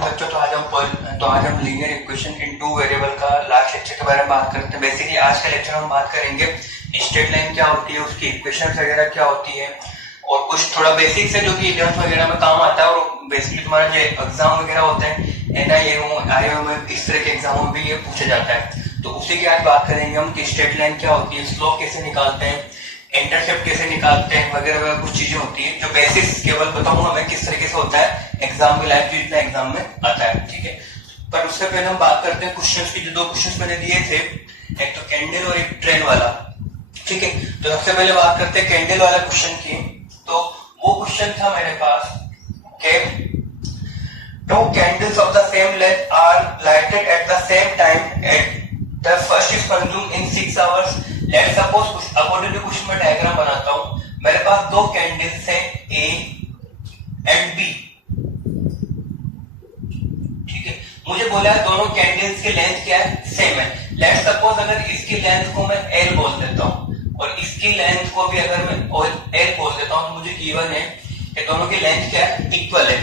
Morning बच्चों। तो आज हम लीनियर इक्वेशन इन टू वेरिएबल का लास्ट लेक्चर के बारे में बात करते हैं। बेसिकली आज का लेक्चर हम बात करेंगे स्ट्रेट लाइन क्या होती है, उसकी इक्वेशन वगैरह क्या होती है और कुछ थोड़ा बेसिक्स है जो कि 11th वगैरह में काम आता है और बेसिकली तुम्हारा जो एग्जाम वगैरह होते हैं एनआईए आईओ में इस तरह के एग्जामों में भी ये पूछा जाता है। तो उसी की आज बात करेंगे हम कि स्ट्रेट लाइन क्या होती है, स्लोप कैसे निकालते हैं, इंटरसेप्ट कैसे निकालते हैं वगैरह वगैरह कुछ चीजें होती है जो बेसिक्स केवल बताऊंगा मैं किस तरीके से होता है एग्जाम में, लाइव जो इतना एग्जाम में आता है। ठीक है, पर उससे पहले हम बात करते हैं क्वेश्चंस की। जो दो क्वेश्चंस मैंने दिए थे, एक तो कैंडल और एक ट्रेन वाला। ठीक है, तो सबसे पहले बात करते हैं कैंडल वाला क्वेश्चन की। तो वो क्वेश्चन था मेरे पास कि two candles of the same length are lighted at the same time at the first is consume in 6 hours. Let's suppose according to question में डायग्राम बनाता हूं। मेरे पास दो कैंडल्स हैं ए एंड बी। ठीक है, मुझे बोला है दोनों कैंडल्स की लेंथ क्या है, सेम है। लेट्स सपोज अगर इसकी लेंथ को मैं एल बोल देता हूं और इसकी लेंथ को भी अगर मैं एल बोल देता हूं तो मुझे गिवन है कि दोनों की लेंथ क्या है, इक्वल है।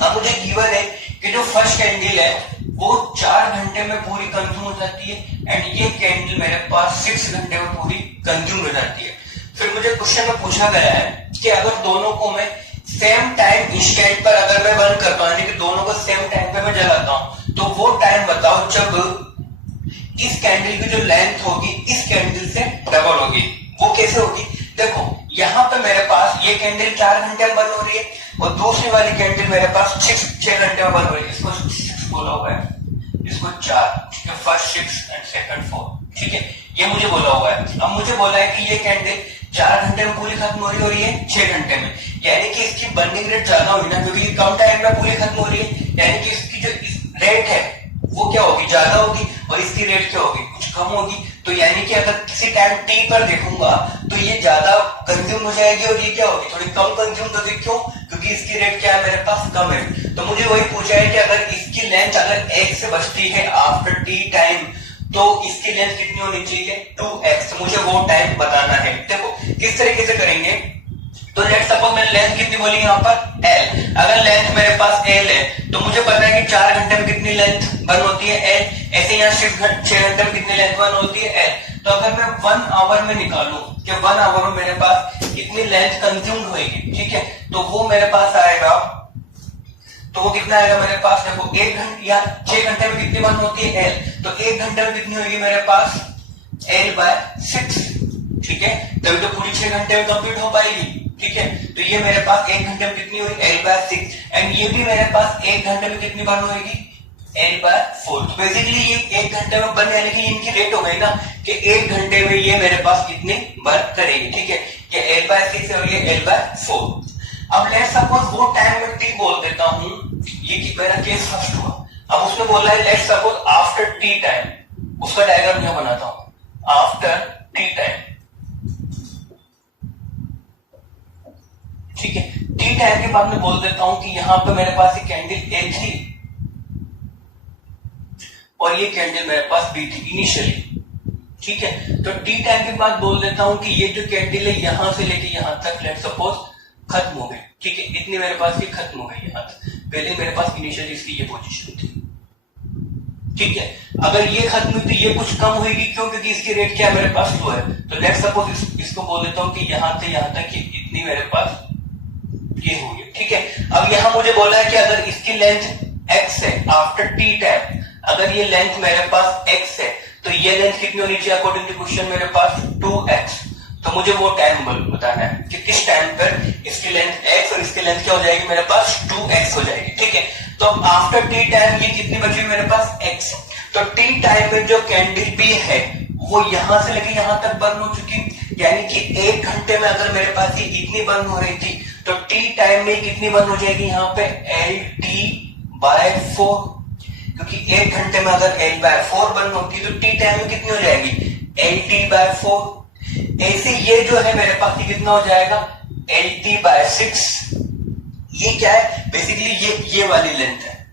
अब मुझे गिवन है कि जो फर्स्ट कैंडल है वो 4 घंटे में पूरी कंज्यूम हो जाती है एंड ये कैंडल मेरे पास 6 घंटे में पूरी कंज्यूम हो जाती है। फिर मुझे क्वेश्चन में पूछा गया है कि अगर दोनों को मैं सेम टाइम इंस्टेंट पर अगर मैं बंद करता हूं, यानी कि दोनों को सेम टाइम पे मैं जलाता हूं, तो वो टाइम बताओ जब इस कैंडल की जो लेंथ होगी इस कैंडल से डबल होगी। वो कैसे होगी, देखो यहां पे मेरे पास ये कैंडल 4 घंटे में बंद हो रही है और दूसरी वाली कैंडल मेरे पास 6 घंटे में बंद हो रही है। इसको 6 बोला हुआ है, इसको 4। ठीक है, फर्स्ट 6 एंड सेकंड 4। ठीक है, ये मुझे बोला हुआ है। अब मुझे बोला है कि ये कैंडल 4 घंटे में पूरी खत्म हो रही है और ये 6 घंटे में, यानी कि इसकी बर्निंग रेट ज्यादा हुई ना, क्योंकि कम टाइम में पूरी खत्म हो रही है, यानी कि इसकी जो रेट है वो क्या होगी, ज्यादा होगी और इसकी रेट क्या होगी, कुछ कम होगी। तो यानी कि अगर किसी टाइम टी पर देखूंगा तो ये ज्यादा कंज्यूम हो जाएगी और ये क्या होगी, थोड़ी कम कंज्यूम होगी। क्यों, क्योंकि इसकी रेट क्या है, मेरे पास कम है। तो मुझे वही पूछा है कि अगर इसकी लेंथ अगर 1 से बचती है आफ्टर टी टाइम तो इसकी लेंथ कितनी होनी चाहिए, 2x। तो मुझे वो टाइम बताना है। देखो किस तरीके से करेंगे, तो लेट्स सपोज मैंने लेंथ कितनी बोली यहाँ पर l। अगर लेंथ मेरे पास l है तो मुझे पता है कि 4 घंटे में कितनी लेंथ बर्न होती है l। ऐसे यहाँ 6 घंटे में कितनी लेंथ बर्न होती है l। तो अगर मैं 1 आवर में निकालूं कि 1 आवर में मेरे पास कितनी लेंथ कंज्यूम होगी, ठीक है, तो वो मेरे पास आएगा, तो वो कितना आएगा मेरे पास, देखो 1 घंटे या 6 घंटे में कितनी बर्न होती है l, तो 1 घंटे में कितनी होगी मेरे पास l/6। ठीक है, तभी तो पूरी 6 घंटे में कंप्लीट हो पाएगी। ठीक है, तो ये मेरे पास 1 घंटे में कितनी हुई, l/6 एंड ये भी मेरे पास 1 घंटे में कितनी बर्न होगी, l/4। तो बेसिकली ये 1 घंटे में बर्न, यानी कि इनकी रेट हो गई ना कि 1 घंटे में ये मेरे पास कितनी बर्न करेगी। ठीक है, ये l/6 है और ये l/4। अब लेट्स सपोज वो टाइम में t बोल देता हूं, ये मेरा केस फर्स्ट हुआ। अब उसने बोला है let's suppose after T time, उसका डायग्राम यहां बनाता हूं, आफ्टर टी टाइम। ठीक है, टी टाइम के बाद मैं बोल देता हूं कि यहां पे मेरे पास एक कैंडल ए थी और ये कैंडल मेरे पास बी थी इनिशियली। ठीक है, तो टी टाइम के बाद बोल देता हूं कि ये जो कैंडल है यहां से लेके यहां तक लेट्स सपोज खत्म हो गई। ठीक है, इतनी मेरे पास ये खत्म हो गई यहां तक, पहले मेरे पास इनिशियली इसकी ये पोजीशन थी। ठीक है, अगर ये खत्म हुई तो ये कुछ कम होगी। क्यों, क्योंकि इसकी रेट क्या है, मेरे पास लो है। तो लेट्स सपोज इसको बोल देता हूं कि यहां से यहां तक इतनी मेरे पास ये हो गया। ठीक है, अब यहां मुझे बोला है कि अगर इसकी लेंथ x है आफ्टर टी टाइम, अगर ये लेंथ मेरे पास x है तो ये लेंथ कितनी होनी चाहिए अकॉर्डिंग टू क्वेश्चन, मेरे पास 2x। तो मुझे वो टाइम बताना है कि किस टाइम पर इसकी लेंथ x और इसकी लेंथ क्या हो जाएगी, मेरे पास 2x हो जाएगी। ठीक है, तो अब आफ्टर टी टाइम ये कितनी बची मेरे पास x। तो टी टाइम में जो कैंडल भी है वो यहां से लेके यहां तक बर्न हो चुकी, यानी कि 1 घंटे में अगर मेरे पास ये इतनी बर्न हो रही थी तो टी टाइम में कितनी बर्न हो जाएगी यहाँ पे l/t/4, क्योंकि 1 घंटे में अगर l/4 बर्न होती है तो टी टाइम में कितनी हो जाएगी, l/t/4। ऐसे ये जो है मेरे पास ये कितना हो जाएगा, l/t/6। ये क्या है, बेसिकली ये वाली लेंथ है,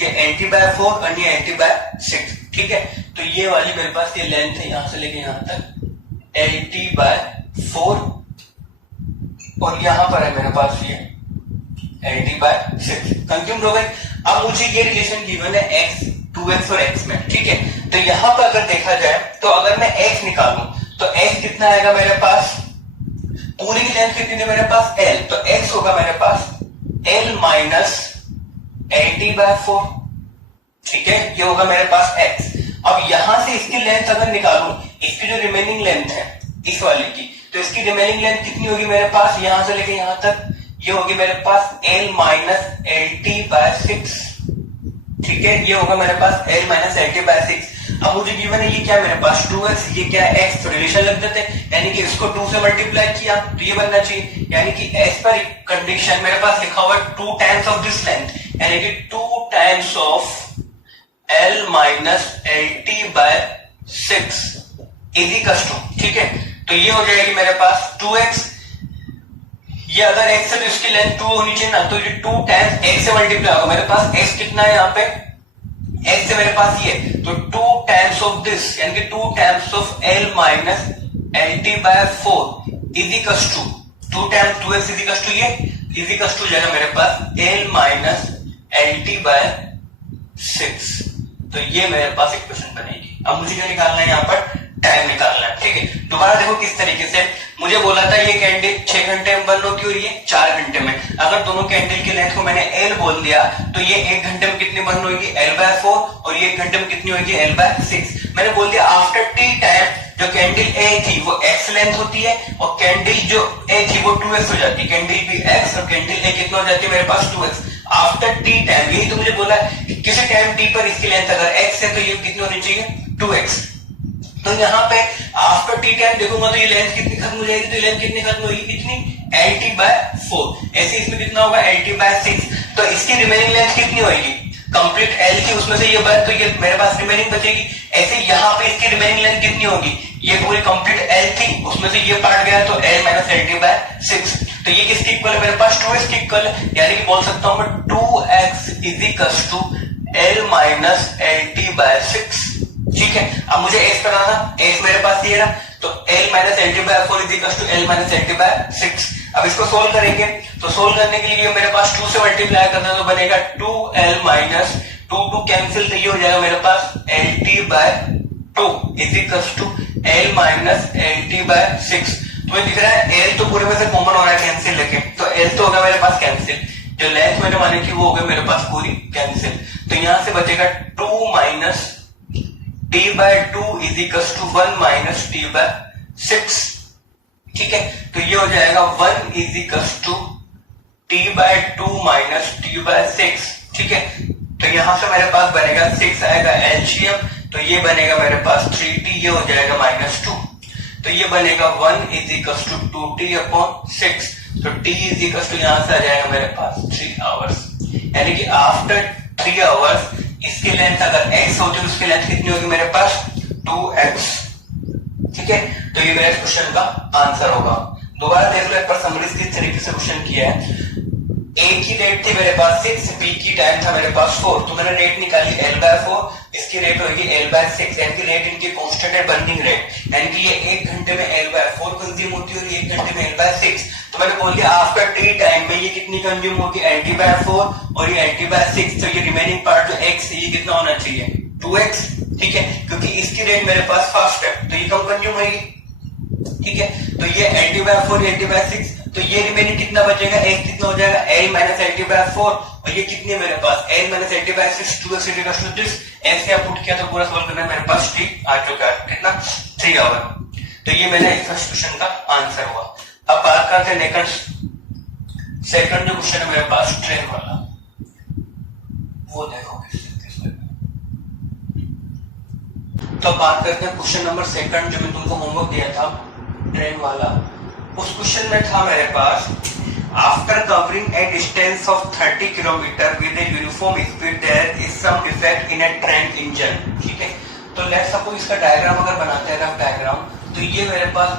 ये l/t/4 और ये l/t/6। ठीक है, तो ये वाली मेरे पास ये लेंथ है यहां से लेके यहां तक l/t/4 और यहां पर है मेरे पास ये LT/6 कंज्यूम हो गई। अब मुझे ये रिलेशन गिवन है x 2x और x में, ठीक है। तो यहां पर अगर देखा जाए तो अगर मैं x निकालूं तो x कितना आएगा मेरे पास, पूरी की लेंथ कितनी है मेरे पास l, तो x होगा मेरे पास l माइनस LT/4, ठीक है, ये होगा मेरे पास x। अब यहां से इसकी लेंथ अगर निकालूं, इसकी जो रिमेनिंग लेंथ है इस वाले की, तो इसकी रिमेनिंग लेंथ कितनी होगी मेरे पास, यहां से लेके यहां तक, ये होगी मेरे पास l माइनस LT/6, ठीक है, ये होगा मेरे पास l माइनस LT/6। अब मुझे गिवन है ये क्या मेरे पास 2x, ये क्या है x, तो रिलेशन लग जाते हैं, यानी कि इसको 2 से मल्टीप्लाई किया तो ये बनना चाहिए, यानी कि एज पर कंडीशन मेरे पास लिखा हुआ है 2 टाइम्स ऑफ दिस लेंथ, यानी कि 2 times of l minus LT/6 is equal to, ठीक है, तो ये हो जाएगी मेरे पास 2x, ये अगर x है तो इसकी लेंथ 2 होनी चाहिए ना, तो ये 2 टाइम्स x से मल्टीप्लाई होगा, मेरे पास x कितना है यहाँ पे, x से मेरे पास ये, तो 2 टाइम्स ऑफ दिस, यानी कि 2 times of l minus LT/4 is equal to 2 times 2x is equal to, ये इज इक्वल टू जाएगा मेरे पास l माइनस LT/6, तो ये मेरे पास इक्वेशन बनेगी। अब मुझे क्या निकालना है, यहाँ पर टाइम निकालना है, ठीक है। दोबारा देखो किस तरीके से, मुझे बोला था ये कैंडल 6 घंटे में बंद होती है और ये 4 घंटे में, अगर दोनों कैंडल की लेंथ को मैंने L बोल दिया तो ये 1 घंटे में कितनी बंद होगी L/4 और ये 1 घंटे में कितनी होगी L/6। मैंने बोल दिया आफ्टर टी टाइम जो कैंडल A थी वो x लेंथ होती है और कैंडल जो A थी वो 2x हो जाती है, कैंडल B x और कैंडल A कितना हो जाती है मेरे पास 2x आफ्टर टी टाइम। यही तो मुझे बोला है कि किसी टाइम t पर इसकी लेंथ अगर x है तो ये कितनी होनी चाहिए 2x। तो यहाँ पे आफ्टर टी टाइम देखूंगा तो ये लेंथ कितनी खत्म हो जाएगी, तो ये लेंथ कितनी खत्म होगी, कितनी LT/4, ऐसे इसमें कितना होगा LT/6, तो इसकी रिमेनिंग लेंथ कितनी होगी, कंप्लीट L थी उसमें से ये बच, तो ये मेरे पास रिमेनिंग बचेगी। ऐसे यहाँ पे इसकी रिमेनिंग लेंथ कितनी होगी, ये पूरी कंप्लीट L थी उसमें से ये पार्ट गया तो L माइनस LT/6, तो ये किसके इक्वल है मेरे पास 2x के इक्वल है, यानी कि बोल सकता हूं मैं 2x is equal to L minus LT/6, ठीक है। अब मुझे s बनाना, s मेरे पास ये रहा, तो L minus LT/4 is equal to L minus LT/6। अब इसको सोल्व करेंगे, तो सोल्व करने के लिए मेरे पास 2 से मल्टीप्लाई करना है तो बनेगा 2L माइनस 2 कैंसिल, तो ये हो जाएगा मेरे पास LT/2 is equal to L minus LT/6। तुम्हें दिख रहा है L तो पूरे में से कॉमन हो रहा है कैंसिल लेके, तो L तो होगा मेरे पास कैंसिल, जो लेंथ मैंने मानी थी वो हो गई मेरे पास पूरी कैंसिल, तो यहां से बचेगा 2 minus T/2 is equal to 1 minus T/6, ठीक है, तो ये हो जाएगा 1 is equal to T/2 minus T/6, ठीक है। तो यहां से मेरे पास बनेगा 6 आएगा एलसीएम, तो ये बनेगा मेरे पास 3T, ये हो जाएगा -2, तो ये बनेगा 1 इज इक्वल टू 2T/6, तो T इज इक्वल टू यहां से आ जाएगा मेरे पास 3 आवर्स, यानी कि आफ्टर 3 आवर्स इसकी लेंथ अगर x हो तो उसकी लेंथ कितनी होगी मेरे पास 2x, ठीक है, तो ये मेरे क्वेश्चन का आंसर होगा। दोबारा देख लो एक बार समरी किस तरीके से क्वेश्चन किया है। A की रेट थी मेरे पास 6, B की टाइम था मेरे पास 4, तो मैंने रेट निकाली L/4, इसकी रेट होगी L/6, यानी कि रेट इनकी कांस्टेंट है बर्निंग रेट, यानी कि ये 1 घंटे में L/4 कंज्यूम होती है और 1 घंटे में L/6, तो मैंने बोल दिया आफ्टर टी टाइम में ये कितनी कंज्यूम होगी LT/4 और ये LT/6, तो ये रिमेनिंग पार्ट जो x है ये कितना होना चाहिए 2x, ठीक है, क्योंकि इसकी रेट मेरे पास फास्ट है तो ये कम कंज्यूम होगी, ठीक है, तो ये LT/4 LT/6, तो ये रिमेनिंग कितना बचेगा x कितना हो जाएगा L माइनस LT/4 और ये कितने मेरे पास L minus LT/6 2x is equal to this, x से पुट किया तो पूरा सॉल्व करना मेरे पास t आ चुका है, कितना 3 आवर, तो ये मेरा फर्स्ट क्वेश्चन का आंसर हुआ। अब बात करते हैं नेक्स्ट सेकंड जो क्वेश्चन है मेरे पास ट्रेन वाला, वो देखो किस तरीके से। तो बात करते हैं क्वेश्चन नंबर सेकंड जो मैं तुमको होमवर्क दिया था ट्रेन वाला। उस क्वेश्चन में था मेरे पास after covering a distance of 30 kilometre with a uniform speed there is some defect in a train engine, ठीक है। तो लेट्स सपोज इसका डायग्राम अगर बनाते हैं रफ डायग्राम, तो ये मेरे पास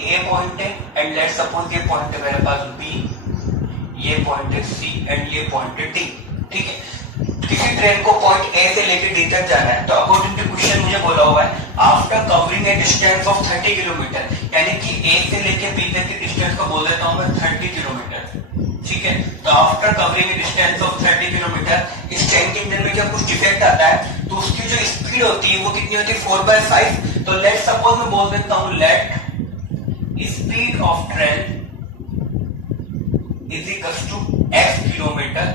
ए पॉइंट है एंड लेट्स सपोज ये पॉइंट है मेरे पास बी, ये पॉइंट है सी एंड ये पॉइंट है डी, ठीक है। किसी ट्रेन को पॉइंट ए से लेकर डी तक जाना है, तो अकॉर्डिंग टू क्वेश्चन मुझे बोला हुआ है after covering a distance of 30 kilometre, यानी कि ए से लेकर बी तक की डिस्टेंस को बोल देता हूं मैं 30 किलोमीटर, ठीक है। तो after covering distance of 30 kilometre, इस ट्रेन के इंजन में जब कुछ डिफेक्ट आता है तो उसकी जो स्पीड होती है वो कितनी होती है 4/5। तो लेट सपोज मैं बोल देता हूं let speed of train is equal to x kilometre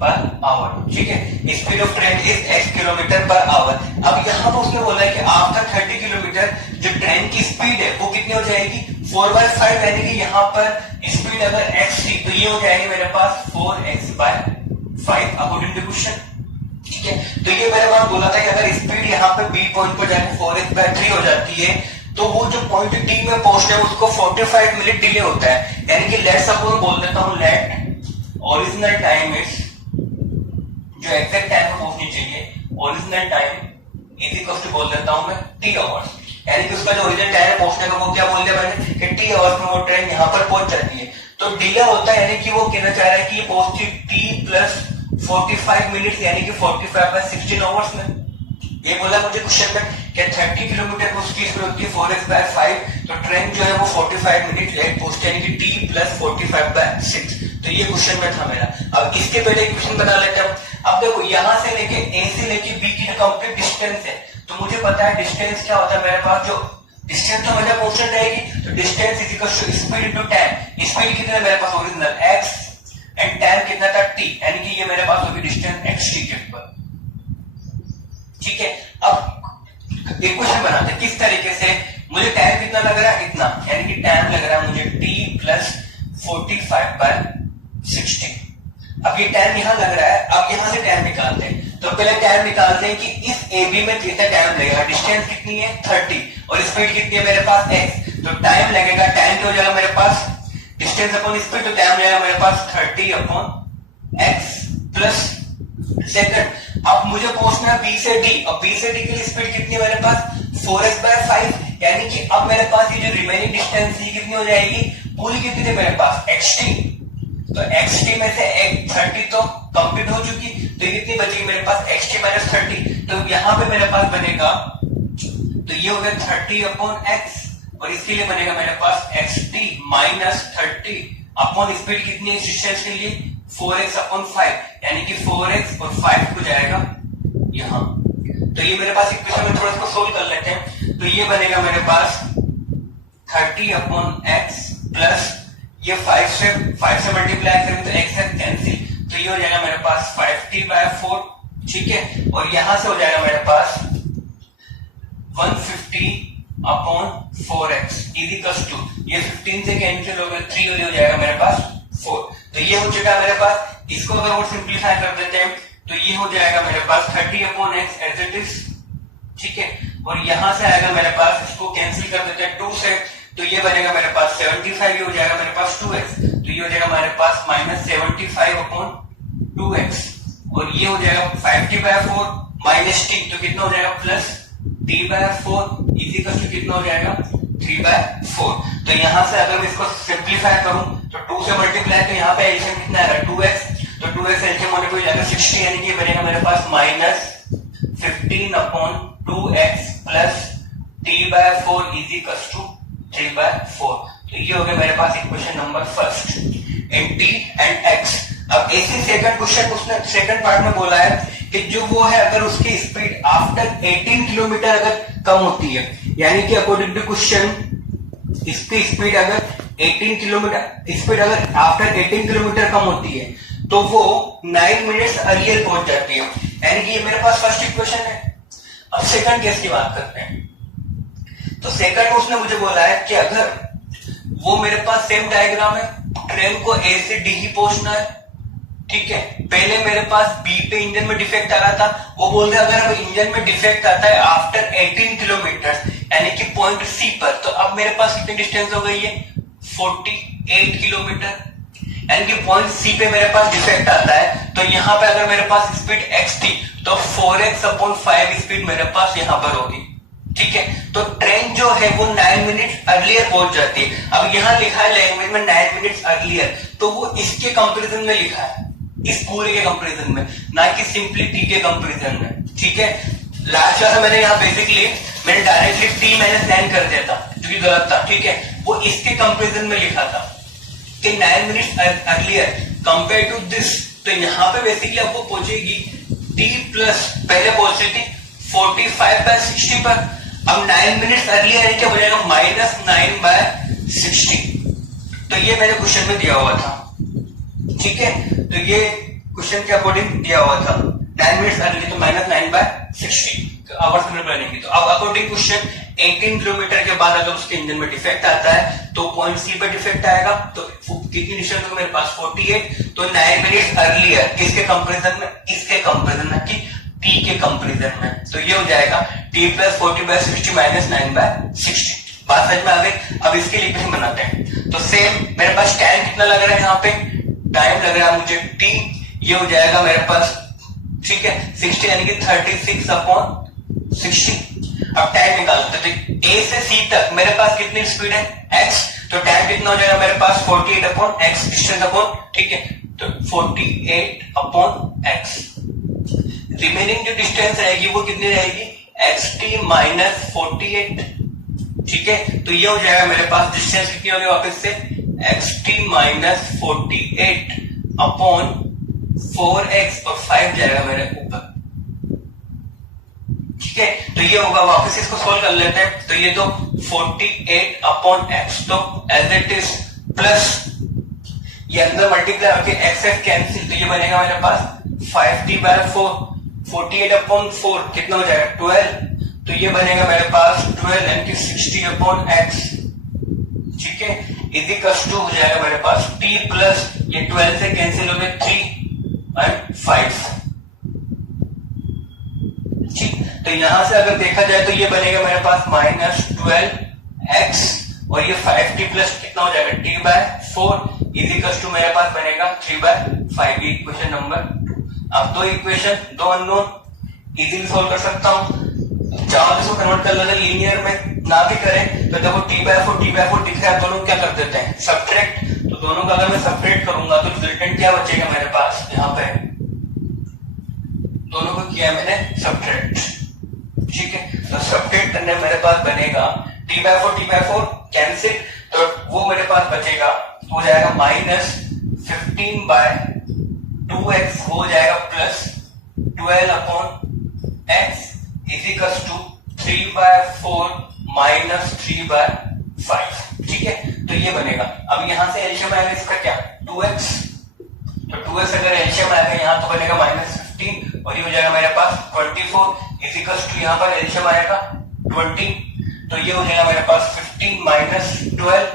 per hour. ठीक है, speed of train is x kilometre per hour. अब यहाँ पर उसने बोला है कि आफ्टर 30 किलोमीटर जो ट्रेन की स्पीड है वो कितनी हो जाएगी 4/5, यानी कि यहाँ पर स्पीड अगर x थी तो ये हो जाएगी मेरे पास 4x/5 अकॉर्डिंग टू क्वेश्चन। ठीक है, तो ये मेरे पास बोला था कि अगर स्पीड यहाँ पे बी पॉइंट पर जाके 4x/3 हो जाती है तो वो जो पॉइंट डी में पहुंचना है उसको 45 मिनट डिले होता है। यानी कि लेट सपोज बोल देता हूं लेट ओरिजिनल टाइम इज, जो एग्जैक्ट टाइम में पहुंचनी चाहिए original time is equal to बोल देता हूं मैं t आवर्स। यानी कि उसका जो ओरिजिनल टाइम है पहुंचने का वो क्या बोल दिया मैंने कि t आवर्स में वो ट्रेन यहाँ पर पहुंच जाती है। तो डिले होता है यानी कि वो कहना चाह रहा है कि ये पहुंचती t प्लस 45 मिनट यानी कि 45/16 आवर्स में। ये बोला मुझे क्वेश्चन में कि 30 किलोमीटर की उसकी स्पीड होती है 4x/5, तो ट्रेन जो है वो 45 मिनट लेट पहुंचती है यानी कि t प्लस 45/6। तो ये क्वेश्चन में था मेरा। अब इसके पहले क्वेश्चन बना लेते हैं। अब देखो यहाँ से लेके a से लेके b की कंप्लीट डिस्टेंस है, तो मुझे पता है डिस्टेंस क्या होता है मेरे पास, जो डिस्टेंस तो हमेशा कांस्टेंट रहेगी। तो distance is equal to speed into time. Speed कितना है मेरे पास ओरिजिनल x एंड टाइम कितना था t, यानी कि ये मेरे पास होगी डिस्टेंस xt के ऊपर। ठीक है, अब एक क्वेश्चन बनाते हैं किस तरीके से। मुझे टाइम कितना लग रहा है इतना, यानी कि टाइम लग रहा है मुझे t प्लस 45/60। अब ये टाइम यहां लग रहा है, अब यहां से टाइम निकालते हैं। तो पहले टाइम निकालते हैं कि इस AB में कितना टाइम लगेगा। डिस्टेंस कितनी है 30 और स्पीड कितनी है मेरे पास x, तो टाइम लगेगा, टाइम क्या हो जाएगा मेरे पास डिस्टेंस अपॉन स्पीड, तो टाइम लगेगा मेरे पास 30/x प्लस सेकंड। अब मुझे पहुंचना है B से D, और B से D के लिए स्पीड कितनी है मेरे पास 4x/5, यानी कि अब मेरे पास ये जो रिमेनिंग डिस्टेंस है कितनी हो जाएगी पूरी कितनी है मेरे पास xt। तो xt में से 30 तो कंप्लीट हो चुकी, तो ये कितनी बचेगी मेरे पास xt माइनस 30। तो यहाँ पे मेरे पास बनेगा, तो ये हो गया 30/x और इसके लिए बनेगा मेरे पास xt माइनस 30 अपॉन स्पीड कितनी है इस डिस्टेंस के लिए 4x/5, यानी कि 4x और 5 हो जाएगा यहां। तो ये मेरे पास इक्वेशन में थोड़ा इसको सोल्व कर लेते हैं। तो ये बनेगा मेरे पास 30/x प्लस ये 5 से मल्टीप्लाई करेंगे तो x है कैंसिल, तो ये हो जाएगा मेरे पास 5t/4। ठीक है, और यहां से हो जाएगा मेरे पास 150/4x इज इक्वल टू, ये 15 से कैंसिल हो गया 3 हो जाएगा मेरे पास 4। तो ये हो चुका है मेरे पास। इसको अगर और सिंप्लीफाई कर देते हैं तो ये हो जाएगा मेरे पास 30/x एज इट इज। ठीक है, और यहां से आएगा मेरे पास, इसको कैंसिल कर देते हैं 2 से, तो ये बनेगा मेरे पास 75, ये हो जाएगा मेरे पास 2x, तो ये हो जाएगा मेरे पास -75/2x, और ये हो जाएगा 5t/4 माइनस t, तो कितना हो जाएगा plus t/4 is equal to कितना हो जाएगा 3/4। तो यहां से अगर मैं इसको सिंप्लीफाई करूं तो 2 से मल्टीप्लाई, तो यहाँ पे एलसीएम कितना है 2x, तो 2x एलसीएम होने को जाएगा 60, यानी कि बनेगा मेरे पास -15/2x plus t/4 is equal to 3/4। तो ये हो गया मेरे पास equation number first in t and x। अब इसी सेकंड क्वेश्चन उसने सेकंड पार्ट में बोला है कि जो वो है अगर उसकी स्पीड आफ्टर 18 किलोमीटर अगर कम होती है, यानी कि अकॉर्डिंग टू क्वेश्चन इसकी स्पीड अगर 18 किलोमीटर स्पीड अगर आफ्टर 18 किलोमीटर कम होती है तो वो 9 मिनट्स अर्लियर पहुंच जाती है, यानी कि ये मेरे पास फर्स्ट इक्वेशन है। अब सेकंड केस की बात करते हैं। तो सेकंड में उसने मुझे बोला है कि अगर वो मेरे पास सेम डायग्राम है, ट्रेन को ए से डी ही पहुंचना है। ठीक है, पहले मेरे पास बी पे इंजन में डिफेक्ट आ रहा था, वो बोल रहे अगर इंजन में डिफेक्ट आता है आफ्टर 18 किलोमीटर यानी कि पॉइंट सी पर, तो अब मेरे पास कितनी डिस्टेंस हो गई है 48 किलोमीटर, यानी कि पॉइंट सी पे मेरे पास डिफेक्ट आता है। तो यहाँ पे अगर मेरे पास स्पीड x थी तो 4x/5 स्पीड मेरे पास यहाँ पर होगी। ठीक है, तो ट्रेन जो है वो 9 मिनट अर्लियर पहुंच जाती है। अब यहाँ लिखा है लैंग्वेज में 9 मिनट्स अर्लियर, तो वो इसके कंपैरिजन में लिखा है, इस पूरे के कंपैरिजन में, ना कि सिंपली टी के कंपैरिजन में। ठीक है, लास्ट क्लास में मैंने यहाँ बेसिकली मैंने डायरेक्टली t-9 कर दिया था जो कि गलत था। ठीक है, वो इसके कंपैरिजन में लिखा था, कि 9 minutes earlier compare to this, तो यहाँ पे बेसिकली आपको पहुंचेगी t प्लस पहले पहुंच रही थी 45/60 पर, अब 9 मिनट्स अर्लियर क्या हो जाएगा -9/60। तो ये मेरे क्वेश्चन में दिया हुआ था, ठीक है, तो ये क्वेश्चन के अकॉर्डिंग दिया हुआ था 9 मिनट्स अर्ली, तो -9/60 आवर्स में बनेगी। तो अब अकॉर्डिंग क्वेश्चन 18 किलोमीटर के बाद अगर उसके इंजन में डिफेक्ट आता है तो पॉइंट सी पे डिफेक्ट आएगा, तो कितनी डिस्टेंस होगा मेरे पास 48, तो 9 मिनट्स अर्लियर किसके कंपैरिजन में, इसके कंपैरिजन में कि टी के कंपैरिजन में, तो ये हो जाएगा t प्लस 40/60 माइनस 9/60। बात समझ में आ गई। अब इसके लिए इक्वेशन बनाते हैं, तो सेम मेरे पास टाइम कितना लग रहा है, यहाँ पे टाइम लग रहा है मुझे t, ये हो जाएगा मेरे पास, ठीक है 60 यानी कि 36/60। अब टाइम निकालते थे a से c तक मेरे पास कितनी स्पीड है x, तो टाइम कितना हो जाएगा मेरे पास 48/x डिस्टेंस अपॉन, ठीक है, तो 48/x। रिमेनिंग जो डिस्टेंस रहेगी वो कितनी रहेगी xt माइनस 48, ठीक है, तो ये हो जाएगा मेरे पास डिस्टेंस कितनी होगी वापस से xt माइनस 48 अपॉन 4x और 5 जाएगा मेरे ऊपर, ठीक है, तो ये होगा, वापस इसको सोल्व कर लेते हैं, तो ये तो 48/x, तो एज इट इज प्लस ये अंदर मल्टीप्लाई होके x कैंसिल, तो ये बनेगा मेरे पास 5t/4, 48/4 कितना हो जाएगा 12, तो ये बनेगा मेरे पास 12 यानी कि 60/x, ठीक है, इजिकल्स टू हो जाएगा मेरे पास t प्लस ये 12 से कैंसिल हो गए 3 और 5, ठीक, तो यहां से अगर देखा जाए तो ये बनेगा मेरे पास -12x और ये 5t प्लस कितना हो जाएगा t/4 इजिकल्स टू मेरे पास बनेगा 3/5, ये इक्वेशन नंबर 2। अब दो इक्वेशन, दो अननोन इजीली सोल्व कर सकता हूं, चाहो तो इसको कन्वर्ट कर लेते लीनियर में, ना भी करें तो देखो t/4 दिख रहा है, दोनों क्या कर देते हैं सब्ट्रैक्ट, तो दोनों का अगर मैं सब्ट्रैक्ट करूंगा तो रिजल्टेंट क्या बचेगा मेरे पास, यहाँ पे दोनों को किया मैंने सब्ट्रैक्ट, ठीक है, तो सब्ट्रैक्ट करने मेरे पास बनेगा t/4 कैंसिल, तो वो मेरे पास बचेगा, हो जाएगा -15/2x हो जाएगा plus 12/x equals to 3/4 minus 3/5, ठीक है, तो ये बनेगा। अब यहां से एलसीएम आएगा इसका क्या 2x, तो 2x अगर एलसीएम आएगा यहाँ तो बनेगा -15 और ये हो जाएगा मेरे पास 24 इजिकल्स टू यहाँ पर एलसीएम आएगा 20, तो ये हो जाएगा मेरे पास 15 माइनस 12,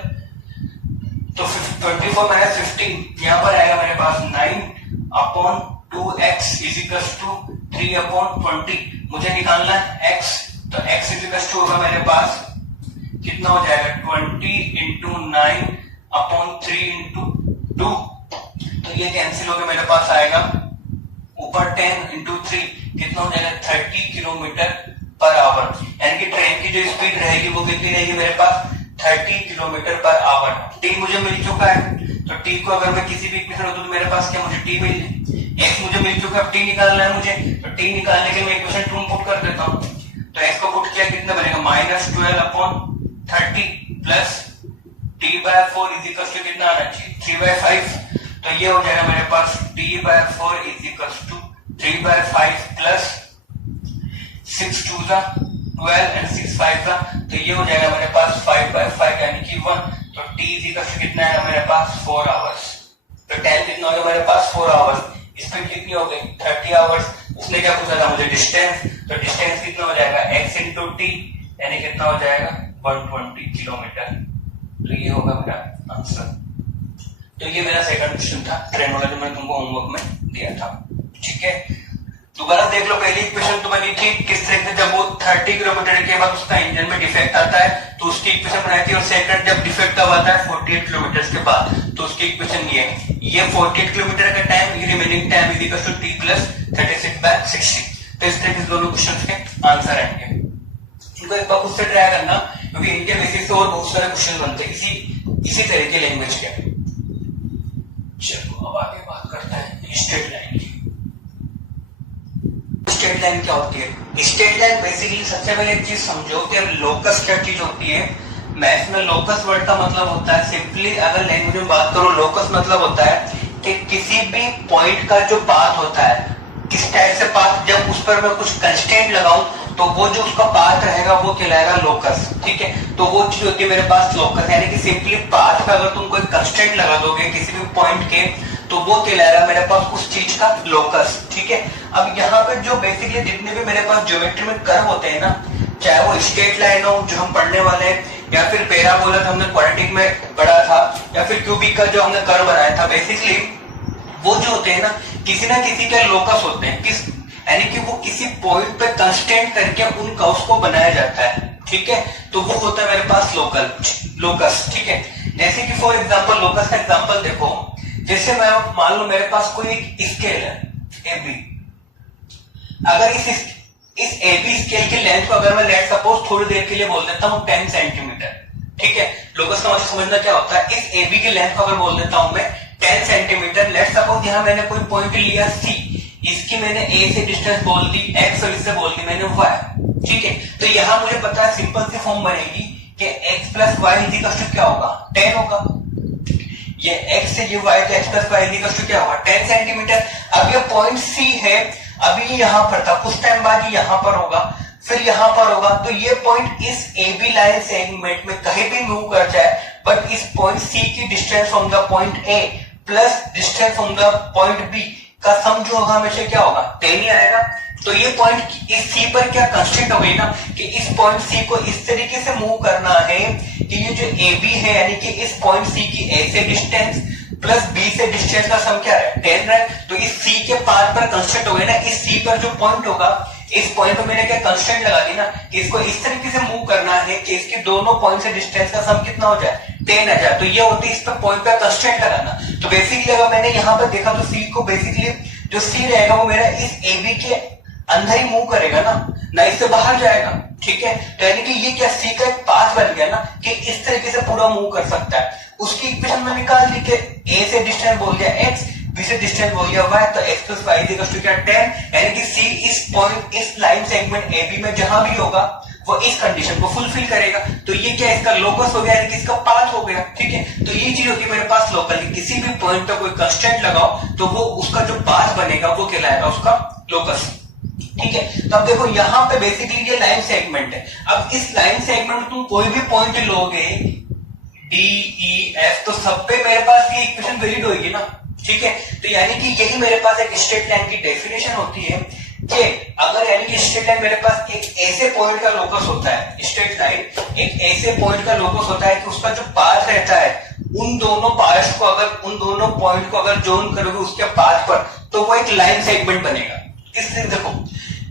तो 24 माइनस 15 यहाँ पर आएगा मेरे पास 9/2x इजिकल्स टू 3/20, मुझे निकालना है x, तो x इजिकल्स टू होगा मेरे पास कितना हो जाएगा 20 × 9/3 × 2, तो ये कैंसिल होकर मेरे पास आएगा ऊपर 10 × 3 कितना हो जाएगा 30 km/h, यानी कि ट्रेन की जो स्पीड रहेगी वो कितनी रहेगी मेरे पास 30 km/h। t मुझे मिल चुका है, तो t को अगर मैं किसी भी इक्वेशन हो तो मेरे पास क्या मुझे t मिल जाए, x मुझे मिल चुका है, t निकालना है मुझे, तो t निकालने के लिए मैं इक्वेशन 2 पुट कर देता हूं, तो x को पुट किया कितना बनेगा -12/30 प्लस t/4 इजिकल्स टू कितना आना चाहिए 3/5, तो ये हो जाएगा मेरे पास t/4 is equals to 3/5 plus 6 2 12 and 6 5 तो ये हो जाएगा मेरे पास 5/5 यानी कि 1, तो t इजिकल्स टू कितना है मेरे पास 4 आवर्स, तो टाइम कितना हो गया मेरे पास 4 आवर्स, स्पीड कितनी हो गई 30 आवर्स। उसने क्या पूछा था मुझे डिस्टेंस, तो डिस्टेंस कितना हो जाएगा x × t यानी कितना हो जाएगा 120 किलोमीटर, तो ये होगा मेरा आंसर। तो ये मेरा सेकंड क्वेश्चन था ट्रेन वाला जो मैंने तुमको होमवर्क में दिया था, ठीक है, दोबारा देख लो। पहली इक्वेशन तो बनी थी किस तरह से, जब वो 30 किलोमीटर के बाद उसका इंजन में डिफेक्ट आता है तो उसकी इक्वेशन बनाई थी, और सेकंड जब डिफेक्ट कब आता है 48 किलोमीटर के बाद, तो उसकी इक्वेशन ये 48 किलोमीटर का टाइम, ये remaining time is equal to t plus 36/60। तो इस तरह के दोनों क्वेश्चन के आंसर आएंगे, इनको एक बार खुद से ट्राई करना, क्योंकि इनके बेसिस पे और बहुत सारे क्वेश्चन बनते हैं इसी तरह के लैंग्वेज के। चलो अब आगे बात करते हैं स्ट्रेट लाइन की। स्ट्रेट लाइन क्या होती है? स्ट्रेट लाइन बेसिकली सबसे पहले एक चीज समझो कि अब लोकस क्या चीज होती है, मैथ्स में लोकस वर्ड का मतलब होता है सिंपली, अगर लैंग्वेज में बात करो, लोकस मतलब होता है कि किसी भी पॉइंट का जो पाथ होता है, किस टाइप से पाथ, जब उस पर मैं कुछ कंस्टेंट लगाऊं तो वो जो उसका पाथ रहेगा वो कहलाएगा लोकस। ठीक है, तो वो चीज होती है मेरे पास लोकस, यानी कि सिंपली पाथ पे अगर तुम कोई कंस्टेंट लगा दोगे किसी भी पॉइंट के तो वो कहलाएगा मेरे पास उस चीज का लोकस। ठीक है, अब यहाँ पे जो बेसिकली जितने भी मेरे पास ज्योमेट्री में कर्व होते हैं ना, चाहे वो स्ट्रेट लाइन हो जो हम पढ़ने वाले हैं, या फिर पैराबोला हमने क्वाड्रेटिक में पढ़ा था, या फिर क्यूबिक का जो हमने कर्व बनाया था, बेसिकली वो जो होते हैं ना किसी के लोकस होते हैं, किस यानी कि वो किसी पॉइंट पे कंस्टेंट करके उन कर्व्स को बनाया जाता है। ठीक है, तो वो होता है मेरे पास लोकस। ठीक है, जैसे कि फॉर एग्जांपल लोकस का एग्जांपल देखो, जैसे मैं मान लो मेरे पास कोई एक स्केल है AB, अगर इस AB स्केल की लेंथ को अगर मैं लेट सपोज थोड़ी देर के लिए बोल देता हूँ 10 सेंटीमीटर। ठीक है, लोकस का मतलब समझना क्या होता है, इस AB की लेंथ को अगर बोल देता हूं मैं 10 सेंटीमीटर, लेट सपोज यहाँ मैंने कोई पॉइंट लिया C, इसकी मैंने A से डिस्टेंस बोल दी X और इससे बोल दी मैंने Y। ठीक है, तो यहाँ मुझे पता है सिंपल सी फॉर्म बनेगी कि X प्लस वाई इक्वल क्या होगा, 10 होगा। ये X से ये Y तो X प्लस वाई इक्वल क्या होगा, 10 सेंटीमीटर। अब ये पॉइंट C है, अभी यहाँ पर था, कुछ टाइम बाद ये यहाँ पर होगा, फिर यहाँ पर होगा, तो ये पॉइंट इस AB लाइन सेगमेंट में कहीं भी मूव कर जाए, बट इस पॉइंट C की distance from the point A plus distance from the point B का सम जो होगा हमेशा क्या होगा, 10 ही आएगा। तो ये पॉइंट इस C पर क्या कंस्ट्रेंट हो गई ना कि इस पॉइंट C को इस तरीके से मूव करना है कि ये जो AB है, यानी कि इस पॉइंट C की A से डिस्टेंस प्लस B से डिस्टेंस का सम क्या है, 10 है। तो इस C के पाथ पर कंस्ट्रेंट हो गई ना, इस C पर जो पॉइंट होगा, इस पॉइंट पर मैंने क्या कंस्ट्रेंट लगा दी ना कि इसको इस तरीके से मूव करना है कि इसके दोनों पॉइंट से डिस्टेंस का सम कितना हो जाए, 10 आ जाए। तो ये होती है इस पर पॉइंट पर कंस्ट्रेंट लगाना। तो बेसिकली अगर मैंने यहाँ पर देखा तो C को बेसिकली जो C रहेगा वो मेरा इस AB के अंदर ही मूव करेगा ना इससे बाहर जाएगा। ठीक है, तो यानी कि ये क्या C का एक पाथ बन गया ना कि इस तरीके से पूरा मूव कर सकता है। उसकी इक्वेशन में निकाल दी कि A से डिस्टेंस बोल दिया X, B से डिस्टेंस बोल दिया Y, तो X plus Y equal to क्या 10, यानी कि C इस पॉइंट इस लाइन सेगमेंट AB में जहां भी होगा वो इस कंडीशन को फुलफिल करेगा। तो ये क्या इसका लोकस हो गया, यानी कि इसका पाथ हो गया। ठीक है, तो ये चीज होती है मेरे पास लोकल, किसी भी पॉइंट पे कोई कंस्टेंट लगाओ तो वो उसका जो पाथ बनेगा वो कहलाएगा उसका लोकस। ठीक है, तो अब देखो यहाँ पे बेसिकली ये लाइन सेगमेंट है। अब इस लाइन सेगमेंट में तुम कोई भी पॉइंट लोगे D E F, तो सब पे मेरे पास ये इक्वेशन वैलिड होगी ना। ठीक है, तो यानी कि यही मेरे पास एक स्ट्रेट लाइन की डेफिनेशन होती है कि अगर यानी कि स्ट्रेट लाइन मेरे पास एक ऐसे पॉइंट का लोकस होता है, स्ट्रेट लाइन एक ऐसे पॉइंट का लोकस होता है कि उसका जो पाथ रहता है उन दोनों पार्ट्स को उन दोनों पॉइंट को अगर जॉइन करोगे उसके पाथ पर तो वो एक लाइन सेगमेंट बनेगा। इसलिए देखो,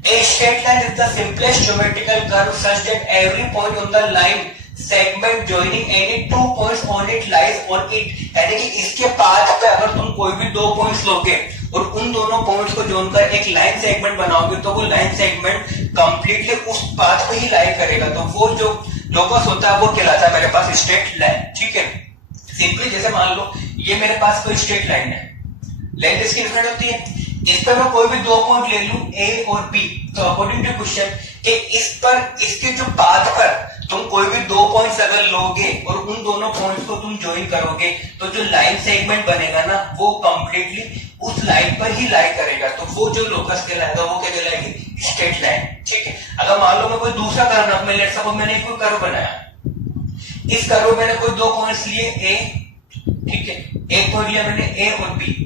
a straight line is the simplest geometrical curve such that every point on the line segment joining any two points on it lies on it, यानी कि इसके पाथ पे अगर तुम कोई भी दो पॉइंट्स लोगे और उन दोनों पॉइंट्स को जोड़ कर एक लाइन सेगमेंट बनाओगे तो वो लाइन सेगमेंट कंप्लीटली उस पाथ पे ही लाई करेगा। तो वो जो लोकस होता है वो कहलाता है मेरे पास स्ट्रेट लाइन। ठीक है, सिंपली जैसे मान लो ये मेरे पास कोई स्ट्रेट लाइन है, लेंथ इसकी डिफरेंट होती है, इस पर मैं कोई भी दो पॉइंट ले लूं A और B, तो अकॉर्डिंग टू क्वेश्चन कि इस पर इसके जो पाथ पर तुम कोई भी दो पॉइंट्स अगर लोगे और उन दोनों पॉइंट्स को तुम ज्वाइन करोगे तो जो लाइन सेगमेंट बनेगा ना वो कंप्लीटली उस लाइन पर ही लाई करेगा। तो वो जो लोकस कहलाएगा वो क्या कहलाएगी, स्ट्रेट लाइन। ठीक है, अगर मान लो मैं कोई दूसरा कर्व, मैं लेट्स सपोज मैंने कोई कर्व बनाया, इस कर्व में मैंने कोई दो पॉइंट्स लिए A, ठीक है, एक पॉइंट लिया मैंने A और B,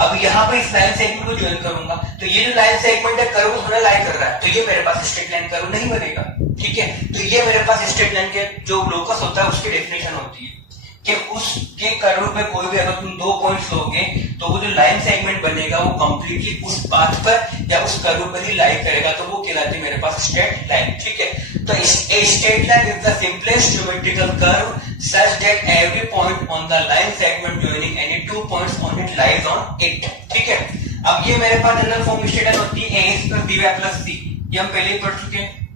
अब यहाँ पे इस लाइन सेगमेंट को ज्वाइन करूंगा तो ये जो लाइन सेगमेंट है कर्व थोड़ा लाई कर रहा है तो ये मेरे पास स्ट्रेट लाइन कर्व नहीं बनेगा। ठीक है, तो ये मेरे पास स्ट्रेट लाइन के जो लोकस होता है उसकी डेफिनेशन होती है कि उसके कर्व पे कोई भी अगर तुम दो पॉइंट्स लोगे तो वो जो लाइन सेगमेंट बनेगा वो कंप्लीटली उस पाथ पर या उस कर्व पर ही लाई करेगा, तो वो कहलाती है मेरे पास स्ट्रेट लाइन। ठीक है, तो a straight line is the simplest geometrical curve such that every point on the line segment joining any two points on it lies on it। ठीक है, अब ये मेरे पास जनरल फॉर्म स्ट्रेट लाइन होती है ax plus by plus c, ये हम पहले ही पढ़ चुके हैं।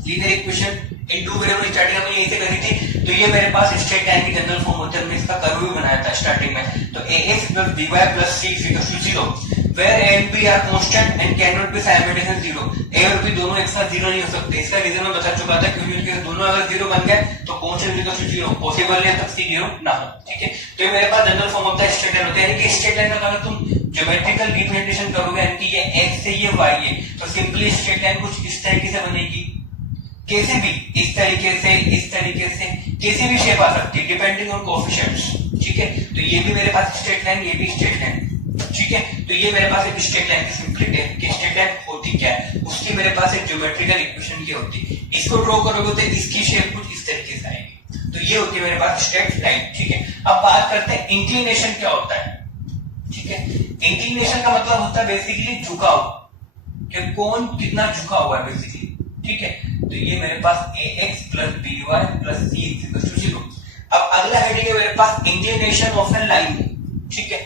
लीनियर इक्वेशन इन टू वेरिएबल स्टार्टिंग में यही से करी थी, तो ये मेरे पास स्ट्रेट लाइन की जनरल फॉर्म होती है, हमने इसका कर्व भी बनाया था स्टार्टिंग में। तो ax plus by plus c is equal to 0 where A and B are constant and cannot be simultaneously zero. A और B दोनों एक साथ जीरो नहीं हो सकते। इसका रीजन मैं बता चुका था, क्योंकि दोनों अगर जीरो बन गए तो constant equal to zero possible है, तब जीरो ना हो। ठीक है, तो ये मेरे पास general form of the straight line होता है, यानी कि स्ट्रेट लाइन का अगर तुम ज्योमेट्रिकल रिप्रेजेंटेशन करोगे, यानी कि ये x से ये y है, तो सिंपली स्ट्रेट लाइन कुछ इस तरीके से बनेगी। कैसे भी, इस तरीके से, इस तरीके से, कैसे भी शेप आ सकती है डिपेंडिंग ऑन कोएफिशिएंट्स। ठीक है, तो ये भी मेरे पास स्ट्रेट लाइन, ये भी स्ट्रेट लाइन। ठीक है, तो ये मेरे पास एक स्ट्रेट लाइन की सिंपलिटी है कि स्ट्रेट लाइन होती क्या है, उसकी मेरे पास एक ज्योमेट्रिकल इक्वेशन की होती है। इसको ड्रॉ करोगे तो इसकी शेप कुछ इस तरीके से आएगी, तो ये होती है मेरे पास स्ट्रेट लाइन। ठीक है, अब बात करते हैं इंक्लिनेशन क्या होता है। ठीक है, इंक्लिनेशन का मतलब होता है बेसिकली झुकाव, कि कौन कितना झुका हुआ है बेसिकली। ठीक है, तो ये मेरे पास ax plus by plus c equal to 0। अब अगला हेडिंग है मेरे पास इंक्लिनेशन ऑफ ए लाइन। ठीक है,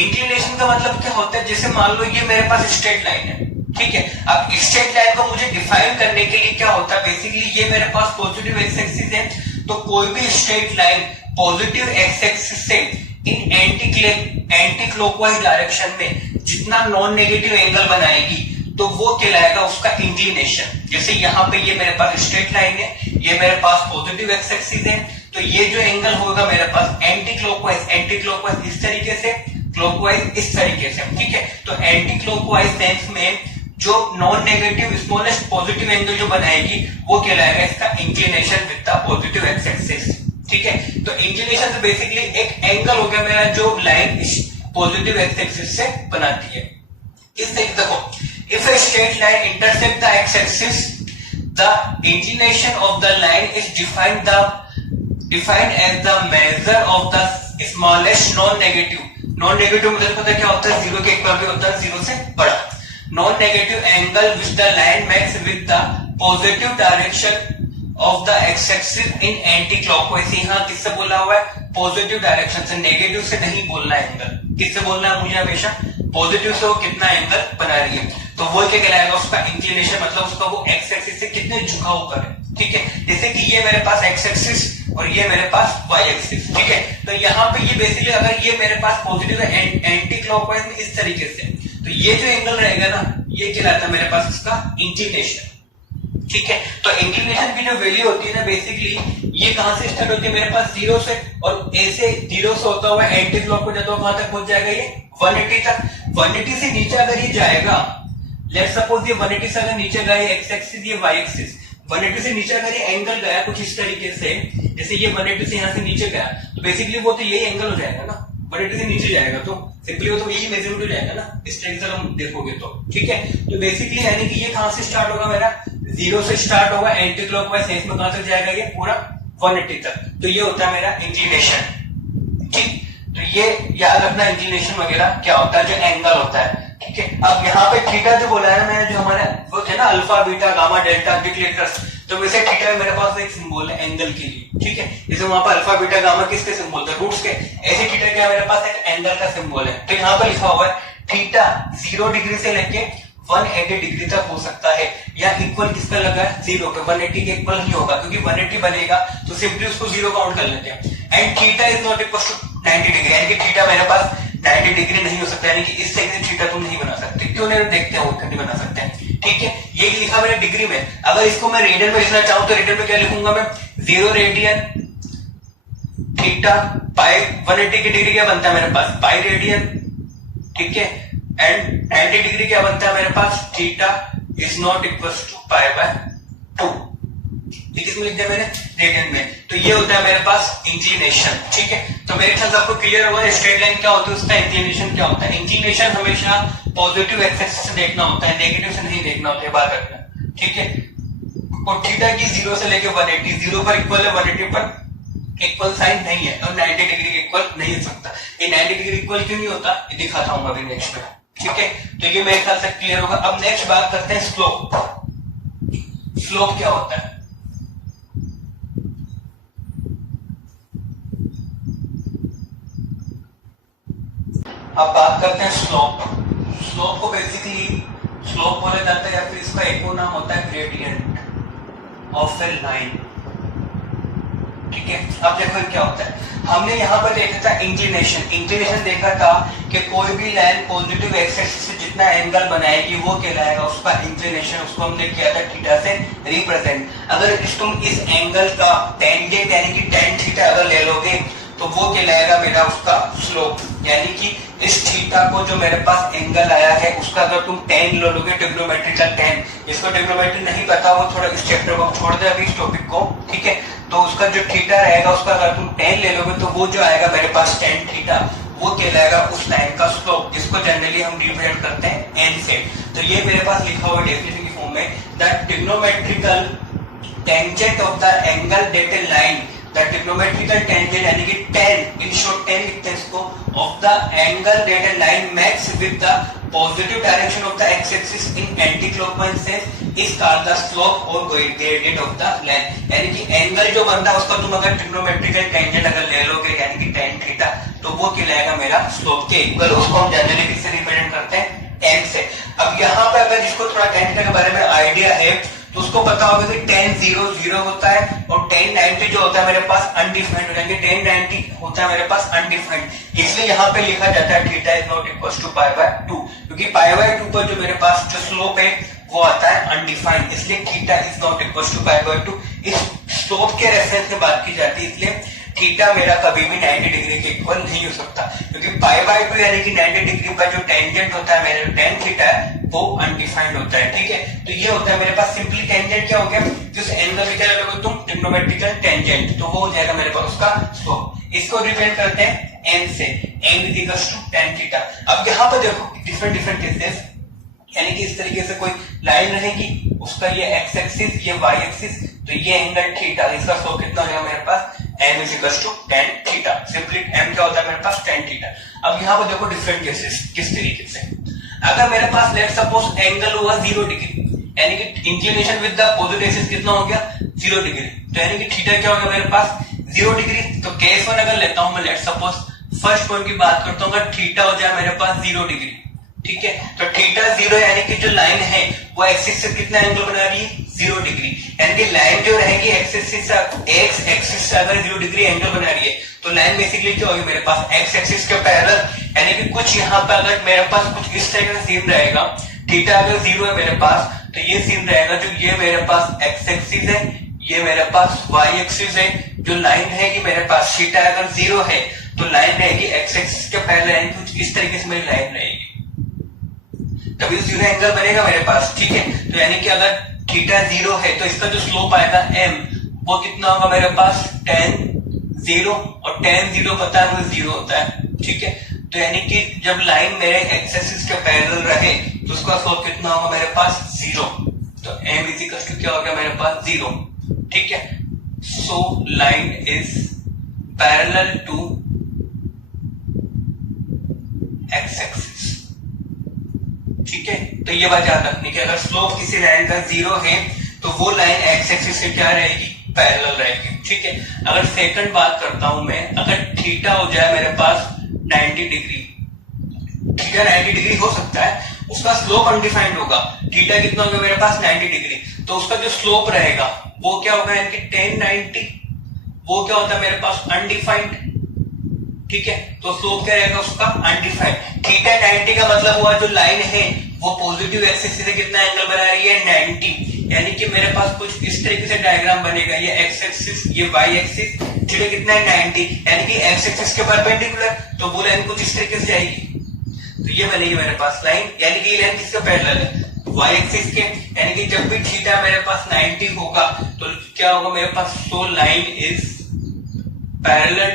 इंक्लिनेशन का मतलब क्या होता है, जैसे मान लो ये मेरे पास स्ट्रेट लाइन है। ठीक है, अब स्ट्रेट लाइन को मुझे डिफाइन करने के लिए क्या होता है, बेसिकली ये मेरे पास पॉजिटिव एक्स एक्सिस है, तो कोई भी straight line positive x axis से इन एंटी क्लॉकवाइज डायरेक्शन में जितना नॉन नेगेटिव एंगल बनाएगी तो वो कहलाएगा उसका इंक्लिनेशन। जैसे यहाँ पे ये मेरे पास स्ट्रेट लाइन है, ये मेरे पास पॉजिटिव एक्स एक्सिस है, तो ये जो एंगल होगा मेरे पास एंटी क्लॉकवाइज इस तरीके से, क्लॉकवाइज इस तरीके से। ठीक है, तो एंटी क्लॉकवाइज सेंस में जो non negative smallest positive angle जो बनाएगी वो कहलाएगा इसका inclination with the positive x axis. ठीक है, तो इंक्लिनेशन तो बेसिकली एक एंगल हो गया मेरा जो लाइन पॉजिटिव एक्स एक्सिस से बनाती है। इस तरीके देखो, if a straight line intersects the x-axis, the inclination of the line is defined as the measure of the smallest non-negative मतलब पता क्या होता है, जीरो के इक्वल भी होता है, जीरो से बड़ा non-negative angle which the line makes with the positive direction of the x-axis in anti-clockwise। यहाँ किससे बोला हुआ है, पॉजिटिव डायरेक्शन से, नेगेटिव से नहीं बोलना है एंगल, किससे बोलना है मुझे हमेशा, पॉजिटिव से वो कितना एंगल बना रही है, तो वो क्या कहलाएगा उसका इंक्लिनेशन, मतलब उसका वो एक्स एक्सिस से कितने झुकाव पर है। ठीक है, जैसे कि ये मेरे पास एक्स एक्सिस और ये मेरे पास वाई एक्सिस। ठीक है, तो यहाँ पे ये बेसिकली अगर ये मेरे पास पॉजिटिव है एंटी क्लॉकवाइज में इस तरीके से, तो ये जो एंगल रहेगा ना, ये कहलाता है मेरे पास इसका इंक्लिनेशन। ठीक है, तो इंक्लिनेशन की जो वैल्यू होती है ना, बेसिकली ये कहां से स्टार्ट होती है मेरे पास, जीरो से, और ऐसे जीरो से होता हुआ एंटी क्लॉकवाइज जाता हुआ कहां तक पहुंच जाएगा, ये 180 तक। 180 से नीचे अगर ये जाएगा, लेट्स सपोज ये 180 से अगर नीचे गया एक्स एक्सिस, ये वाई एक्सिस, 180 से नीचे अगर ये एंगल गया कुछ इस तरीके से, जैसे ये 180 से यहाँ से नीचे गया, तो बेसिकली वो तो यही एंगल हो जाएगा ना, 180 से नीचे जाएगा तो सिंपली वो तो यही मेजरमेंट हो जाएगा ना, इस तरीके से हम देखोगे तो। ठीक है, तो बेसिकली यानी कि ये कहां से स्टार्ट होगा मेरा, जीरो से स्टार्ट होगा, एंटी क्लॉकवाइज सेंस में कहां तक जाएगा, ये पूरा 180 तक। तो ये होता है मेरा इंक्लिनेशन। ठीक, तो ये याद रखना इंक्लिनेशन वगैरह क्या होता है, जो एंगल होता है। ठीक है, अब यहाँ पे थीटा जो बोला है मैंने, जो हमारा वो थे ना alpha beta gamma delta indicators, तो वैसे थीटा मेरे पास एक सिंबल है एंगल के लिए। ठीक है, जैसे वहां पर अल्फा बीटा गामा किसके सिंबल थे, रूट्स के, ऐसे थीटा क्या मेरे पास एक एंगल का सिंबल है। तो यहाँ पर लिखा हुआ है थीटा 0 डिग्री से लेके 180 डिग्री तक हो सकता है, या इक्वल किसका लगा है, जीरो पे, 180 के इक्वल नहीं होगा, क्योंकि 180 बनेगा तो सिंपली उसको जीरो काउंट कर लेते हैं। And theta is not equal to 90 degree, यानी कि थीटा मेरे पास 90 डिग्री नहीं हो सकता, यानी कि इस सेकंड थीटा तुम नहीं बना सकते, क्यों नहीं, देखते हैं वो नहीं बना सकते हैं। ठीक है, ये लिखा मैंने डिग्री में, अगर इसको मैं रेडियन में लिखना चाहूं तो रेडियन में क्या लिखूंगा मैं, 0 रेडियन थीटा पाई 180 की डिग्री क्या बनता है मेरे पास, पाई रेडियन। ठीक है, एंड 90 डिग्री क्या बनता है मेरे पास, theta is not equal to pi by 2। किसमें लिख दिया मैंने, रेडियन में। तो ये होता है मेरे पास इंक्लिनेशन। ठीक है, तो मेरे ख्याल से आपको क्लियर होगा स्ट्रेट लाइन क्या होती है, उसका इंक्लिनेशन क्या होता है। इंक्लिनेशन हमेशा पॉजिटिव एक्स एक्सिस से देखना होता है, नेगेटिव से नहीं देखना होता है, बात रखना। ठीक है, और थीटा की 0 से लेके 180, 0 पर इक्वल है, 180 पर इक्वल साइन नहीं है, और 90 डिग्री इक्वल नहीं हो सकता। ये 90 डिग्री इक्वल क्यों नहीं होता, ये दिखाता हूं अभी नेक्स्ट में। ठीक है, तो ये मेरे ख्याल से क्लियर होगा। अब नेक्स्ट बात करते हैं स्लोप। स्लोप क्या होता है, अब बात करते हैं स्लोप। स्लोप को बेसिकली स्लोप बोला जाता है, या फिर इसका एक और नाम होता है ग्रेडियंट ऑफ ए लाइन। ठीक है। अब देखो क्या होता है, हमने यहाँ पर देखा था इंक्लिनेशन देखा था कि कोई भी लाइन पॉजिटिव एक्स एक्सिस से जितना एंगल बनाएगी वो कहलाएगा उसका इंक्लिनेशन, उसको हमने किया था थीटा से रिप्रेजेंट। अगर तुम इस एंगल का टेंजेंट यानी कि टेन थीटा अगर ले लोगे तो वो कहलाएगा मेरा उसका स्लोप, यानी कि इस थीटा को जो मेरे पास एंगल आया है उसका अगर तुम टेन ले लोगे, ट्रिग्नोमेट्रिकल टेन, जिसको ट्रिग्नोमेट्री नहीं पता वो थोड़ा इस चैप्टर को छोड़ दे अभी इस टॉपिक को, ठीक है। तो उसका जो थीटा रहेगा उसका अगर तुम टेन ले लोगे तो वो जो आएगा मेरे पास टेन थीटा, वो कहलाएगा उस लाइन का स्लोप, जिसको जनरली हम रिप्रेजेंट करते हैं एन से। तो ये मेरे पास लिखा हुआ डेफिनेशन की फॉर्म में, the trigonometrical tangent of the angle that A line, the trigonometrical tangent यानी कि टेन, इन शॉर्ट टेन लिखते हैं इसको, of the angle that A line makes with the positive direction of the x axis in anti clockwise sense is called the slope और gradient of the line. यानी कि angle जो बनता है उसका तुम अगर ट्रिग्नोमेट्रिकल टेंजेंट अगर ले लोगे यानी कि टेन थीटा, तो वो कहलाएगा मेरा स्लोप के इक्वल, उसको हम जनरली किससे रिप्रेजेंट करते हैं, टेन से। अब यहाँ पे अगर जिसको थोड़ा टेन थीटा के बारे में आइडिया है तो उसको पता होगा कि tan 0 0 होता है और tan 90 जो होता है मेरे पास अनडिफाइंड हो जाएंगे, tan 90 होता है मेरे पास अनडिफाइंड, इसलिए यहाँ पे लिखा जाता है theta is not equal to pi by 2, क्योंकि पाई बाय 2 पर जो मेरे पास जो स्लोप है वो आता है अनडिफाइंड, इसलिए theta is not equal to pi by 2। इस स्लोप के रेफरेंस में बात की जाती है, इसलिए थीटा मेरा कभी भी 90 डिग्री के इक्वल नहीं हो सकता, क्योंकि पाई बाय 2 यानी कि 90 डिग्री पर जो टेंजेंट होता है मेरा tan थीटा है वो अनडिफाइंड होता है, ठीक है। तो ये होता है मेरे पास सिंपली टेंजेंट क्या हो गया, जिस एंगल में क्या लोगे तुम ट्रिग्नोमेट्रिकल टेंजेंट, तो वो हो जाएगा मेरे पास उसका स्लोप। इसको रिप्रेजेंट करते हैं n से, n is equal to tan theta. अब यहाँ पर देखो डिफरेंट केसेस, यानी कि इस तरीके से कोई लाइन रहेगी, उसका ये एक्स एक्सिस ये वाई एक्सिस, तो ये एंगल थीटा, इसका स्लोप कितना हो जाएगा मेरे पास m is equal to tan theta, simply m क्या होता है मेरे पास tan थीटा। अब यहाँ पर देखो डिफरेंट केसेस किस तरीके से, अगर मेरे पास लेट सपोज एंगल हुआ 0 डिग्री, यानी कि inclination with the opposite axis कितना हो गया 0 डिग्री, तो यानी कि थीटा क्या होगा मेरे पास 0 डिग्री। तो केस वन अगर लेता हूं मैं, लेट सपोज फर्स्ट पॉइंट की बात करता हूँ, अगर थीटा हो जाए मेरे पास 0 डिग्री, ठीक है, तो थीटा 0 यानी कि जो लाइन है वो एक्सिस से कितना एंगल बना रही है 0 डिग्री, यानी कि लाइन जो रहेगी एक्सिस से अगर 0 डिग्री एंगल बना रही है तो लाइन बेसिकली क्या होगी मेरे पास एक्स एक्सिस के पैरेलल, यानी कि कुछ यहाँ पे अगर मेरे पास कुछ इस तरह का सीन रहेगा, थीटा अगर 0 है मेरे पास तो ये सीन रहेगा, जो ये मेरे पास एक्स एक्सिस है, ये मेरे पास वाई एक्सिस है, जो लाइन है कि मेरे पास थीटा अगर 0 है तो लाइन रहेगी एक्स एक्सिस के पैरेलल, यानी कुछ इस तरीके से मेरी लाइन रहेगी, तभी 0 एंगल बनेगा मेरे पास, ठीक है। तो यानी कि अगर थीटा 0 है तो इसका जो स्लोप आएगा m, वो कितना होगा मेरे पास tan 0, और tan 0 पता है मुझे 0 होता है, ठीक है। तो यानी कि जब लाइन मेरे एक्स एक्सिस के पैरेलल रहे तो उसका स्लोप कितना होगा मेरे पास 0, तो m इज इक्वल टू क्या हो गया मेरे पास 0, ठीक है। So line is parallel to x axis, ठीक है। तो ये बात याद रखनी कि अगर स्लोप किसी लाइन का 0 है तो वो लाइन एक्स एक्सिस से क्या रहेगी पैरेलल रहेगी, ठीक है। अगर सेकंड बात करता हूं मैं, अगर थीटा हो जाए मेरे पास 90 डिग्री, थीटा 90 डिग्री हो सकता है, उसका स्लोप अनडिफाइंड होगा, थीटा कितना होगा मेरे पास 90 डिग्री, तो उसका जो स्लोप रहेगा वो क्या होगा, यानी कि tan 90, वो क्या होता है मेरे पास अनडिफाइंड, ठीक है। तो स्लोप क्या रहेगा उसका अनडिफाइंड। थीटा 90 का मतलब हुआ जो लाइन है वो पॉजिटिव एक्सिस से कितना एंगल बना रही है 90, यानी कि मेरे पास कुछ इस तरीके से डायग्राम बनेगा, ये एक्स एक्सिस ये वाई एक्सिस, थीटा कितना है 90, यानी कि एक्स एक्सिस के परपेंडिकुलर, तो वो लाइन कुछ इस तरीके से आएगी, तो ये बनेगी मेरे पास लाइन, यानी कि ये लाइन किसके पैरेलल है वाई एक्सिस के, यानी कि जब भी थीटा मेरे पास 90 होगा तो क्या होगा मेरे पास, so line is parallel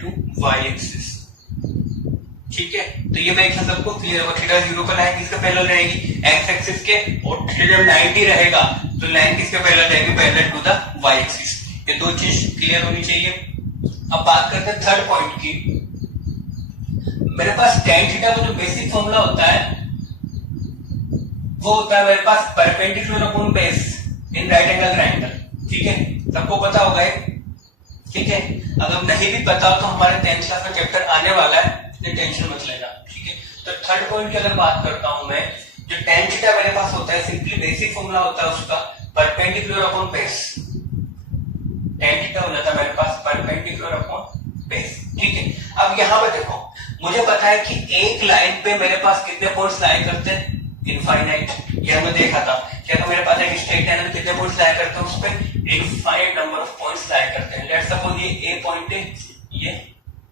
to Y axis, ठीक है। तो ये मेरे ख्याल सबको क्लियर होगा, थीटा 0 पर लाइन किसके पैरेलल रहेगी एक्स एक्सिस के, और थीटा जब 90 रहेगा तो लाइन किसके पैरेलल रहेगी parallel to the y axis. ये दो चीज क्लियर होनी चाहिए। अब बात करते हैं थर्ड पॉइंट की। मेरे पास tan थीटा का जो बेसिक फॉर्मूला होता है वो होता है मेरे पास perpendicular upon base in right angle triangle, ठीक है, सबको पता होगा ये, ठीक है। अगर नहीं भी पता हो तो हमारे 10th क्लास का चैप्टर आने वाला है, टेंशन मत लेना, ठीक है। तो थर्ड पॉइंट की अगर बात करता हूं मैं, जो tan थीटा मेरे पास होता है सिंपली बेसिक फॉर्मूला होता है उसका perpendicular upon base, tan theta हो जाता है मेरे पास परपेंडिकुलर अपॉन बेस। ठीक है, अब यहाँ पे देखो मुझे पता है कि एक लाइन पे मेरे पास कितने पॉइंट्स लाया करते हैं, इनफाइनाइट। ये हमने देखा था कि अगर मेरे पास एक स्ट्रेट लाइन में कितने पॉइंट्स लाया करते हैं, उस पे इनफाइनाइट नंबर ऑफ पॉइंट्स लाया करते हैं। लेट्स सपोज ये ए पॉइंट है, ये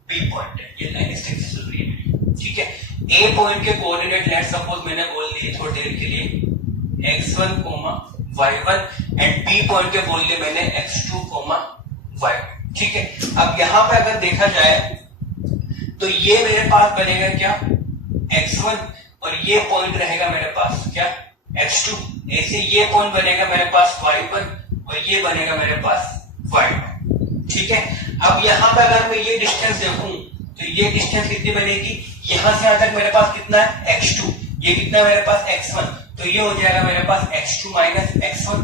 बी पॉइंट है, ये लाइन स्ट्रेट से चल रही है। ठीक है, ए पॉइंट के कोऑर्डिनेट लेट्स सपोज मैंने बोल दिए थोड़ी देर के लिए x1, y1 and B point के बोल दिए मैंने x2, y2। ठीक है, अब यहां पे अगर देखा जाए तो ये मेरे पास बनेगा क्या, x1 और ये पॉइंट रहेगा मेरे पास क्या, x2। ऐसे ये पॉइंट बनेगा मेरे पास y1 और ये बनेगा मेरे पास y2। ठीक है, अब यहां पे अगर मैं ये डिस्टेंस देखूं तो ये डिस्टेंस कितनी बनेगी, यहां से यहां तक मेरे पास कितना है x2, ये कितना है मेरे पास x1, तो ये हो जाएगा मेरे पास x2 माइनस x1।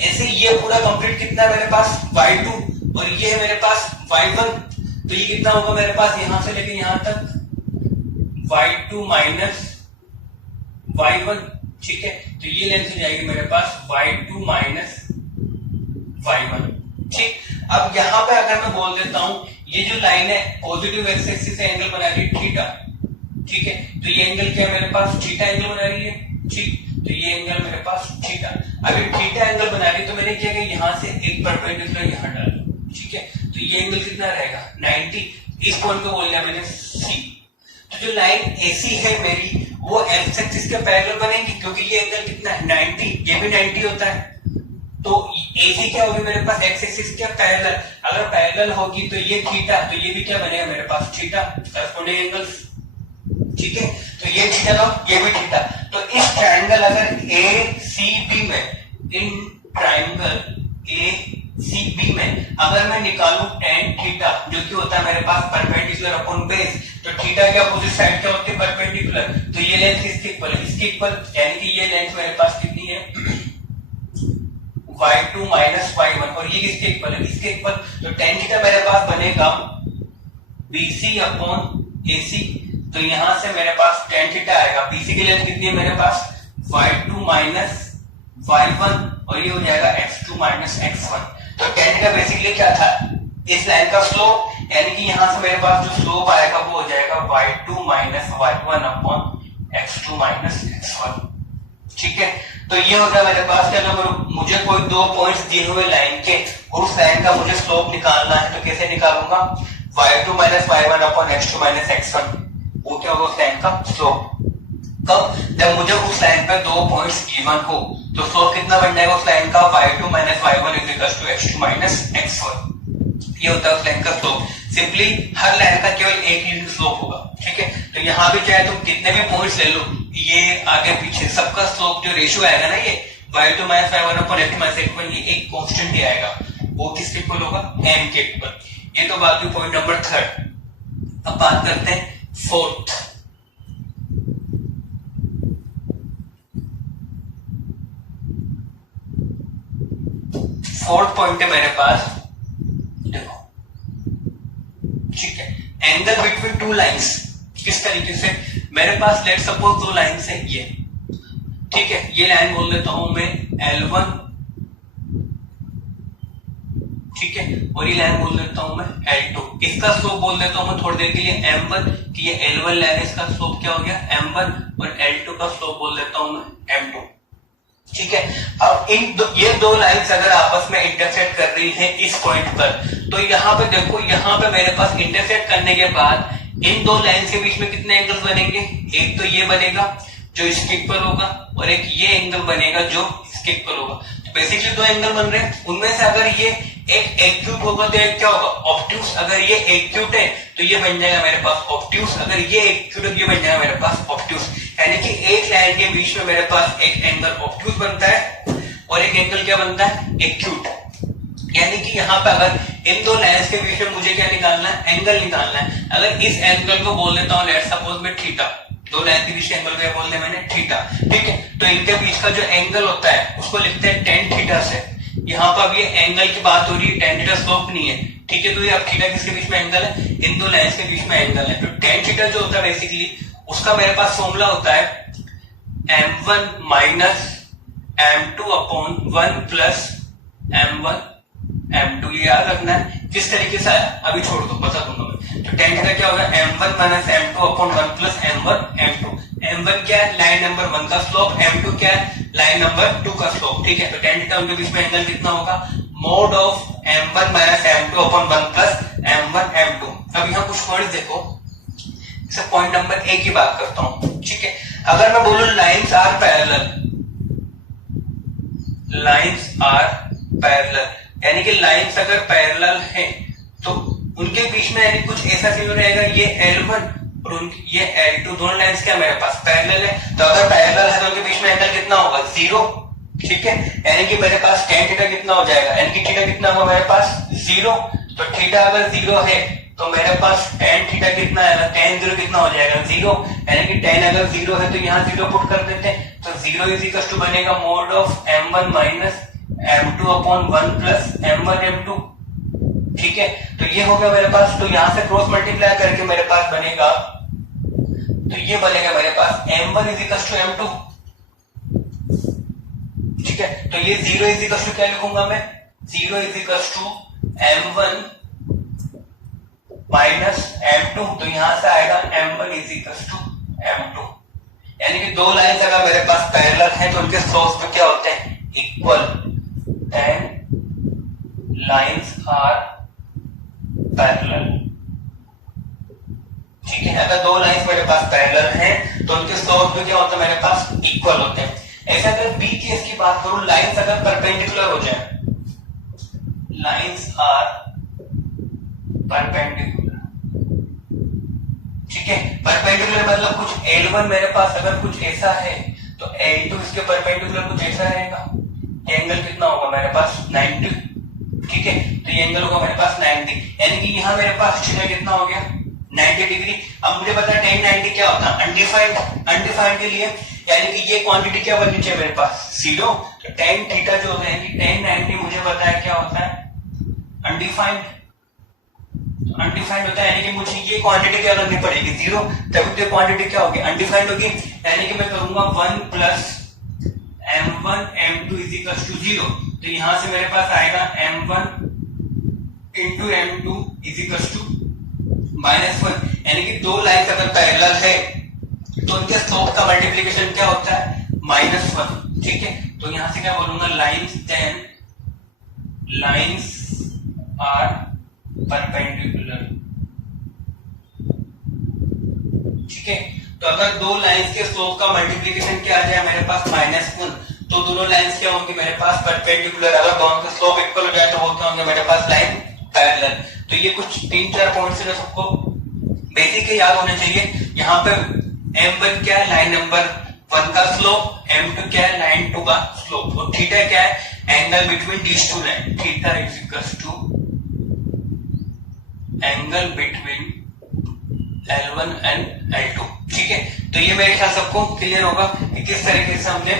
ऐसे ये पूरा कंप्लीट कितना है मेरे पास y2 और ये है मेरे पास y1, तो ये कितना होगा मेरे पास यहां से लेके यहां तक y2 माइनस y1। ठीक है, तो ये लेंथ हो जाएगी मेरे पास y2 माइनस y1। ठीक, अब यहां पे अगर मैं बोल देता हूं ये जो लाइन है पॉजिटिव एक्स एक्सिस से एंगल बना रही है थीटा। ठीक है, तो ये एंगल क्या है मेरे पास, थीटा एंगल बना रही है। ठीक, तो ये एंगल मेरे पास थीटा, अभी थीटा एंगल बना रही है तो मैंने क्या किया, यहां से एक परपेंडिकुलर यहां डाला। ठीक है, तो ये एंगल कितना रहेगा 90, इस पॉइंट को बोल दिया मैंने सी। तो जो लाइन एसी है मेरी वो एक्स एक्सिस के पैरेलल बनेगी क्योंकि ये एंगल कितना है 90, ये भी 90 होता है। तो एसी क्या होगी मेरे पास एक्स एक्सिस के पैरेलल, अगर पैरेलल होगी तो ये थीटा, तो ये भी क्या बनेगा मेरे पास थीटा, करस्पॉन्डिंग एंगल्स। ठीक है, तो ये थीटा तो ये भी थीटा। तो इस ट्रायंगल अगर ए सी बी में, in triangle A C B में अगर मैं निकालूं tan थीटा जो कि होता है मेरे पास परपेंडिकुलर अपॉन बेस, तो थीटा के अपोजिट साइड क्या होती है परपेंडिकुलर, तो ये लेंथ किसके इक्वल है, इसके इक्वल, यानी कि ये लेंथ मेरे पास कितनी है y2 माइनस y1 और ये किसके इक्वल है, इसके इक्वल। तो tan थीटा मेरे पास बनेगा BC अपॉन AC, तो यहां से मेरे पास tan थीटा आएगा, BC की लेंथ कितनी है मेरे पास y2 माइनस y1 और ये हो जाएगा x2 माइनस x1। तो tan थीटा बेसिकली क्या था, इस लाइन का स्लोप, यानी कि यहां से मेरे पास जो स्लोप आएगा वो हो जाएगा y2 minus y1 upon x2 minus x1। ठीक है, तो ये होगा मेरे पास क्या, अगर मुझे कोई दो पॉइंट्स दिए हुए लाइन के और उस लाइन का मुझे स्लोप निकालना है तो कैसे निकालूंगा, y2 minus y1 upon x2 minus x1, वो क्या होगा उस लाइन का स्लोप। कब, जब मुझे उस लाइन पे दो पॉइंट्स गिवन हो तो स्लोप कितना बन जाएगा उस लाइन का, y2 minus y1 is equal to x2 minus x1। ये होता है उस लाइन का स्लोप। सिंपली हर लाइन का केवल एक ही स्लोप होगा। ठीक है, तो यहाँ भी चाहे तुम कितने भी पॉइंट्स ले लो, ये आगे पीछे सबका स्लोप जो रेशियो आएगा ना, ये y2 minus y1 upon x2 minus x1, ये एक कांस्टेंट ही आएगा, वो किसके इक्वल होगा, m के इक्वल। ये तो बात हुई पॉइंट नंबर 3। अब बात करते हैं फोर्थ। फोर्थ पॉइंट है मेरे पास, देखो। ठीक है, एंगल बिटवीन टू लाइंस किस तरीके से, मेरे पास लेट सपोज दो लाइंस है ये। ठीक है, ये लाइन बोल देता हूं मैं L1, ठीक है, और ये लाइन बोल देता हूं मैं L2। इसका स्लोप बोल देता हूं मैं थोड़ी देर के लिए M1, कि ये L1 लाइन है, इसका स्लोप क्या हो गया M1, और L2 का स्लोप बोल देता हूं मैं M2। ठीक है, अब ये दो लाइंस अगर आपस में इंटरसेक्ट कर रही हैं इस पॉइंट पर, तो यहाँ पे देखो, यहाँ पे मेरे पास इंटरसेक्ट करने के बाद इन दो लाइंस के बीच में कितने एंगल्स बनेंगे, एक तो ये बनेगा जो इसके इक्वल होगा और एक ये एंगल बनेगा जो इसके इक्वल होगा। तो बेसिकली दो एंगल बन रहे हैं, उनमें से अगर ये एक एक्यूट होगा तो एक क्या होगा, ऑब्ट्यूस। अगर ये एक्यूट है तो ये बन जाएगा मेरे पास ऑब्ट्यूस, अगर ये एक्यूट है तो ये बन जाएगा मेरे पास ऑब्ट्यूस। यानी कि एक लाइन के बीच में मेरे पास एक एंगल ऑब्ट्यूस बनता है और एक एंगल क्या बनता है, एक्यूट। यानी कि यहाँ पे अगर इन दो लाइंस के बीच में मुझे क्या निकालना है, एंगल निकालना है। अगर इस एंगल को बोल देता हूँ लेट्स सपोज में थीटा, दो लाइन के बीच एंगल क्या बोल दिया मैंने, थीटा। ठीक है, तो इनके बीच का जो एंगल होता है उसको लिखते हैं tan थीटा से। यहाँ पर अब ये एंगल की बात हो रही है, tan थीटा स्लोप नहीं है। ठीक है, तो ये अब थीटा किसके बीच में एंगल है, इन दो लाइंस के बीच में एंगल है। तो tan थीटा जो होता है बेसिकली उसका मेरे पास फॉर्मूला होता है M1 minus m2 upon 1 plus m1 m2, ये याद रखना है। किस तरीके से आया अभी छोड़ दो, बता दूंगा मैं। तो tan थीटा क्या होगा, m1 minus m2 upon 1 plus m1 m2। m1 क्या है, लाइन नंबर 1 का स्लोप, m2 क्या है, लाइन नंबर 2 का स्लोप, ठीक है। तो tan थीटा उनके बीच में एंगल कितना होगा, mode of m1 minus m2 upon 1 plus m1 m2। अब यहाँ कुछ वर्ड देखो, इसे पॉइंट नंबर ए की बात करता हूं, ठीक है। अगर मैं बोलूं lines are parallel, lines are parallel, यानी कि लाइन्स अगर पैरेलल हैं तो उनके बीच में यानी कुछ ऐसा सीन रहेगा, ये L1 और ये L2 दोनों लाइन्स क्या मेरे पास पैरेलल है। तो अगर पैरेलल है तो उनके बीच में एंगल कितना होगा, 0, ठीक है। यानी कि मेरे पास tan थीटा कितना हो जाएगा, यानी कि थीटा कितना होगा मेरे पास 0। तो थीटा अगर 0 है तो मेरे पास tan थीटा कितना आएगा, tan 0 कितना हो जाएगा 0, यानी कि tan अगर 0 है तो यहाँ 0 पुट कर देते हैं। तो 0 इज इक्वल टू बनेगा mode of m1 minus m2 upon 1 plus m1 m2, ठीक है। तो ये हो गया मेरे पास। तो यहां से क्रॉस मल्टीप्लाई करके मेरे पास बनेगा, तो ये बनेगा मेरे पास m1 is equal to m2, ठीक है। तो ये 0 इज इक्वल टू क्या लिखूंगा मैं, 0 is equal to m1 minus m2। तो यहां से आएगा m1 is equal to m2, यानी कि दो लाइंस अगर मेरे पास पैरेलल है तो उनके स्लोप्स में क्या होते हैं, equal. Then lines are parallel, ठीक है। अगर दो लाइंस मेरे पास पैरेलल हैं तो उनके स्लोप्स में क्या होता है, मेरे पास इक्वल होते हैं। ऐसे अगर बी केस की बात करूं, लाइंस अगर परपेंडिकुलर हो जाए, लाइंस आर परपेंडिकुलर, ठीक है। परपेंडिकुलर मतलब कुछ L1 मेरे पास अगर कुछ ऐसा है तो L2 इसके परपेंडिकुलर कुछ ऐसा रहेगा। ये एंगल कितना होगा मेरे पास 90, ठीक है। तो ये एंगल होगा मेरे पास 90, यानी कि यहाँ मेरे पास थीटा कितना हो गया 90 डिग्री। अब मुझे पता है tan 90 क्या होता है, अनडिफाइंड। अनडिफाइंड के लिए यानी कि ये क्वांटिटी क्या बननी चाहिए मेरे पास 0। तो tan थीटा जो है कि tan 90 मुझे पता है क्या होता है, अनडिफाइंड। अनडिफाइंड होता है यानी कि मुझे ये क्वांटिटी क्या करनी पड़ेगी 0, तभी तो क्वांटिटी क्या होगी अनडिफाइंड होगी। यानी कि मैं करूंगा 1 plus m1 m2 is equal to 0। तो यहां से मेरे पास आएगा m1 into m2 is equal to -1, यानी कि दो लाइन अगर पैरेलल है तो उनके स्लोप का मल्टीप्लिकेशन क्या होता है -1, ठीक है। तो यहां से क्या बोलूंगा, lines then lines are perpendicular, ठीक है। तो अगर दो लाइंस के स्लोप का मल्टीप्लिकेशन क्या आ जाए मेरे पास -1, तो दोनों लाइंस क्या होंगी मेरे पास परपेंडिकुलर। अगर दोनों के स्लोप इक्वल हो जाए तो वो क्या होंगे मेरे पास लाइन पैरेलल। तो ये कुछ 3-4 पॉइंट्स है सबको बेसिक के याद होने चाहिए। यहाँ पे m1 क्या है, लाइन नंबर 1 का स्लोप, m2 क्या है, लाइन 2 का स्लोप, और थीटा क्या है, angle between these two line. Theta is equal to angle between L1 and L2, ठीक है। तो ये मेरे ख्याल सबको क्लियर होगा कि किस तरीके से हमने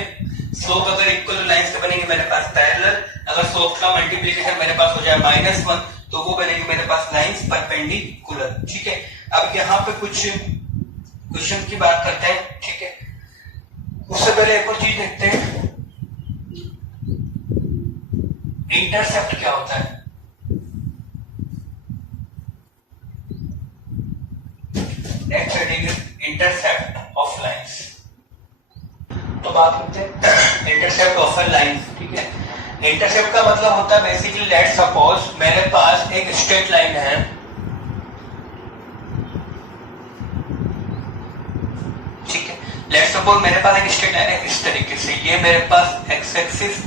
स्लोप अगर इक्वल लाइंस का बनेंगे मेरे पास पैरेलल, अगर स्लोप का मल्टीप्लिकेशन मेरे पास हो जाए -1 तो वो बनेगी मेरे पास लाइंस परपेंडिकुलर, ठीक है। अब यहाँ पे कुछ क्वेश्चन की बात करते हैं, ठीक है। उससे पहले एक और चीज देखते हैं, इंटरसेप्ट क्या होता है। इंटरसेप्ट ऑफ लाइंस, तो बात करते हैं इंटरसेप्ट ऑफ लाइंस, ठीक है। इंटरसेप्ट का मतलब होता है बेसिकली, लेट सपोज मेरे पास एक स्ट्रेट लाइन है, ठीक है। लेट सपोज मेरे पास एक स्ट्रेट लाइन है इस तरीके से, ये मेरे पास एक्स एक्सिस,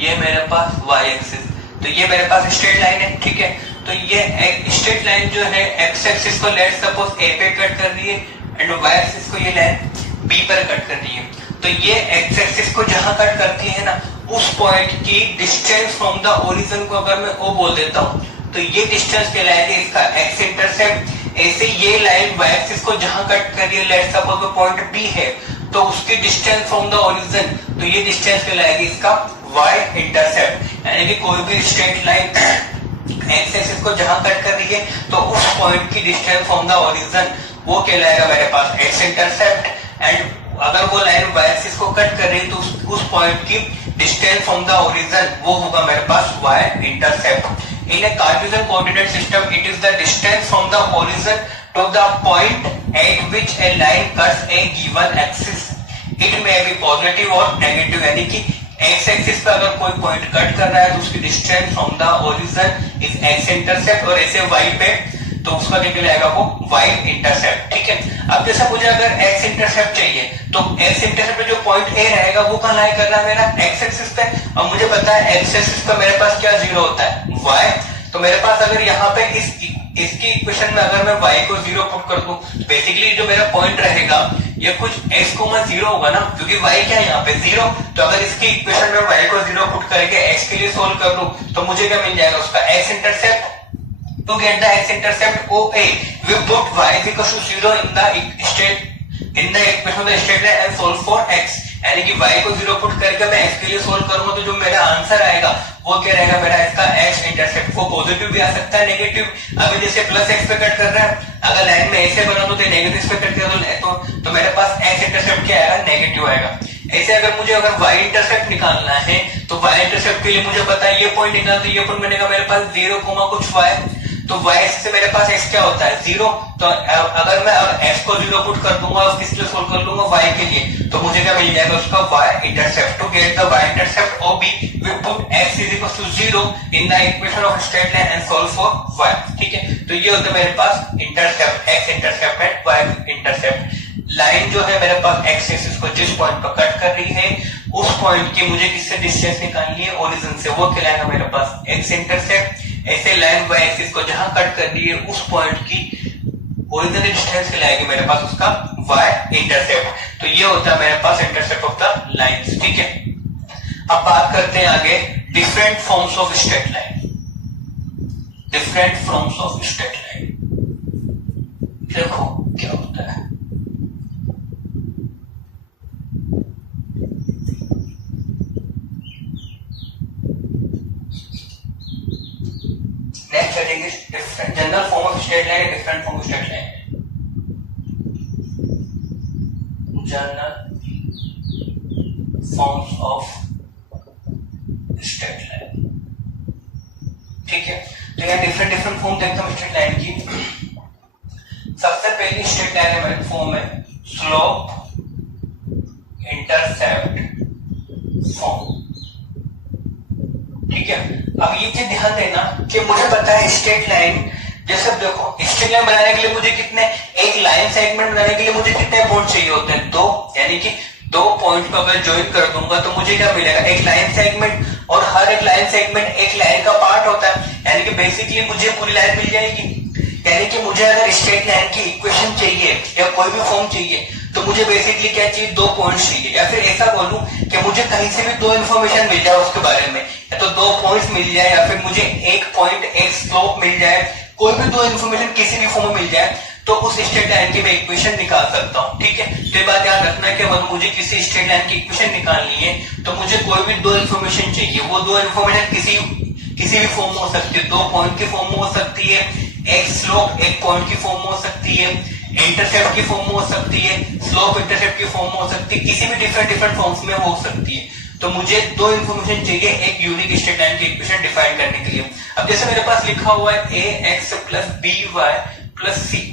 ये मेरे पास वाई एक्सिस। तो ये मेरे पास स्ट्रेट लाइन है, ठीक है। तो ये स्ट्रेट लाइन जो है एक्स एक्सिस को लेट सपोज ए पे कट कर रही है एंड वाई एक्सिस को ये लाइन बी पर कट कर रही है। तो ये एक्स एक्सिस को जहां कट करती है ना, उस पॉइंट की डिस्टेंस फ्रॉम द ओरिजिन को अगर मैं ओ बोल देता हूं तो ये डिस्टेंस कहलाएगी इसका एक्स इंटरसेप्ट। ऐसे ये लाइन वाई एक्सिस को जहां कट कर रही है, लेट सपोज वो पॉइंट बी है, तो उसकी डिस्टेंस फ्रॉम द ओरिजिन, तो ये डिस्टेंस कहलाएगी इसका वाई इंटरसेप्ट। यानी कि कोई भी स्ट्रेट लाइन एक्स एक्सिस को जहां कट कर रही है तो उस पॉइंट की डिस्टेंस फ्रॉम द ओरिजिन वो कहलाएगा मेरे पास एक्स इंटरसेप्ट। एंड अगर वो लाइन y एक्सिस को कट कर रही है तो उस पॉइंट की डिस्टेंस फ्रॉम द ओरिजिन वो होगा मेरे पास y intercept. In a cartesian coordinate system it is the distance from the origin to the point at which a line cuts a given axis. It may be positive और negative, यानी कि x axis पे अगर कोई point cut कर रहा है तो उसकी distance from the origin is x intercept, और ऐसे वाई पे तो उसका क्या कहलाएगा वो वाई इंटरसेप्ट। ठीक है, अब जैसे मुझे अगर एक्स इंटरसेप्ट चाहिए तो एक्स इंटरसेप्ट पे जो पॉइंट ए रहेगा वो कहाँ लाई करना है मेरा एक्स एक्सिस पे, और मुझे पता है एक्स एक्सिस पे मेरे पास क्या जीरो होता है वाई। तो मेरे पास अगर यहाँ पे इसकी इक्वेशन में अगर मैं y को 0 पुट कर दूं, बेसिकली जो मेरा पॉइंट रहेगा ये कुछ x को 0 होगा ना, क्योंकि y क्या है यहाँ पे 0। तो अगर इसकी इक्वेशन में y को 0 पुट करके x के लिए सोल्व कर दूं तो मुझे क्या मिल जाएगा उसका x intercept. To get the x intercept OA, we put y is equal to 0 in the equation of the straight line and solve for x। यानी कि y को 0 पुट करके मैं x के लिए सोल्व करूंगा तो जो मेरा आंसर आएगा वो क्या रहेगा मेरा इसका x इंटरसेप्ट। वो पॉजिटिव भी आ सकता है नेगेटिव। अभी जैसे प्लस x पे कट कर रहा है, अगर लाइन में ऐसे बना तो नेगेटिव पे कट कर तो मेरे पास x इंटरसेप्ट क्या आएगा नेगेटिव आएगा। ऐसे अगर मुझे अगर y इंटरसेप्ट निकालना है तो y इंटरसेप्ट के लिए मुझे पता है ये पॉइंट निकालना, तो ये पॉइंट बनेगा मेरे पास 0, कुछ y, तो y से मेरे पास x क्या होता है 0। तो अगर मैं x को 0 पुट कर दूंगा और किस लिए सोल्व कर लूंगा y के लिए, तो मुझे क्या मिल जाएगा उसका y intercept. To get the y intercept OB we put x is equal to 0 in the equation of straight line and solve for y। ठीक है, तो ये होता है मेरे पास intercept x intercept and y intercept. Line जो है मेरे पास x एक्सिस को जिस पॉइंट पर कट कर रही है उस पॉइंट की मुझे किससे डिस्टेंस निकालनी है ओरिजिन से, वो कहलाएगा मेरे पास x इंटरसेप्ट। ऐसे लाइन y एक्सिस को जहां कट कर रही है उस पॉइंट की ओरिजिन डिस्टेंस कहलाएगी मेरे पास उसका y इंटरसेप्ट। तो ये होता है मेरे पास इंटरसेप्ट ऑफ द लाइंस। ठीक है, अब बात करते हैं आगे different forms of straight line. Different forms of straight line देखो क्या होता है। Next heading is different general form of straight line, different form of straight line. General forms of straight line. ठीक है, तो यहाँ डिफरेंट फॉर्म देखते हैं स्ट्रेट लाइन की। सबसे पहली स्ट्रेट लाइन है मेरे फॉर्म में स्लोप इंटरसेप्ट फॉर्म। ठीक है, अब ये चीज ध्यान देना कि मुझे पता है स्ट्रेट लाइन, जैसे देखो स्ट्रेट लाइन बनाने के लिए मुझे कितने, एक लाइन सेगमेंट बनाने के लिए मुझे कितने पॉइंट चाहिए होते हैं 2, यानी कि 2 पॉइंट को अगर ज्वाइन कर दूंगा तो मुझे क्या मिलेगा एक लाइन सेगमेंट, और हर एक लाइन सेगमेंट एक लाइन का पार्ट होता है, यानी कि बेसिकली मुझे पूरी लाइन मिल जाएगी। यानी कि मुझे अगर स्ट्रेट लाइन की इक्वेशन चाहिए या कोई भी फॉर्म चाहिए तो मुझे बेसिकली क्या चाहिए 2 पॉइंट चाहिए, या फिर ऐसा बोलूं कि मुझे कहीं से भी 2 इन्फॉर्मेशन मिल जाए उसके बारे में, या तो 2 पॉइंट्स मिल जाए या फिर मुझे एक पॉइंट एक स्लोप मिल जाए, कोई भी 2 इन्फॉर्मेशन किसी भी फॉर्म में मिल जाए तो उस स्ट्रेट लाइन की मैं इक्वेशन निकाल सकता हूँ। ठीक है, तो ये बात याद रखना है कि अगर मुझे किसी स्ट्रेट लाइन की इक्वेशन निकालनी है तो मुझे कोई भी 2 इन्फॉर्मेशन चाहिए। वो 2 इन्फॉर्मेशन किसी भी फॉर्म में हो सकती है, 2 पॉइंट की फॉर्म में हो सकती है, एक स्लोप एक पॉइंट की फॉर्म में हो सकती है, इंटरसेप्ट की फॉर्म में हो सकती है, स्लोप इंटरसेप्ट की फॉर्म में हो सकती है, किसी भी डिफरेंट फॉर्म्स में हो सकती है। तो मुझे 2 इन्फॉर्मेशन चाहिए एक यूनिक स्ट्रेट लाइन की इक्वेशन डिफाइन करने के लिए। अब जैसे मेरे पास लिखा हुआ है ax plus by plus c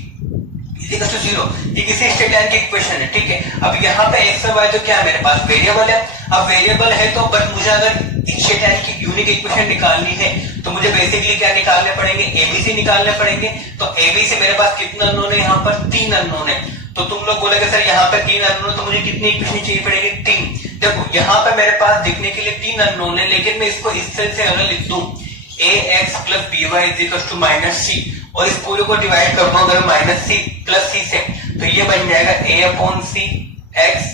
equal to 0, ये किसी स्ट्रेट लाइन की इक्वेशन है। ठीक है, अब यहाँ पे x और y तो क्या है मेरे पास वेरिएबल है। अब वेरिएबल है तो बट मुझे अगर स्ट्रेट लाइन की यूनिक इक्वेशन निकालनी है तो मुझे बेसिकली क्या निकालने पड़ेंगे एबीसी निकालने पड़ेंगे। तो एबीसी मेरे पास कितना अननोन है, यहाँ पर 3 अननोन है। तो तुम लोग बोलेगे सर यहाँ पे 3 अननोन तो मुझे कितनी इक्वेशन चाहिए पड़ेगी 3। देखो यहाँ पे मेरे पास दिखने के लिए 3 अननोन है, लेकिन मैं इसको इस तरह से अगर लिख दूं ax plus by is equal to minus C, और इस पूरे को डिवाइड कर दूं अगर माइनस सी प्लस सी से, तो ये बन जाएगा a upon c x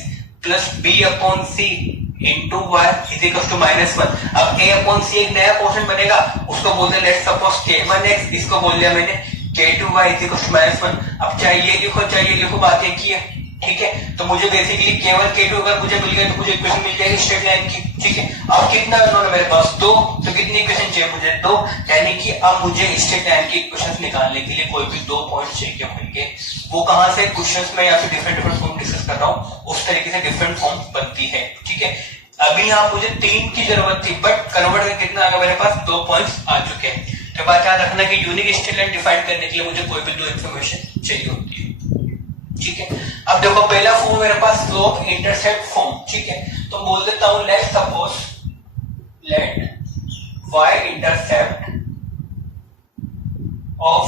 plus b upon c into y is equal to minus 1। अब a अपॉन सी एक नया पोर्शन बनेगा, उसको बोलते हैं लेट्स सपोज k1x, इसको बोल दिया मैंने k2y is equal to minus 1। अब चाहिए लिखो बात एक ही है। ठीक है, तो मुझे बेसिकली k1 k2 अगर मुझे मिल गया तो मुझे इक्वेशन मिल जाएगी स्ट्रेट लाइन की। ठीक है, अब कितना अननोन है मेरे पास 2, तो कितनी इक्वेशन चाहिए मुझे 2, यानी कि अब मुझे स्ट्रेट लाइन की इक्वेशंस निकालने के लिए कोई भी 2 पॉइंट चाहिए होंगे। वो कहां से क्वेश्चंस में या फिर डिफरेंट फॉर्म डिस्कस कर रहा रहा हूँ उस तरीके से डिफरेंट फॉर्म बनती है। ठीक है, अभी यहाँ मुझे 3 की जरूरत थी, बट कन्वर्ट करके कितना आ गया मेरे पास, 2 पॉइंट्स आ चुके हैं। तो बात याद रखना कि यूनिक स्टेट लाइन डिफाइन करने के लिए मुझे कोई भी 2 इंफॉर्मेशन चाहिए होती है। ठीक है, अब देखो पहला फॉर्म मेरे पास स्लोप इंटरसेप्ट फॉर्म। ठीक है, तो बोल देता हूं let suppose let y intercept of